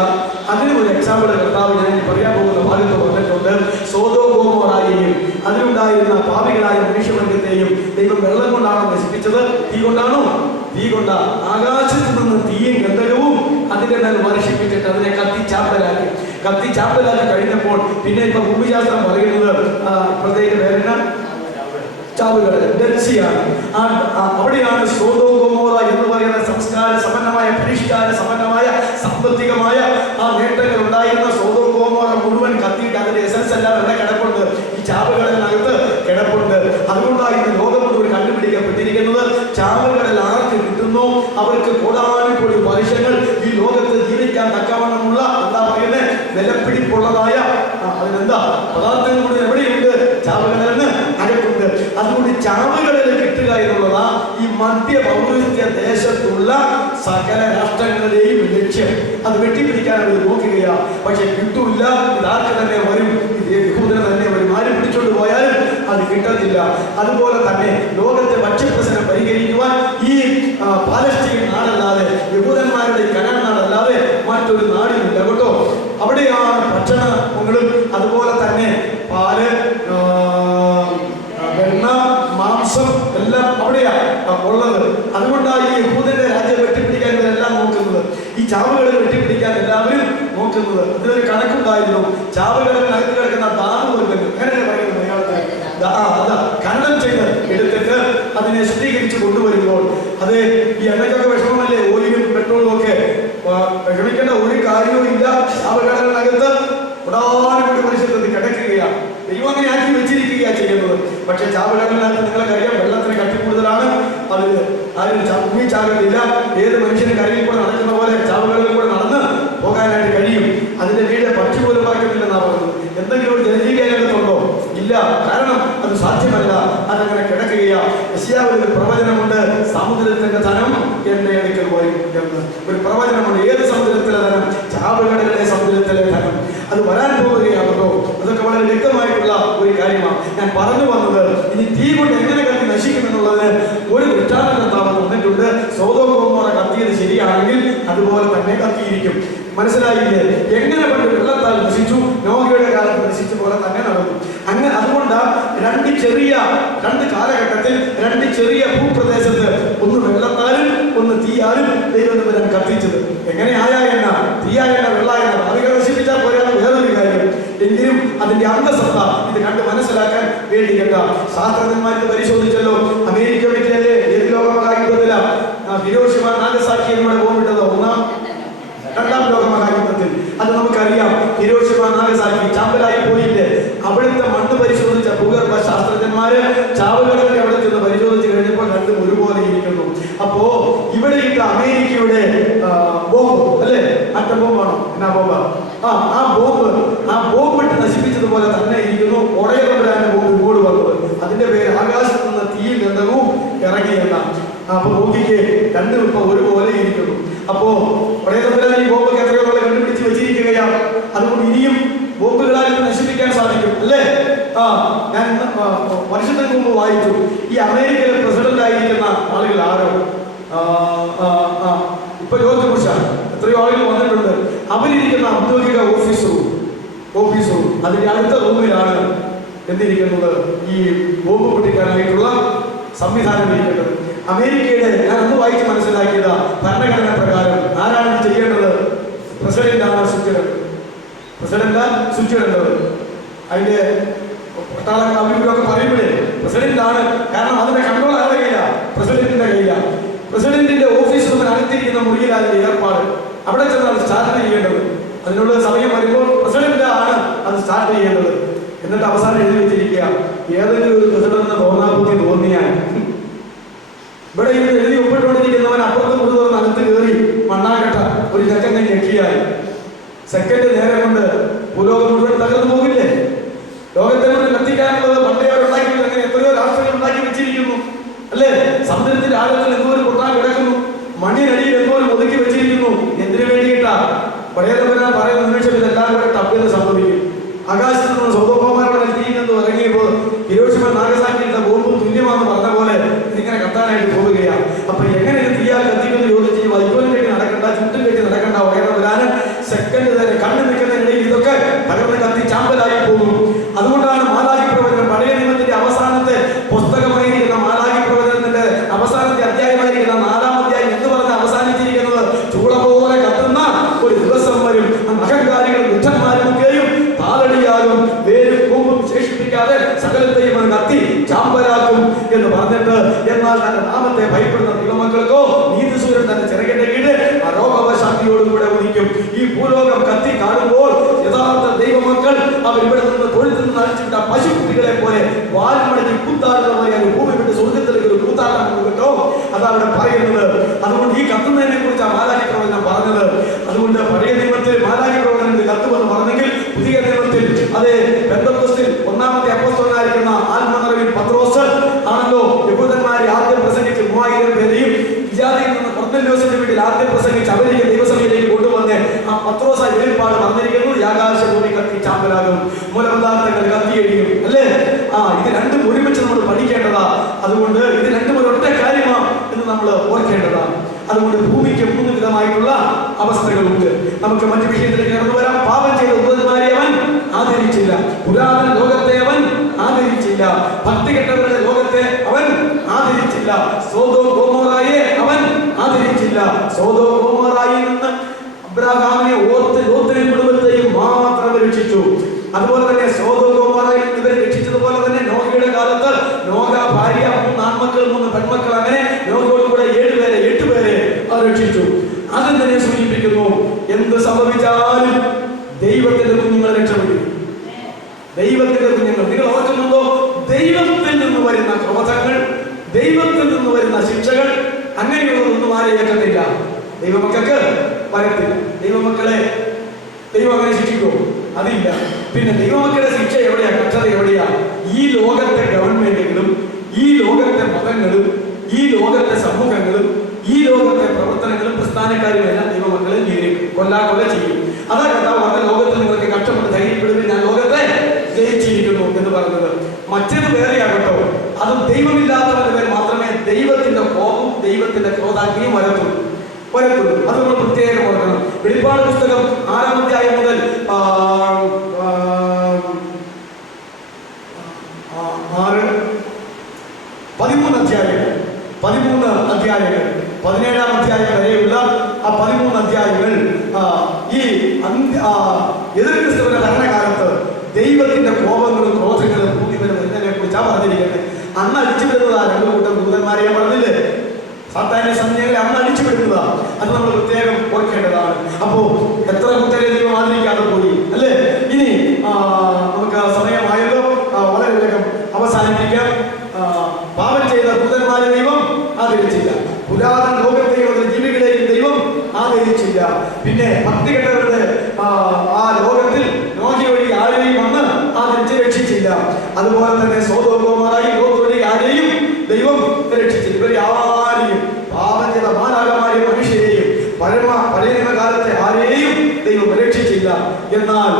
അതിന് ഒരു എക്സാമ്പിൾ കർത്താവ് ഞാൻ പറയാൻ പോകുന്ന ഭാഗത്ത് പറഞ്ഞിട്ടുണ്ട്. സോദോം ഗോമോറയെയും അതിലുണ്ടായിരുന്ന പാപികളായ മനുഷ്യവർഗത്തെയും ദൈവം വെള്ളം കൊണ്ടാണോ നശിപ്പിച്ചത്? തീ കൊണ്ടാണോ? തീ കൊണ്ട. ആകാശത്ത് നിന്ന് തീയും ഗന്ധകവും അതിന്റെ മേൽ വർഷിപ്പിച്ചിട്ട് അതിനെ കത്തിച്ചാപ്പലാക്കി കഴിഞ്ഞപ്പോൾ പിന്നെ ഇപ്പൊ ഭൂമിശാസ്ത്രം പറയുന്നത് പ്രത്യേക പേരെന്ന ചാവുകൾ, ഡെൽസിയാണ്. അവിടെയാണ് സോദോം ഗോമോറ എന്ന് പറയുന്ന സംസ്കാര സമ്പന്നമായ, പരിഷ്കാര സമ്പന്നമായ, സാമ്പത്തികമായ ആ നേട്ടങ്ങൾ ഉണ്ടായിരുന്ന സോദോം ഗോമോറ മുഴുവൻ കത്തിയിട്ട് അതിന്റെ എസൻസ് എല്ലാം ഇവിടെ കിടപ്പുണ്ട്, ഈ ചാവുകളിനകത്ത് കിടപ്പുണ്ട്. അതുകൊണ്ടാണ് ഇന്ന് ലോകം മുഴുവൻ കണ്ടുപിടിക്കപ്പെട്ടിരിക്കുന്നത്. ചാവുകളിൽ ആർക്ക് കിട്ടുന്നു അവർക്ക് കോടാനുകോടി വർഷങ്ങൾ ഈ ലോകത്ത് ജീവിക്കാൻ തക്കവണ്ണമുള്ള എന്താ പറയുന്നത് വിലപ്പിടിപ്പുള്ളതായ അതിനെന്താ പദാർത്ഥങ്ങൾ കൂടി എവിടെയുണ്ട്? ചാവുകളിൽ അകത്തുണ്ട്. അതുകൊണ്ട് ചാവുകളിൽ കിട്ടുക എന്നുള്ളതാ ഈ മധ്യ പൗരസ്ത്യ ദേശത്തുള്ള സകല രാഷ്ട്രങ്ങളുടെയും ലക്ഷ്യം. അത് വെട്ടിപ്പിടിക്കാൻ അവർ നോക്കുകയാ. പക്ഷെ കിട്ടൂല. ഇതാർക്ക് തന്നെ വരും, യഹൂദന് തന്നെ വരും. ആരും പിടിച്ചോണ്ട് പോയാലും അത് കിട്ടത്തില്ല. അതുപോലെ തന്നെ ലോകത്തെ ഭക്ഷ്യപ്രശ്നം പരിഹരിക്കുവാൻ ഈ പാലസ്തീൻ നാടല്ലാതെ, യഹൂദന്മാരുടെ കനാൻ നാടല്ലാതെ മറ്റൊരു നാടിനില്ല കേട്ടോ. അവിടെയാണ് ഭക്ഷണങ്ങളും അതുപോലെ തന്നെ പാല്, വെണ്ണ, മാംസം എല്ലാം അവിടെയാണ് ഉള്ളത്. അതുകൊണ്ടാണ് ഈ യഹൂദന്റെ രാജ്യം വെട്ടിപ്പിടിക്കാൻ ഇവരെല്ലാം നോക്കുന്നത്. ഈ ചാവുകളിൽ വെട്ടിപ്പിടിക്കാൻ എല്ലാവരും നോക്കുന്നത്. ഇതിനൊരു കണക്കുണ്ടായിരുന്നു. ചാവുകളിൽ അകത്ത് കിടക്കുന്ന ദാനവർഗ്ഗങ്ങൾ അങ്ങനെ പറയുന്നത് ഖനനം ചെയ്ത് എടുത്തിട്ട് അതിനെ ശുദ്ധീകരിച്ച് കൊണ്ടുവരുമ്പോൾ അത് ഈ എണ്ണയ്ക്കൊക്കെ വിഷമമല്ലേ, ഓയിലും പെട്രോളും ഒക്കെ. വിഷമിക്കേണ്ട ഒരു കാര്യവും ഇല്ല. ചാവുകളിനകത്ത് ഒടാനുകൂടി പരിശുദ്ധത്തിൽ കിടക്കുകയാണ്. ദൈവം അങ്ങനെ ആക്കി വെച്ചിരിക്കുകയാണ് ചെയ്യുന്നത്. പക്ഷെ ചാവുകളിനകത്ത് നിങ്ങൾക്കറിയാം വെള്ളത്തിന് കട്ടി കൂടുതലാണ്. അതിന് ആരും ചാകുന്നില്ല. ഏത് മനുഷ്യന് കരയിൽ കൂടെ നടക്കുന്ന പോലെ ചാവുകളിൽ കൂടെ നടന്ന് പോകാനായിട്ട് കഴിയും. അതിന്റെ വീട് പക്ഷി പോലും പറക്കുന്നില്ലെന്നാണ് പറയുന്നത്. എന്തെങ്കിലും ഒരു ജനജീവികളുണ്ടോ? ഇല്ല. കാരണം അത് സാധ്യമല്ല. അതങ്ങനെ കിടക്കുകയാണ്. യെശയ്യാവിൽ ഒരു പ്രവചനമുണ്ട്, സമുദ്രത്തിന്റെ ധനം എന്റെ അടുക്കൽ വരും എന്ന് ഒരു പ്രവചനമുണ്ട്. ഏത് സമുദ്രത്തിലെ ധനം? ചാവുകളിലെ സമുദ്രത്തിലെ ധനം. അത് വരാൻ പോവുകയാണല്ലോ. അതൊക്കെ വളരെ വ്യക്തമായിട്ടുള്ള ഒരു കാര്യമാണ്. ഞാൻ പറഞ്ഞു വന്നത് ഇനി തീ കൊണ്ട് എങ്ങനെ കത്തി നശിക്കുമെന്നുള്ളതിന് ഒരു ദൃഷ്ടാന്തം വന്നിട്ടുണ്ട്. സോദോം ഗോമോറ കത്തിയത് ശരിയാണെങ്കിൽ അതുപോലെ തന്നെ കത്തിയിരിക്കും. മനസ്സിലായില്ലേ? എങ്ങനെ പണ്ട് വെള്ളത്താൽ നശിച്ചു, നോഹയുടെ കാലത്ത് നശിച്ച പോലെ തന്നെ നടന്നു. അങ്ങനെ അതുകൊണ്ട് രണ്ട് കാലഘട്ടത്തിൽ രണ്ട് ചെറിയ ഭൂപ്രദേശത്ത് ഒന്ന് വെള്ളത്താലും ഒന്ന് തീയാലും ദൈവം വരാൻ കത്തിച്ചത്. എങ്ങനെയായ എണ്ണ? തീയായ എണ്ണ, വെള്ള എണ്ണ. അതൊക്കെ നശിപ്പിച്ചാൽ പോരാതെ വേറൊരു കാര്യം. എങ്കിലും അതിന്റെ അന്തസത്ത ഇത് കണ്ട് മനസ്സിലാക്കാൻ വേണ്ടി കേട്ട ശാസ്ത്രജ്ഞന്മാർക്ക് പരിശോധിച്ചല്ലോ. അമേരിക്ക പറ്റിയാല് ഏത് ലോകമഹായുദ്ധത്തില ഹിരോഷിമ നാഗസാക്കി എന്നോട് പോയിട്ടത് രണ്ടാം ലോക മഹായുദ്ധത്തിൽ. അത് നമുക്കറിയാം. ഹിരോഷിമ നാഗസാക്കി ചാമ്പലായി പോയില്ലേ? അവിടുത്തെ മണ്ണ് പരിശോധിച്ച ഭൂഗർഭ ശാസ്ത്രജ്ഞന്മാര് ചാവുകളിൽ അവിടെ ചെന്ന് പരിശോധിച്ച് കഴിഞ്ഞപ്പോൾ രണ്ടും ഒരുപോലെ ഇരിക്കുന്നു. അപ്പോ ഇവിടെ ഇട്ട അമേരിക്കയുടെ ബോംബ് അല്ലെ, അറ്റ ബോംബാണോ എന്നാ ബോംബ്? ആ ബോംബ് ഇട്ട് നശിപ്പിച്ചതുപോലെ തന്നെ ഇരിക്കുന്നു. ഒടയതമ്പുരാന്റെ ബോംബ് ഇങ്ങോട്ട് വന്നത്. അതിന്റെ പേര് ആകാശത്ത് നിന്ന് തീയിൽ ഗന്ധകവും ഇറങ്ങിയെന്ന. അപ്പൊ നോക്കിക്ക് രണ്ടും ഇപ്പൊ ഒരുപോലെ ഇരിക്കുന്നു. അപ്പോ ഒടയതമ്പുരാൻ ഈ ബോംബൊക്കെ എത്രയോ കണ്ടുപിടിച്ച് വെച്ചിരിക്കുകയാണ്. അതുകൊണ്ട് ഇനിയും ബോംബുകളാൽ നശിപ്പിക്കാൻ സാധിക്കും അല്ലേ? ഞാൻ വർഷത്തിന് മുമ്പ് വായിച്ചു. ഈ അമേരിക്കയിലെ പ്രസിഡന്റ് ആയിരിക്കുന്ന ആളുകൾ ആരോ ഇപ്പൊ ജോർജ് ബുഷാണ്. എത്രയോ ആളുകൾ വന്നിട്ടുണ്ട്. അവരിരിക്കുന്ന ഔദ്യോഗിക ഓഫീസറും അതിന്റെ അടുത്ത റൂമിലാണ് എന്തിരിക്കുന്നത്? ഈ ബോംബ് പൊട്ടിക്കാനായിട്ടുള്ള സംവിധാനം ഇരിക്കുന്നത്. അമേരിക്കയുടെ ഞാൻ അന്ന് വായിച്ച് മനസ്സിലാക്കിയത് ഭരണഘടന പ്രകാരം ആരാണ് ചെയ്യേണ്ടത്? പ്രസിഡന്റാണ് സ്വിച്ച് ഇടേണ്ടത്. അതിന്റെ അവരൊക്കെ പറയുമ്പോഴേ പ്രസിഡന്റാണ്. കാരണം അതിന്റെ കൺട്രോൾ ആരുടെ കയ്യിലാണ്? പ്രസിഡന്റിന്റെ കയ്യിലാണ്. പ്രസിഡന്റിന്റെ ഓഫീസിൽ നിന്ന് അടുത്തിരിക്കുന്ന മുറിയിലാണ് ഏർപ്പാട്. അവിടെ ചെന്നാണ് സ്റ്റാർട്ട് ചെയ്യേണ്ടത്. അതിനുള്ള സമയം വരുമ്പോൾ പ്രസിഡന്റ് ആണ് അത് സ്റ്റാർട്ട് ചെയ്യേണ്ടത്. എന്നിട്ട് അവസാനം എഴുതി വെച്ചിരിക്കുക, ഏതെങ്കിലും ഒരു പ്രസിഡന്റ് തോന്നാബുദ്ധി തോന്നിയാൽ ഇവിടെ ഇത് എഴുതി ഒപ്പിട്ടുകൊണ്ടിരിക്കുന്നവൻ അപ്പുറത്ത് മുഴുവൻ അകത്ത് കയറി മണ്ണാകട്ട ഒരു സെക്കൻഡ് ഞെക്കിയാൽ സെക്കൻഡ് നേരം കൊണ്ട് ഭൂലോകം മുഴുവൻ തകർന്നു പോകില്ലേ? ലോകത്തെ മുഴുവൻ കത്തിക്കാനുള്ളത് പണ്ടേ അവർ ഉണ്ടാക്കിയില്ല. അങ്ങനെ എത്രയോ രാഷ്ട്രങ്ങൾ ഉണ്ടാക്കി വെച്ചിരിക്കുന്നു അല്ലേ? സമുദ്രത്തിന്റെ ആഴത്തിൽ ഹിരോഷിമ നാഗസാക്കിയുടെ ബോംബും തുല്യമാണെന്ന് പറഞ്ഞ പോലെ ഇതിങ്ങനെ കത്താനായിട്ട് പോവുകയാണ്. അപ്പൊ എങ്ങനെ ഇത് തീയാൽ കത്തിക്കുന്നു ചോദിച്ച് വൈകോലും കെട്ടി നടക്കണ്ട, ചുറ്റും കെട്ടി നടക്കണ്ട, ഉയർന്നു വരാനും സെക്കൻഡ് തന്നെ കണ്ണു നിൽക്കുന്നതിനിടയിൽ ഇതൊക്കെ തകർന്ന് കത്തി ചാമ്പലായി പോകും. അതുകൊണ്ടാണ് മാലാഖി പ്രവചനം, പഴയ നിയമത്തിന്റെ അവസാനത്തെ പുസ്തകമായിരിക്കുന്ന മാലാഖി പ്രവചനത്തിന്റെ അവസാനത്തെ അധ്യായമായിരിക്കുന്ന 4-ാം അധ്യായം എന്ന് പറഞ്ഞ് അവസാനിച്ചിരിക്കുന്നത് ചൂള പോലെ കത്തുന്ന ഒരു ദിവസം വരും. അഹങ്കാരികളും ദുഷ്ടന്മാരും ഒക്കെയും താളടിയാകും, വേരും കൊമ്പും ശേഷിപ്പിക്കാതെ സകലത്തെയും കത്തി ചാമ്പലാക്കും എന്ന് പറഞ്ഞിട്ട്, എന്നാൽ തന്റെ നാമത്തെ ഭയപ്പെടുന്ന ദൈവമക്കൾക്കോ നീതിസൂര്യൻ തന്റെ ചിറകിന്റെ കീഴിൽ അരോഗവശാന്തിയോടുകൂടെ ഉദിക്കും. ഈ ഭൂലോകം കത്തി കാണുമ്പോൾ യഥാർത്ഥ ദൈവമക്കൾ അവർ ഇവിടെ നിന്ന് തൊഴിൽ നിന്ന് അഴിച്ചുവിട്ട പശുക്കുട്ടികളെ പോലെ വാൽമടങ്ങി കൂത്താടുന്ന പോലെ അത് ഭൂമി വിട്ട് സ്വർഗത്തിലേക്ക് ഒരു കൂത്താട്ടം കേട്ടോ, അതവിടെ പറയുന്നത്. അതുകൊണ്ട് ഈ കത്തുന്നതിനെ കുറിച്ചാണ് മാലാഖി പ്രവചനം പറഞ്ഞത്. അതുകൊണ്ട് പഴയ നിയമത്തിൽ മാലാഖി പ്രവചനത്തിൽ കത്തുമെന്ന് പറഞ്ഞെങ്കിൽ പുതിയ നിയമത്തിൽ അതേ പെന്തക്കോസ്തിൽ 1-ാമത്തെ അപ്പോസ്തലനായിരിക്കുന്ന ആത്മനിറവിൽ പത്രോസ് ആണല്ലോ യഹൂദന്മാരെ ആദ്യം പ്രസംഗിച്ച് 3000 പേരെയും വിജാതിയിൽ നിന്ന് കൊർന്നല്യോസിന്റെ വീട്ടിൽ ആദ്യം പ്രസംഗിച്ച് അവരെ ദൈവസഭയിലേക്ക് കൊണ്ടുവന്ന് ആ പത്രോസ വെളിപ്പാട് പറഞ്ഞിരിക്കുന്നു. ആകാശഭൂമി കത്തി ചാമ്പലാകും, മൂലപദാർത്ഥങ്ങൾ കത്തിയടിയും, അല്ലേ? ഇത് രണ്ടും ഒരുമിച്ച് നമ്മൾ പഠിക്കേണ്ടതാ. അതുകൊണ്ട് ഇത് രണ്ടും ഒരൊറ്റ കാര്യമാണ് എന്ന് നമ്മൾ ഓർക്കേണ്ടതാണ്. അതുകൊണ്ട് ഭൂമിക്ക് 3 വിധമായിട്ടുള്ള അവസ്ഥകളുണ്ട്. നമുക്ക് മറ്റു വിഷയത്തിലേക്ക് കടന്നു വരാം. പാപം ചെയ്ത ദൂതന്മാരെ അവൻ ആദരിച്ചില്ല, പുരാതന ലോകത്തെ അവൻ ആദരിച്ചില്ല, ഭക്തികെട്ടവരുടെ ലോകത്തെ അവൻ ആദരിച്ചില്ല, സോദോം ഗൊമോറയെ അവൻ ആദരിച്ചില്ല. സോദോം ഗൊമോറയിൽ നിന്ന് അബ്രഹാമിനെ ഓർത്ത് ലോത്തിനെയും കുടുംബത്തെയും മാത്രം രക്ഷിച്ചു. അതുപോലെ തന്നെ സോദോം ഗൊമോറയിൽ ഇവരെ രക്ഷിച്ചതുപോലെ തന്നെ നോഹയുടെ കാലത്ത് നോഹ ഭാര്യ 3 ആൺമക്കൾ 3 പെൺമക്കൾ, അങ്ങനെ നോഹയോട് കൂടെ 8 പേരെ അവർ രക്ഷിച്ചു. അതും തന്നെ സൂചിപ്പിക്കുന്നു എന്ത് സംഭവിച്ചാലും ദൈവത്തിന്റെ കുഞ്ഞുങ്ങൾ രക്ഷപ്പെടും. ദൈവത്തിന്റെ കുഞ്ഞുങ്ങൾ നിങ്ങൾ ഓർക്കുന്നുണ്ടോ? ദൈവത്തിൽ നിന്ന് വരുന്ന ക്രോധങ്ങൾ, ദൈവത്തിൽ നിന്ന് വരുന്ന ശിക്ഷകൾ, അങ്ങനെയുള്ളതൊന്നും ആരെയും ഏൽക്കത്തില്ല, ദൈവമക്കൾക്ക് വരത്തില്ല. ദൈവമക്കളെ ദൈവം അങ്ങനെ ശിക്ഷിക്കുമോ? അതില്ല. പിന്നെ ദൈവമക്കളുടെ ശിക്ഷ എവിടെയാ? കഷ്ടത എവിടെയാ? ഈ ലോകത്തെ ഗവൺമെന്റുകളും ഈ ലോകത്തെ മതങ്ങളും ഈ ലോകത്തെ സമൂഹങ്ങളും ഈ ലോകത്തെ പ്രവർത്തനങ്ങളും പ്രസ്ഥാനക്കാരും എല്ലാം ദൈവമക്കളെ കൊല്ലാകൊല ചെയ്യും. അതാ കർത്താവ് പറഞ്ഞ ലോകത്തിൽ നിങ്ങൾക്ക് കഷ്ടപ്പെട്ട് ധൈര്യപ്പെടുവിൻ, ഞാൻ ലോകത്തെ ജയിച്ചിരിക്കുന്നു എന്ന് പറഞ്ഞത്. മറ്റേത് വേറെയാകട്ടോ, അത് ദൈവമില്ലാത്തവരുടെ പേര് മാത്രമേ ദൈവത്തിന്റെ കോപം ദൈവത്തിന്റെ ക്രോധാഗ്നിയും വരത്തുള്ളൂ. അത് നമ്മൾ പ്രത്യേകം ഓർക്കണം. വെളിപ്പാട് പുസ്തകം 6-ാം അധ്യായം മുതൽ 13 അധ്യായങ്ങൾ 17-ാം അധ്യായം വരെയുള്ള ആ 13 അധ്യായങ്ങൾ ഈ എതിർ ക്രിസ്തുവിന്റെ ഭരണകാലത്ത് ദൈവത്തിന്റെ കോപങ്ങളും ക്രോധങ്ങളും ഭൂമിവരെ വരുന്നതിനെ കുറിച്ചാണ് പറഞ്ഞിരിക്കുന്നത്. അന്ന് അടിച്ചുവിടുന്നതാ 2 കൂട്ടം ദൂതന്മാരെ പറഞ്ഞില്ലേ, സാത്താന്റെ സൈന്യങ്ങളെ അന്ന് അടിച്ചുവിടുന്നതാ. അത് നമ്മൾ പ്രത്യേകം ഓർക്കേണ്ടതാണ്. അപ്പോ എത്ര കൂട്ടരെ ദൈവം ആദരിക്കാതെ പോയി, അല്ലേ? ഇനി നമുക്ക് സമയമായല്ലോ, വളരെ വേഗം അവസാനിപ്പിക്കാം. പാപം ചെയ്ത ദൂതന്മാരെ ദൈവം ആദരിച്ചില്ല, പുരാതന ലോകത്തെയും ജീവികളെയും ദൈവം ആദരിച്ചില്ല. പിന്നെ ഭക്തികെട്ടവരുടെ ആ ലോകത്തിൽ നോഹ വഴി ആരെയും വന്ന് ആദരിച്ച് രക്ഷിച്ചില്ല. അതുപോലെ തന്നെ സോദോം ഗൊമോറയിൽ ലോത്ത് വഴി ആരെയും ദൈവം രക്ഷിച്ചില്ല. ഇവരെ ആരെയും, പാപം ചെയ്ത മാലാഖമാരെയും മനുഷ്യരെയും പഴയ നിയമകാലത്തെ ആരെയും ദൈവം രക്ഷിച്ചില്ല, എന്നാൽ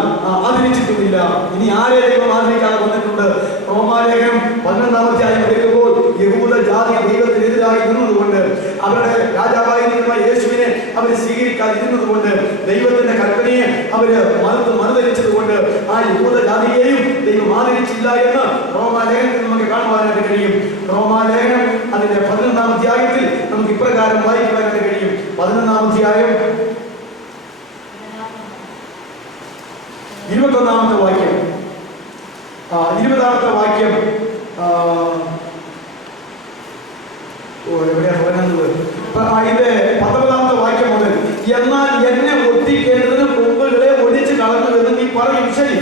ആദരിച്ചിട്ടുമില്ല. ഇനി ആരെ ദൈവം ആദരിക്കാതെ വന്നിട്ടുണ്ട്? റോമാലേഖനം 11-ാം അധ്യായം വരുമ്പോൾ യഹൂദ ജാതി ദൈവത്തിനെതിരായി ഇരുന്നതുകൊണ്ട്, അവരുടെ രാജാവായിരിക്കുന്ന യേശുവിനെ അവർ സ്വീകരിക്കാതിരുന്നത് കൊണ്ട്, ദൈവത്തിന്റെ കൽപ്പനയെ അവര് മറുതലിച്ചതുകൊണ്ട് ആ യഹൂദ ജാതിയെയും ദൈവം ആദരിച്ചില്ല എന്ന് റോമാലേഖനത്തിൽ നമുക്ക് കാണുവാനായിട്ട് കഴിയും. റോമാലേഖനം അതിന്റെ 11-ാം അധ്യായത്തിൽ നമുക്ക് ഇപ്രകാരം വായിക്കുവാനായിട്ട് കഴിയും. 11-ാം അധ്യായം 21-ാമത്തെ വാക്യം, 20-ാമത്തെ വാക്യം എവിടെയാ പറയുന്നത്? ഇതിന്റെ 19-ാമത്തെ വാക്യം മുതൽ, എന്നാൽ എന്നെ ഒട്ടിക്കേണ്ടതിന് കൊമ്പുകളെ ഒടിച്ച് കളഞ്ഞുവെന്ന് നീ പറയും. ശരി,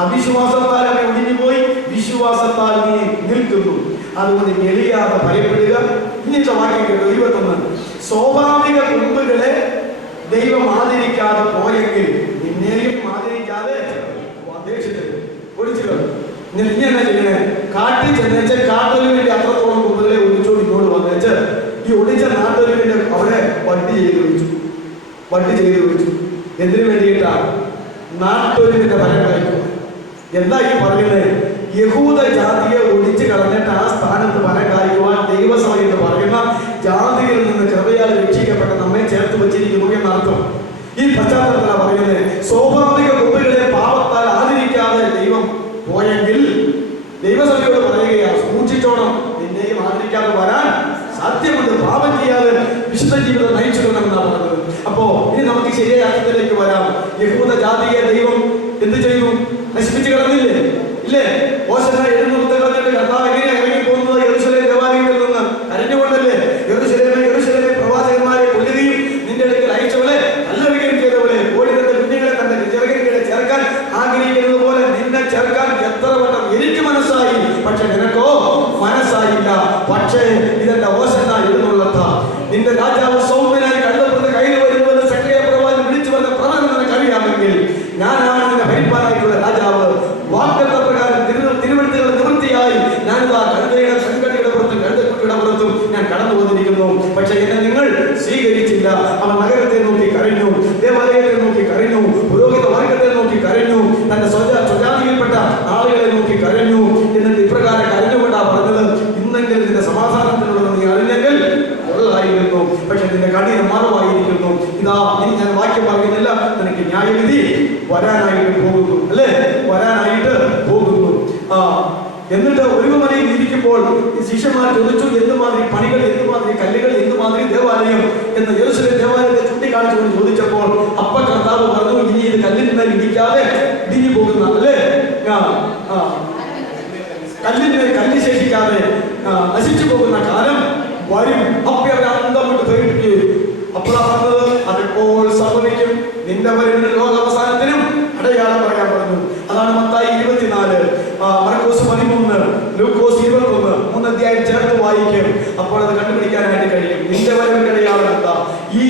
അവിശ്വാസത്താൽ അവൻ ഒടിഞ്ഞുപോയി, വിശ്വാസത്താൽ നീ നിൽക്കുന്നു. അതുകൊണ്ട് എളിയാതെ ഭയപ്പെടുക. ഇനിത്തെ വാക്യം കേട്ടോ, 21. സ്വാഭാവിക കൊമ്പുകളെ ദൈവം ആദരിക്കാതെ പോയെങ്കിൽ നിന്നെയും ആദരിക്കാതെ ഒടിച്ചു കളഞ്ഞു. ഇനി എന്നാ ചെയ്യണേ? കാട്ടിൽ ചെന്നേച്ച് കാട്ടൊരുവിന്റെ അത്രത്തോളം കൊമ്പുകളെ ഒടിച്ചോട് ഇങ്ങോട്ട് വന്നേച്ച് ഈ ഒടിച്ച നാട്ടൊരുവിന്റെ അവിടെ വട്ടി ചെയ്ത് വെച്ചു. എന്തിനു വേണ്ടിയിട്ടാണ്? നാട്ടൊരുവിന്റെ ഫലം കഴിക്കുക. എന്താ ഈ പറയുന്നത്? യഹൂദ ജാതിയെ ഒഴിച്ചു കളഞ്ഞിട്ട് ആ സ്ഥാനത്ത് ഫലം കായ്ക്കുവാൻ ദൈവസഭ എന്ന് പറയുന്ന ജാതിയിൽ നിന്ന് കൃപയാൽ രക്ഷിക്കപ്പെട്ട നമ്മെ ചേർത്ത് വെച്ചിരിക്കുന്നു എന്നർത്ഥം. ഈ പശ്ചാത്തലത്തിലാണ് പറയുന്നത്. സ്വാഭാവിക കുട്ടികളെ പാപത്താൽ ആദരിക്കാതെ ദൈവം പോയെങ്കിൽ ദൈവസഭയോട് പറയുകയാണ്, സൂക്ഷിച്ചോണം, നിന്നെയും ആദരിക്കാതെ വരാൻ സാധ്യമുണ്ട്. പാപം ചെയ്യാതെ വിശുദ്ധ ജീവിതം നയിച്ചുകൊണ്ടെന്നാണ് പറഞ്ഞത്. അപ്പോ ഇനി നമുക്ക് ശരിയായ അർത്ഥത്തിലേക്ക് വരാം. യഹൂദ ജാതിയെ ദൈവം എന്ത് ചെയ്തു? നശിപ്പിച്ചു കളഞ്ഞില്ലേ? ഇല്ലേ? ഹോശന്ന എഴുന്നൂറ്റി കളഞ്ഞിട്ട് കർത്താവ് എങ്ങനെയാണ് ഇറങ്ങി പോകുന്നത്? യെരൂശലേം ദേവാലയത്തിൽ നിന്ന് കരഞ്ഞുകൊണ്ടല്ലേ? യെരൂശലേമേ പ്രവാചകന്മാരെ കൊല്ലുകയും നിന്റെ അടുക്കൽ അയച്ചവളെ കല്ലെറിയുകയും ചെയ്തവളെ, ഓടിരത്തെ കുഞ്ഞുങ്ങളെ തന്റെ ചിറകിനെ ചേർക്കാൻ ആഗ്രഹിക്കുന്നത് പോലെ നിന്നെ ചേർക്കാൻ എത്ര വട്ടം എനിക്ക് മനസ്സായി, പക്ഷെ നിനക്കോ മനസ്സായില്ല. പക്ഷേ ഇതെന്റെ ഹോശന്ന എഴുന്നള്ളത്ത നിന്റെ രാജാവ് സൗമ്യനായി കണ്ടപ്പോൾ കയ്യിൽ വരുമ്പോൾ സക്രിയ പ്രവാചകൻ വിളിച്ചു പറഞ്ഞ പ്രവചനം നിനക്കറിയാമെങ്കിൽ ഞാനാണ് നിന്റെ ഭരിപ്പാനായിട്ടുള്ള രാജാവ്. വാഗ്ദത്ത പ്രകാരം തിരുവഴുത്തുകൾ നിവൃത്തിയായി ഞാനിതാ കഴുതയുടെ സംഘടനയുടെ പുറത്തും കഴുതക്കുട്ടിയുടെ പുറത്തും ഞാൻ കടന്നു വന്നിരിക്കുന്നു. പക്ഷെ എന്നെ നിങ്ങൾ സ്വീകരിച്ചില്ല. അവൻ നഗരത്തെ നോക്കി കരഞ്ഞു, ദേവാലയത്തെ നോക്കി കരഞ്ഞു, പുരോഹിത വർഗത്തെ നോക്കി കരഞ്ഞു, തന്റെ സ്വജാതിയിൽപ്പെട്ട ആളുകളെ നോക്കി കരഞ്ഞു. എന്നിട്ട് ഇപ്രകാരം കരഞ്ഞുകൊണ്ടാ പറഞ്ഞത്, ഇന്നെങ്കിലും നിന്റെ സമാധാനത്തിനുള്ളത് നീ അറിഞ്ഞെങ്കിൽ കൊള്ളായിരുന്നു, പക്ഷെ നിന്റെ കണ്ണിന് മറവായിരിക്കുന്നു. ഇതാ ഇനി ഞാൻ വാക്യം പറയുന്നില്ല, നിനക്ക് ന്യായവിധി വരാനായിട്ട് പോകുന്നു, അല്ലേ? വരാനായിട്ട് പോകുന്നു. എന്നിട്ട് ഒരു മലയിൽ ഇരിക്കുമ്പോൾ ശിഷ്യന്മാർ ചോദിച്ചു, എന്തുമാതിരി പണികൾ, എന്തുമാതിരി കല്ലുകൾ, എന്തുമാതിരി ദേവാലയം എന്ന് യെരൂശലേം ദേവാലയത്തെ ചൂണ്ടിക്കാണിച്ചുകൊണ്ട് ചോദിച്ചപ്പോൾ അപ്പ കർത്താവ് പറഞ്ഞു, ഇനി ഇത് കല്ലിന്മേൽ ഇടിക്കാതെ ഇടിഞ്ഞു പോകുന്ന, അല്ലേ? കല്ലിന്മേൽ കല്ല് ശേഷിക്കാതെ നശിച്ചു പോകുന്ന കാലം വരും. അപ്പൊ അവർ അന്തം വിട്ട് പേടിപ്പിക്കും. അപ്പോഴാണ് പറഞ്ഞത്, അതെപ്പോൾ സംഭവിക്കും? നിന്റെ വരുന്ന ലോകാവസാനത്തിനും അടയാളം പറയാൻ പറഞ്ഞു. അതാണ് മത്തായി 24, മർക്കോസ് 13, ലൂക്കോസ് 21, 3 അധ്യായം ചേർത്ത് വായിക്കും. അപ്പോൾ അത് കണ്ടുപിടിക്കാനായിട്ട് കഴിയും. നിന്റെ വരവിന്റെ അടയാളം എന്താ? ഈ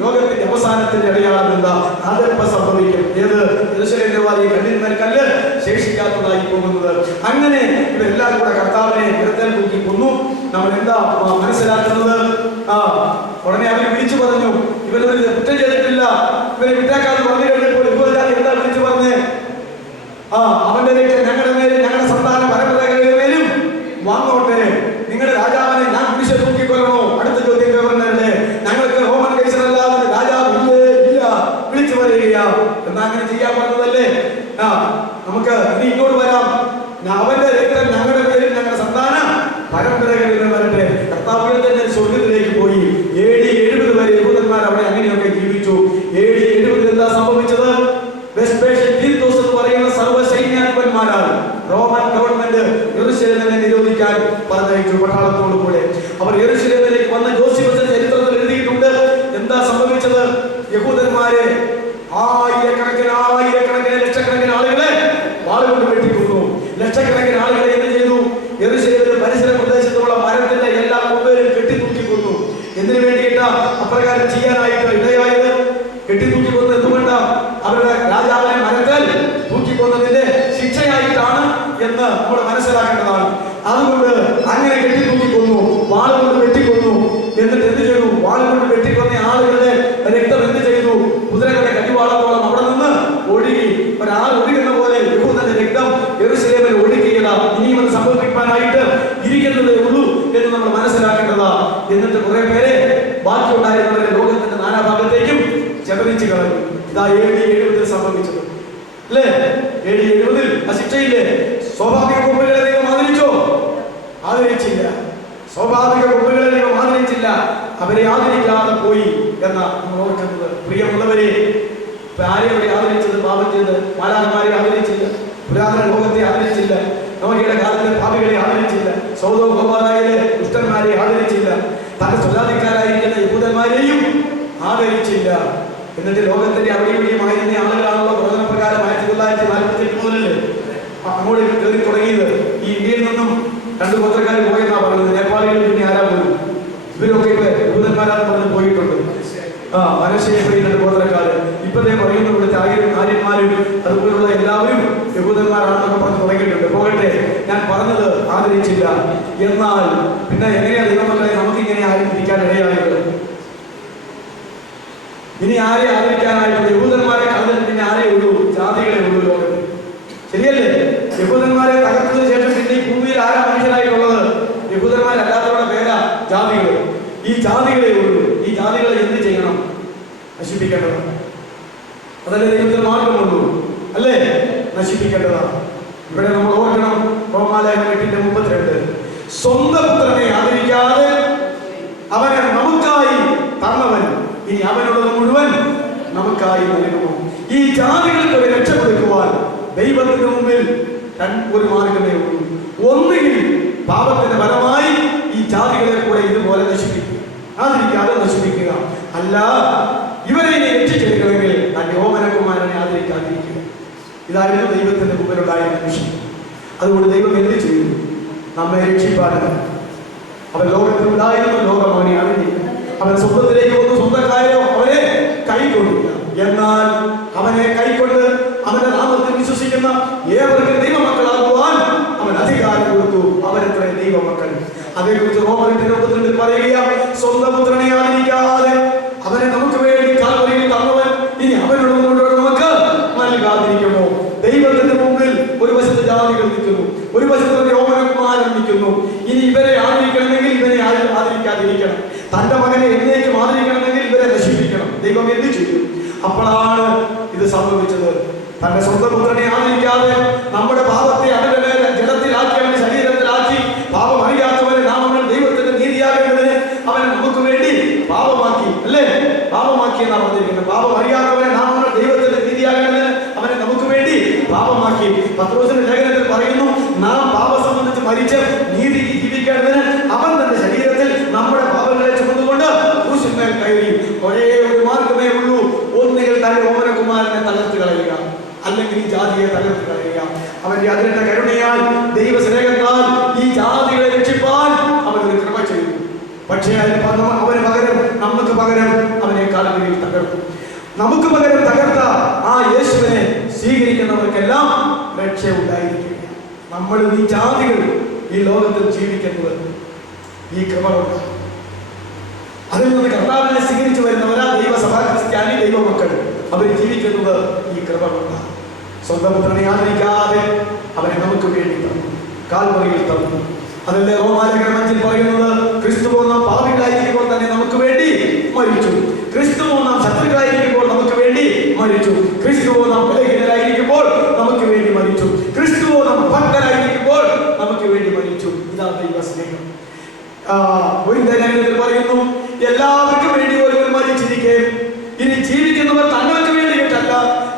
ലോകത്തിന്റെ അവസാനത്തിന്റെ അടയാളം എന്താ? അതെപ്പോ സംഭവിക്കും? ഏത്? യെരൂശലേം ദേവാലയം കല്ലിന്മേൽ കല്ല് ശേഷിക്കാത്തതായി പോകുന്നത്. അങ്ങനെ ഇവരെല്ലാം കൂടെ കർത്താവിനെ നിരത്തിൽ തൂക്കി കൊന്നു. നമ്മൾ എന്താ മനസ്സിലാക്കുന്നത്? ഉടനെ അവർ വിളിച്ചു പറഞ്ഞു, ഇവരൊരു കുറ്റം ചെയ്തിട്ടില്ല, ഇവരെ വിട്ടേക്കാതെ പറഞ്ഞു കഴിഞ്ഞപ്പോൾ ഇപ്പോൾ എന്താ വിളിച്ചു പറഞ്ഞേ? അവന്റെ രക്തം ഞങ്ങളുടെ മേലും ഞങ്ങളുടെ സന്താന പരമ്പരകളുടെ മേലും വാങ്ങോട്ടെ. നിങ്ങളുടെ രാജാവിനെ ഞാൻ കുരിശിൽ തൂക്കിക്കൊല്ലണോ? അടുത്ത ചോദ്യം ഗവർണറല്ലേ? ഞങ്ങൾക്ക് റോമൻ കൈസറല്ലാതെ രാജാവ് ഇല്ല വിളിച്ചു പറയുകയാ. എന്നാ അങ്ങനെ ചെയ്യാൻ പറഞ്ഞതല്ലേ? നമുക്ക് ഇനി ഇങ്ങോട്ട് വരാം. അവന്റെ രക്തം ഞങ്ങളുടെ പേരിൽ ഞങ്ങളുടെ സന്താന പരമ്പരകളിൽ വരട്ടെ. കർത്താവ് തന്നെ സ്വർഗത്തിലേക്ക് പോയി. AD 70 വരെ യഹൂദന്മാർ അവിടെ അങ്ങനെയൊക്കെ ജീവിച്ചു. AD 70 എന്താ സംഭവിച്ചത്? വെസ്പേഷ്യൻ തീത്തോസ് എന്ന് പറയുന്ന സർവ്വസൈന്യാധിപന്മാരാണ് റോമൻ ഗവൺമെന്റ് യെരൂശലേമിനെ നിരോധിക്കാൻ പറഞ്ഞയച്ചു പട്ടാളത്തോടു കൂടെ. അവർ യെരൂശലേമിലേക്ക് വന്ന ജോസിഫസ് ചരിത്രത്തിൽ എഴുതിയിട്ടുണ്ട്. എന്താ സംഭവിച്ചത്? യഹൂദന്മാരെ ആയിരക്കണക്കിന് ലക്ഷക്കണക്കിന് ആളുകളെ വാളുകൊണ്ട് വെട്ടിക്കൊന്നു. ലക്ഷക്കണക്കിന് ആളുകളെ എന്ത് ചെയ്തു? യെരൂശലേമിലെ പരിസര പ്രദേശത്തുള്ള മരത്തിന്റെ എല്ലാ കൊമ്പേരും കെട്ടിത്തൂക്കിക്കൊന്നു. എന്തിനു വേണ്ടിയിട്ടാ അപ്രകാരം ചെയ്യാനായിട്ട് ഇടയായത്? കെട്ടിത്തൂക്കിക്കൊന്നത് എന്തുകൊണ്ടാ? അവരുടെ രാജാവിനെ മരത്തിൽ തൂക്കിക്കൊന്നതിന്റെ ശിക്ഷയായിട്ടാണ് എന്ന് നമ്മൾ മനസ്സിലാക്കേണ്ടതാണ്. അതുകൊണ്ട് അങ്ങനെ കെട്ടിത്തൂക്കിക്കൊന്നു, വാളുകൊണ്ട് വെട്ടിക്കൊന്നു. എന്നിട്ട് എന്ത് ചെയ്തു? വാളുകൊണ്ട് വെട്ടിക്കൊന്ന ആളുകളുടെ രക്തം എന്ത് ചെയ്തു? കുതിരകളുടെ കടിവാളത്തോളം അവിടെ നിന്ന് ഒഴുകി. ഒരാൾ ഒഴുകുന്ന പോലെ യഹൂദന്റെ രക്തം യെരൂശലേമിൽ ഒഴുകിയതാ. ഇനിയും അത് സംഭവിക്കാനായിട്ട് ഇരിക്കുന്നതേ ഉള്ളൂ എന്ന് നമ്മൾ മനസ്സിലാക്കേണ്ടതാ. എന്നിട്ട് കുറെ പേരെ ബാക്കി ഉണ്ടായിരുന്നവരെ ലോകത്തിന്റെ നാനാഭാഗത്തേക്കും ചെലവിച്ചു കളഞ്ഞു. ഇതാ AD 70 സംഭവിച്ചത്, അല്ലേ? AD 70 ആ ശിക്ഷയില്ലേ? സ്വാഭാവിക കുമ്പുകളെ ദൈവം ആദരിച്ചോ? ആദരിച്ചില്ല. സ്വാഭാവിക കുമ്പുകളെ ദൈവം ആദരിച്ചില്ല. അവരെ ആദരിക്കാതെ പോയി എന്നാ നമ്മൾ ഓർക്കുന്നത്. പ്രിയമുള്ളവരെ, ആരെയും ആദരിച്ചത്? പാപം ചെയ്ത് മാലാഖമാരെ ആദരിച്ചില്ല, പുരാതന ലോകത്തെ ആദരിച്ചില്ല, നോഹയുടെ കാലത്തെ പാപികളെ ആദരിച്ചില്ല, സോദോം ഗൊമോറയിലെ ദുഷ്ടന്മാരെ ആദരിച്ചില്ല, തന്റെ സ്വജാതിക്കാരായിരിക്കുന്ന യഹൂദന്മാരെയും ആദരിച്ചില്ല. എന്നിട്ട് ലോകത്തിന്റെ അവിടെ ഇവിടെയുമായിരുന്ന ആളുകളാണല്ലോ പ്രവചനപ്രകാരം 1948 മുതലല്ലേ അങ്ങോട്ട് കയറി തുടങ്ങിയത്. ഈ ഇന്ത്യയിൽ നിന്നും 2 ഗോത്രക്കാർ പോയെന്നാ പറയുന്നത്. നേപ്പാളികൾ പിന്നെ ആരാ പോലും? ഇവരൊക്കെ ഇപ്പൊ യഹൂദന്മാരാന്ന് പറഞ്ഞ് പോയിട്ടുണ്ട്. മനശ്ശേരി 2 ഗോത്രക്കാര് ഇപ്പതേ പറയുന്ന ഇവിടുത്തെ ആര്യന്മാരും അതുപോലുള്ള എല്ലാവരും യഹൂദന്മാരാണെന്നൊക്കെ പറഞ്ഞ് തുടങ്ങിയിട്ടുണ്ട്. പോകട്ടെ, ഞാൻ പറഞ്ഞത് ആദരിച്ചില്ല. എന്നാൽ പിന്നെ എങ്ങനെയാ ദൈവമക്കളെ നമുക്ക് ഇങ്ങനെ ആരും ഇരിക്കാൻ ഇടയായത്? ഇനി ആരെ ആദരിക്കാനായിട്ട്? യഹൂദന്മാരെ കളഞ്ഞിട്ട് പിന്നെ ആരേ ഉള്ളൂ? ജാതികളെ ഉള്ളൂ ലോകത്ത്. ശരിയല്ലേ? യഹൂദന്മാരെ തകർത്തതിന് ഈ ജാതികളെ ഉള്ളൂ. ഈ ജാതികളെ എന്ത് ചെയ്യണം? നശിപ്പിക്കേണ്ടതാണ്. അതല്ലേ ദൈവത്തിന് മാർഗമുള്ളൂ, അല്ലേ? നശിപ്പിക്കേണ്ടതാണ്. ഇവിടെ നമ്മൾ ഓർക്കണം, റോമാലേഖനം 8:32, സ്വന്തം പുത്രനെ ആദരിക്കാതെ അവനെ നമുക്കായി തന്നവൻ ഇനി അവനുള്ളത് മുഴുവൻ നമുക്കായി നൽകുമോ? ഈ ജാതികൾക്ക് ഒരു രക്ഷ കൊടുക്കുവാൻ ദൈവത്തിന് മുമ്പിൽ ഒരു മാർഗമേ ഉള്ളൂ. ഒന്നുകിൽ പാപത്തിന്റെ ഫലമായി ഈ ജാതികളെ കൂടെ ഇതുപോലെ നശിപ്പിക്കുക, ആദരിക്കാതെ നശിപ്പിക്കുക. അല്ല, ഇവരെ രക്ഷിച്ചെടുക്കണമെങ്കിൽ തന്റെ ഓമനകുമാരനെ ആദരിക്കാതിരിക്കുക. ഇതായിരുന്നു ദൈവത്തിന്റെ മുമ്പിലുണ്ടായിരുന്ന വിഷയം. അതുകൊണ്ട് ദൈവം എന്ത് ചെയ്തു? നമ്മെ രക്ഷിപ്പാനാണ്. അവൻ ലോകത്തിലുണ്ടായിരുന്നു, ലോകം അവനെ അറിഞ്ഞില്ല. അവൻ സ്വന്തത്തിലേക്ക് വന്നു, സ്വന്തക്കാരോ അവനെ കൈക്കൊണ്ടില്ല. എന്നാൽ അവനെ കൈക്കൊണ്ട് അവന്റെ നാമത്തിൽ വിശ്വസിക്കുന്ന ഏവർക്കും ദൈവമക്കളാകുവാൻ അവൻ അധികാരം കൊടുത്തു. അവരെത്ര ദൈവമക്കൾ. അതേക്കുറിച്ച് റോമർ 8:22 പറയുകയാണ്, സ്വന്തം പുത്രനെ ആദരിക്കാതെ അവനെ നമുക്ക് വേണ്ടി കാൽവരിയിൽ തന്നവൻ ഇനി അവനുള്ള മുഴുവൻ നമുക്ക് നൽകാതിരിക്കുമോ? ദൈവത്തിന്റെ മുമ്പിൽ ഒരു വശത്ത് ജാതികൾ നിൽക്കുന്നു, ഒരു വശത്ത് ഓമനകുമാരൻ നിൽക്കുന്നു. ഇനി ഇവരെ ആദരിക്കണമെങ്കിൽ ഇവരെ ആദരിക്കാതിരിക്കണം. തന്റെ മകനെ എന്നേക്കും ആദരിക്കണമെങ്കിൽ ഇവരെ നശിപ്പിക്കണം. ദൈവം എന്ത് ചെയ്തു? അപ്പോഴാണ് ഇത് സംഭവിച്ചത്. തന്റെ സ്വന്തം പുത്രനെ ആദരിക്കാതെ നമ്മുടെ പാപത്തെ അവന്റെ ജഡത്തിലാക്കി, അവന്റെ ശരീരത്തിലാക്കി, പാപം അറിയാത്തവരെ നാം ദൈവത്തിന്റെ നീതിയാകേണ്ടതിന് അവനെ നമുക്ക് വേണ്ടി പാപമാക്കി, അല്ലേ? പാപമാക്കി എന്നാണ് പറഞ്ഞിരിക്കുന്നത്. പാപം അറിയാത്തവരെ നാം ദൈവത്തിന്റെ നീതിയാകേണ്ടതിന് അവനെ നമുക്ക് വേണ്ടി പാപമാക്കി. പത്രോസിന്റെ ലേഖനത്തിൽ പറയുന്നു, നാം പാപം സംബന്ധിച്ച് മരിച്ച് നീതിക്ക് ജീവിക്കേണ്ടതിന് അവൻ തന്റെ ശരീരത്തിൽ നമ്മുടെ പാപങ്ങളെ ചുമന്നുകൊണ്ട് ക്രൂശിന്മേൽ കയറി. ഒരേ ഒരു മാർഗമേ ഉള്ളൂ. ഒന്നുകിൽ തന്റെ ഓമനകുമാരനെ തകർത്ത് കളയുക, അല്ലെങ്കിൽ ഈ ജാതിയെ തകർത്ത് കളയുക. അവന്റെ അതിന്റെ കരുണയാൽ, ദൈവസ്നേഹത്താൽ ഈ ജാതികളെ രക്ഷിപ്പാൻ അവൻ ഒരു കൃപ ചെയ്തു. പക്ഷേ അവന് പകരം, നമുക്ക് പകരം അവനെ കാൽവരിയിൽ തകർത്തു. നമുക്ക് പകരം തകർത്ത ആ യേശുവിനെ സ്വീകരിക്കുന്നവർക്കെല്ലാം രക്ഷ ഉണ്ടായിരിക്കുക. നമ്മൾ ഈ ജാതികൾ ഈ ലോകത്തിൽ ജീവിക്കുന്നത് ഈ കൃപ കൊണ്ട്. അതിൽ നിന്ന് കർത്താവിനെ സ്വീകരിച്ചു വരുന്നവരാ ദൈവസഭാ ക്രിസ്ത്യാനി ദൈവമക്കൾ. അവർ ജീവിക്കുന്നത് ഈ കൃപ കൊണ്ടാണ്. സ്വന്തം പുത്രനെ ആദരിക്കാതെ അവനെ നമുക്ക് വേണ്ടി തന്നു, കാൽവരിയിൽ തന്നു. അതല്ലേ റോമാലേഖനം 5 പറയുന്നത്, ക്രിസ്തുവോ നാം പാപികളായിരിക്കുമ്പോൾ തന്നെ നമുക്ക് വേണ്ടി മരിച്ചു. ക്രിസ്തുവോ നാം ശത്രുക്കളായിരിക്കുമ്പോൾ നമുക്ക് വേണ്ടി മരിച്ചു. ക്രിസ്തുവോ നാം ബലഹീനരായിരിക്കുമ്പോൾ നമുക്ക് വേണ്ടി മരിച്ചു. ക്രിസ്തുവോ നാം ഭക്തരായിരിക്കുമ്പോൾ നമുക്ക് വേണ്ടി മരിച്ചു. ഇതാ ദൈവസ്നേഹം. പറയുന്നു, എല്ലാവർക്കും വേണ്ടി ഒരുവൻ മരിച്ചിരിക്കെ ഇനി ജീവിക്കുന്നവർ തങ്ങൾക്ക് വേണ്ടിയിട്ടല്ല,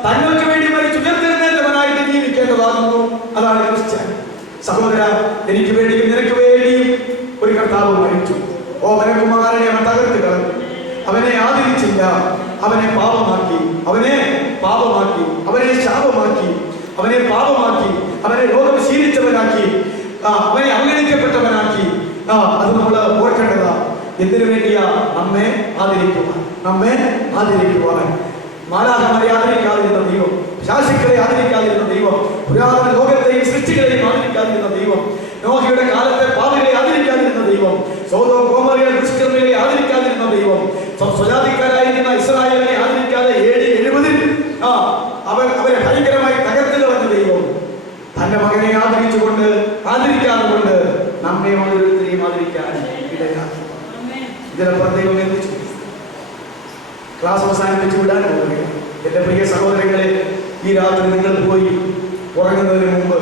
തങ്ങൾക്ക് വേണ്ടി മരിച്ചു ഉയർത്തെഴുന്നേറ്റവനായിട്ട് ജീവിക്കേണ്ടതാകുന്നു. അതാണ് ക്രിസ്ത്യൻ. സഹോദര, എനിക്ക് വേണ്ടിയും നിനക്ക് വേണ്ടിയും ഒരു കർത്താവ് മരിച്ചു. ഓമനകുമാരനെ അവൻ തകർത്ത് കളഞ്ഞു. അവനെ ആദരിച്ചില്ല, അവനെ പാപമാക്കി, അവനെ പാപമാക്കി, അവനെ ശാപമാക്കി, അവനെ പാപമാക്കി, അവനെ രോഗം ശീലിച്ചവനാക്കി, അവനെ അവഗണിക്കപ്പെട്ടവനാക്കി. അത് നമ്മൾ ഓർക്കേണ്ടതാ. എന്തിനു വേണ്ടിയാ? നമ്മെ ആദരിക്കുവാൻ, നമ്മെ ആദരിക്കുവാൻ. മാലാഖമാരെ ആദരിക്കാതിരുന്ന ദൈവം, ശാസികളെ ആദരിക്കാതിരുന്ന ദൈവം, പുരാതന ലോകത്തെയും സൃഷ്ടികളെയും ആദരിക്കാതിരുന്ന ദൈവം, നോഹയുടെ കാലത്തെ പാപികളെ ആദരിക്കാതിരുന്ന ദൈവം, സോദോം ഗോമോറയിലെ ദുഷ്കർമ്മികളെ ആദരിക്കാതിരുന്ന ദൈവം, സ്വജാതിക്കാരായിരുന്ന ഇസ്രായേലിനെ ആദരിക്കാതെ AD 70 അവരെ ഭയങ്കരമായി തകർത്ത് കളഞ്ഞ ദൈവം തന്റെ മകനെ ആദരിച്ചുകൊണ്ട്, ആദരിക്കാതെ കൊണ്ട് നമ്മെ ഓരോരുത്തരെയും ആദരിക്കാൻ ഇടയാക്കി. ഇതിനപ്പുറം ദൈവം എന്ത് ചെയ്തു? ക്ലാസ് അവസാനിപ്പിച്ച് വിടാൻ പോവുകയാണ്. എന്റെ പ്രിയ സഹോദരങ്ങളെ, ഈ രാത്രി നിങ്ങൾ പോയി ഉറങ്ങുന്നതിന് മുമ്പ്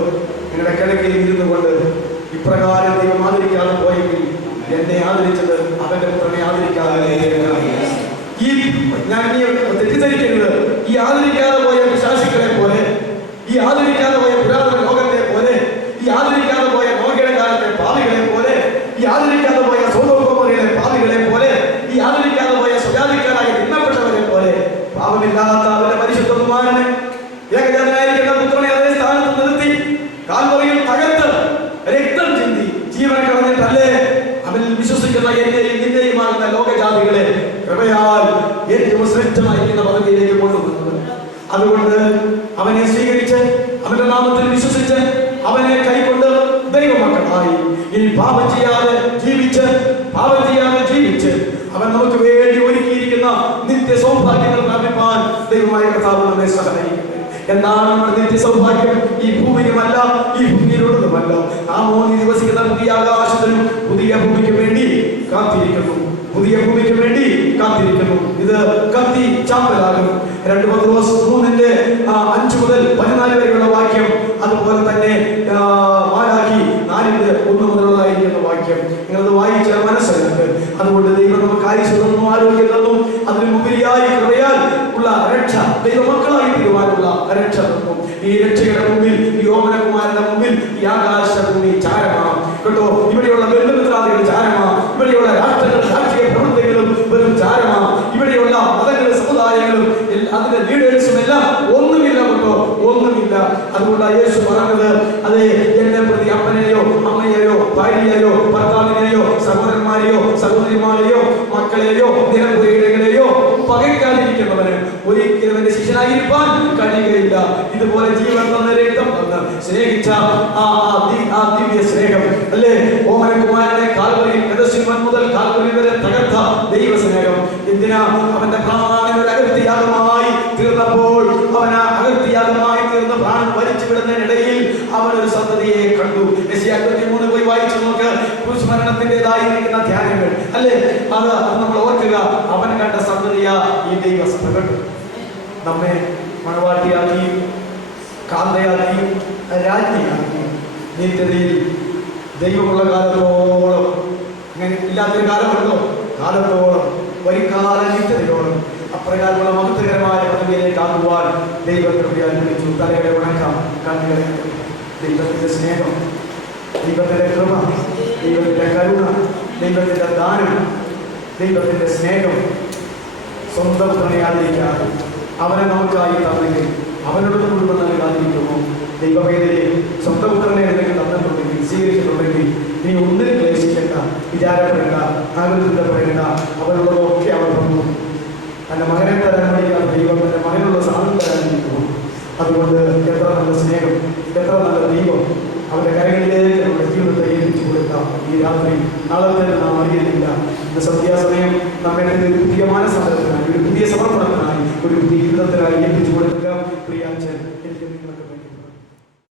നിങ്ങളുടെ കിടക്കയിൽ ഇരുന്നു കൊണ്ട് ഇപ്രകാരം ദൈവം ആദരിക്കാതെ പോയെങ്കിൽ എന്നെ ആദരിച്ചത് അവന്റെ പുത്രനെ ആദരിക്കാതെ. ഈ ഞാൻ തെറ്റിദ്ധരിക്കരുത്. ഈ ആദരിക്കാതെ പോയ വിശ്വാസികളെ പോലെ, ഈ ആദരിക്കാതെ പോയ പുരാതന ലോകത്തെ പോലെ, ഈ ആദരിക്കാതെ പോയ നോഹയുടെ കാലത്തെ പാപികളെ പോലെ, ഈ ആദരിക്കാതെ പോയ സോദോം ഗോമോറയിലെ പാപികളെ പോലെ, ഈ ആദരിക്കാതെ പോയ സ്വജാതിക്കാരായി തിന്നപ്പെട്ടവരെ പോലെ പാപമില്ലാത്ത അവരുടെ പരിശുദ്ധ കുമാരനെ, ഏകജാതനായിരിക്കുന്ന പുത്രനെ അതേ സ്ഥാനത്ത് നിർത്തി കാൽവരിയിൽ തകർത്ത് രക്തം ചിന്തി ജീവൻ കളഞ്ഞിട്ടല്ലേ അവനിൽ വിശ്വസിക്കുന്ന എന്റെയും നിന്റെയുമാകുന്ന ലോകജാതികളെ കൃപയാൽ ഏറ്റവും ശ്രേഷ്ഠമായിരിക്കുന്ന പദവിയിലേക്ക് കൊണ്ടുവന്നത്. അതുകൊണ്ട് അവനെ സ്വീകരിച്ച്, അവന്റെ നാമത്തിൽ വിശ്വസിച്ച്, അവനെ കൈക്കൊണ്ട് ദൈവമക്കളായി ഇനി പാപം ചെയ്യാതെ ജീവിച്ച്, പാപം ചെയ്യാതെ ജീവിച്ച് അവൻ നമുക്ക് വേണ്ടി ഒരുക്കിയിരിക്കുന്ന നിത്യ സൗഭാഗ്യങ്ങൾ പ്രാപിപ്പാൻ ദൈവമായ കർത്താവ് നമ്മെ സഹായിക്കട്ടെ. എന്താണ് നമ്മുടെ നിത്യ സൗഭാഗ്യം? ഈ ഭൂമിയുമല്ല, ഈ ഭൂമിയിലുള്ളതുമല്ല. നാം ഓന്നി നിവസിക്കുന്ന പുതിയ ആകാശത്തിനും പുതിയ ഭൂമിക്ക് വേണ്ടി കാത്തിരിക്കുന്നു. പുതിയ പുതിയ ഭൂമിക്ക് വേണ്ടി കാത്തിരിക്കുന്നു. ഇത് കത്തി ചാമ്പലാകും. 2 പത്രോസ് 3:5 മുതൽ 14 വരെയുള്ള വാക്യം, അതുപോലെ തന്നെ മാലാഖി 4:1 മുതലുള്ളതായിരിക്കുന്ന വാക്യം നിങ്ങളത് വായിച്ച മനസ്സിലാക്കുക. അതുകൊണ്ട് ദൈവം നമുക്ക് ആയുസ്സും ആരോഗ്യം തന്നു. അതിനുപരിയായി കൃപയാൽ ഉള്ള രക്ഷ, ദൈവമക്കളായി തീരുവാനുള്ള രക്ഷ തന്നു. ഈ രക്ഷയുടെ മുമ്പിൽ, ഈ ഓമനകുമാരന്റെ മുമ്പിൽ ഈ ആകാശഭൂമി ചാരമാണ് കേട്ടോ. ഇവിടെയുള്ള ബന്ധുമിത്രാദികൾ ചാരമാണ്. ഇവിടെയുള്ള രാഷ്ട്രങ്ങളും രാഷ്ട്രീയ പ്രവർത്തകരും വെറും ചാരമാണ്. ഇവിടെയുള്ള മതങ്ങളും സമുദായങ്ങളും അതിന്റെ ലീഡേഴ്സും എല്ലാം ഒന്നുമില്ല കേട്ടോ, ഒന്നുമില്ല. അതുകൊണ്ടാണ് യേശു പറഞ്ഞത്, അതെ, എന്നെ പ്രതി അപ്പനെയോ അമ്മയെയോ ഭാര്യയെയോ ഭർത്താവിനെയോ സഹോദരന്മാരെയോ സഹോദരിമാരെയോ മക്കളെയോ ദിനപുരികളെയോ പകയ്ക്കാതിരിക്കുന്നവന് ഒരിക്കലും എന്റെ ശിഷ്യനായിരിക്കാൻ കഴിയുകയില്ല. ഇതുപോലെ ജീവൻ തന്ന രക്തം തന്ന് സ്നേഹിച്ച ആ ദിവ്യ സ്നേഹം, അല്ലേ, ഓമനകുമാരനെ കാൽവരിയിൽ മുതൽ കാൽവരി വരെ തകർത്ത ദൈവ സ്നേഹം, എന്തിനാ? അവന്റെ പ്രാണൻ ഒരു അകൃത്യയാഗമായി തീർന്നപ്പോൾ, അവൻ ആ അകൃത്യയാഗമായി തീർന്ന പ്രാണൻ വലിച്ചു വിടുന്നതിനിടയിൽ അവൻ ഒരു സന്തതിയെ കണ്ടു. യെശയ്യാ 53 പോയി വായിച്ചു നോക്ക്. ക്രൂശുമരണത്തിൻ്റെതായിരിക്കുന്ന ധ്യാനങ്ങൾ, അല്ലേ, അത് നമ്മൾ ഓർക്കുക. അവൻ കണ്ട സന്തതിയാ ഈ ദൈവസഭ കണ്ടു. നമ്മെ മണവാട്ടിയാക്കി, കാന്തയാക്കി, രാജ്ഞിയാക്കി, നിത്യതയിൽ ദൈവമുള്ള കാലത്തോളം, അങ്ങനെ ഇല്ലാത്തൊരു കാലമുണ്ടോ? കാലത്തോളം, വരിക്കാല നിത്യതയോളം അപ്രകാരമുള്ള മഹത്വകരമായ പദവിയിലേക്ക് ആക്കുവാൻ ദൈവകൃപയെ അനുവദിച്ചു. തലയുടെ ഉണക്കാം, കണ്ണുകളെ. ദൈവത്തിന്റെ സ്നേഹം, ദൈവത്തിന്റെ കൃപ, ദൈവത്തിന്റെ കരുണ, ദൈവത്തിന്റെ ദാനം, ദൈവത്തിന്റെ സ്നേഹം സ്വന്തം തുണയാതിരിക്കാതെ അവനെ നമുക്കായി തന്നെങ്കിൽ അവനോട് മുഴുവൻ നൽകാതിരിക്കുമോ? ദൈവവേദനയെ സ്വന്തം പുത്രനെ എന്തെങ്കിലും തന്നിട്ടുണ്ടെങ്കിൽ, സ്വീകരിച്ചിട്ടുണ്ടെങ്കിൽ, നീ ഒന്നിനും ക്ലേശിക്കേണ്ട, വിചാരപ്പെടേണ്ട, ആകുലപ്പെടേണ്ട. അവനുള്ളതൊക്കെ അവർ തന്നു. തന്റെ മകനെ തരാൻ വേണ്ടിയാണ് ദൈവം തന്റെ മകനുള്ള സാധനം തരാനിരിക്കുന്നു. അതുകൊണ്ട് എത്ര നല്ല സ്നേഹം, എത്ര നല്ല ദൈവം അവരുടെ കരങ്ങളിലേക്ക് നമ്മുടെ ജീവിതത്തെ ഏൽപ്പിച്ചു കൊടുക്കാം. ഈ രാത്രി നാളത്തെ നാം അറിയുന്നില്ല. ഇന്ന് സന്ധ്യാസമയം നമ്മെ ഒരു പുതിയ മാനസാന്തരത്തിനായി, ഒരു പുതിയ സമർപ്പണത്തിനായി, ഒരു പുതിയ ജീവിതത്തിനായി ഏൽപ്പിച്ചു കൊടുക്കുക. പ്രിയാച്ചൻ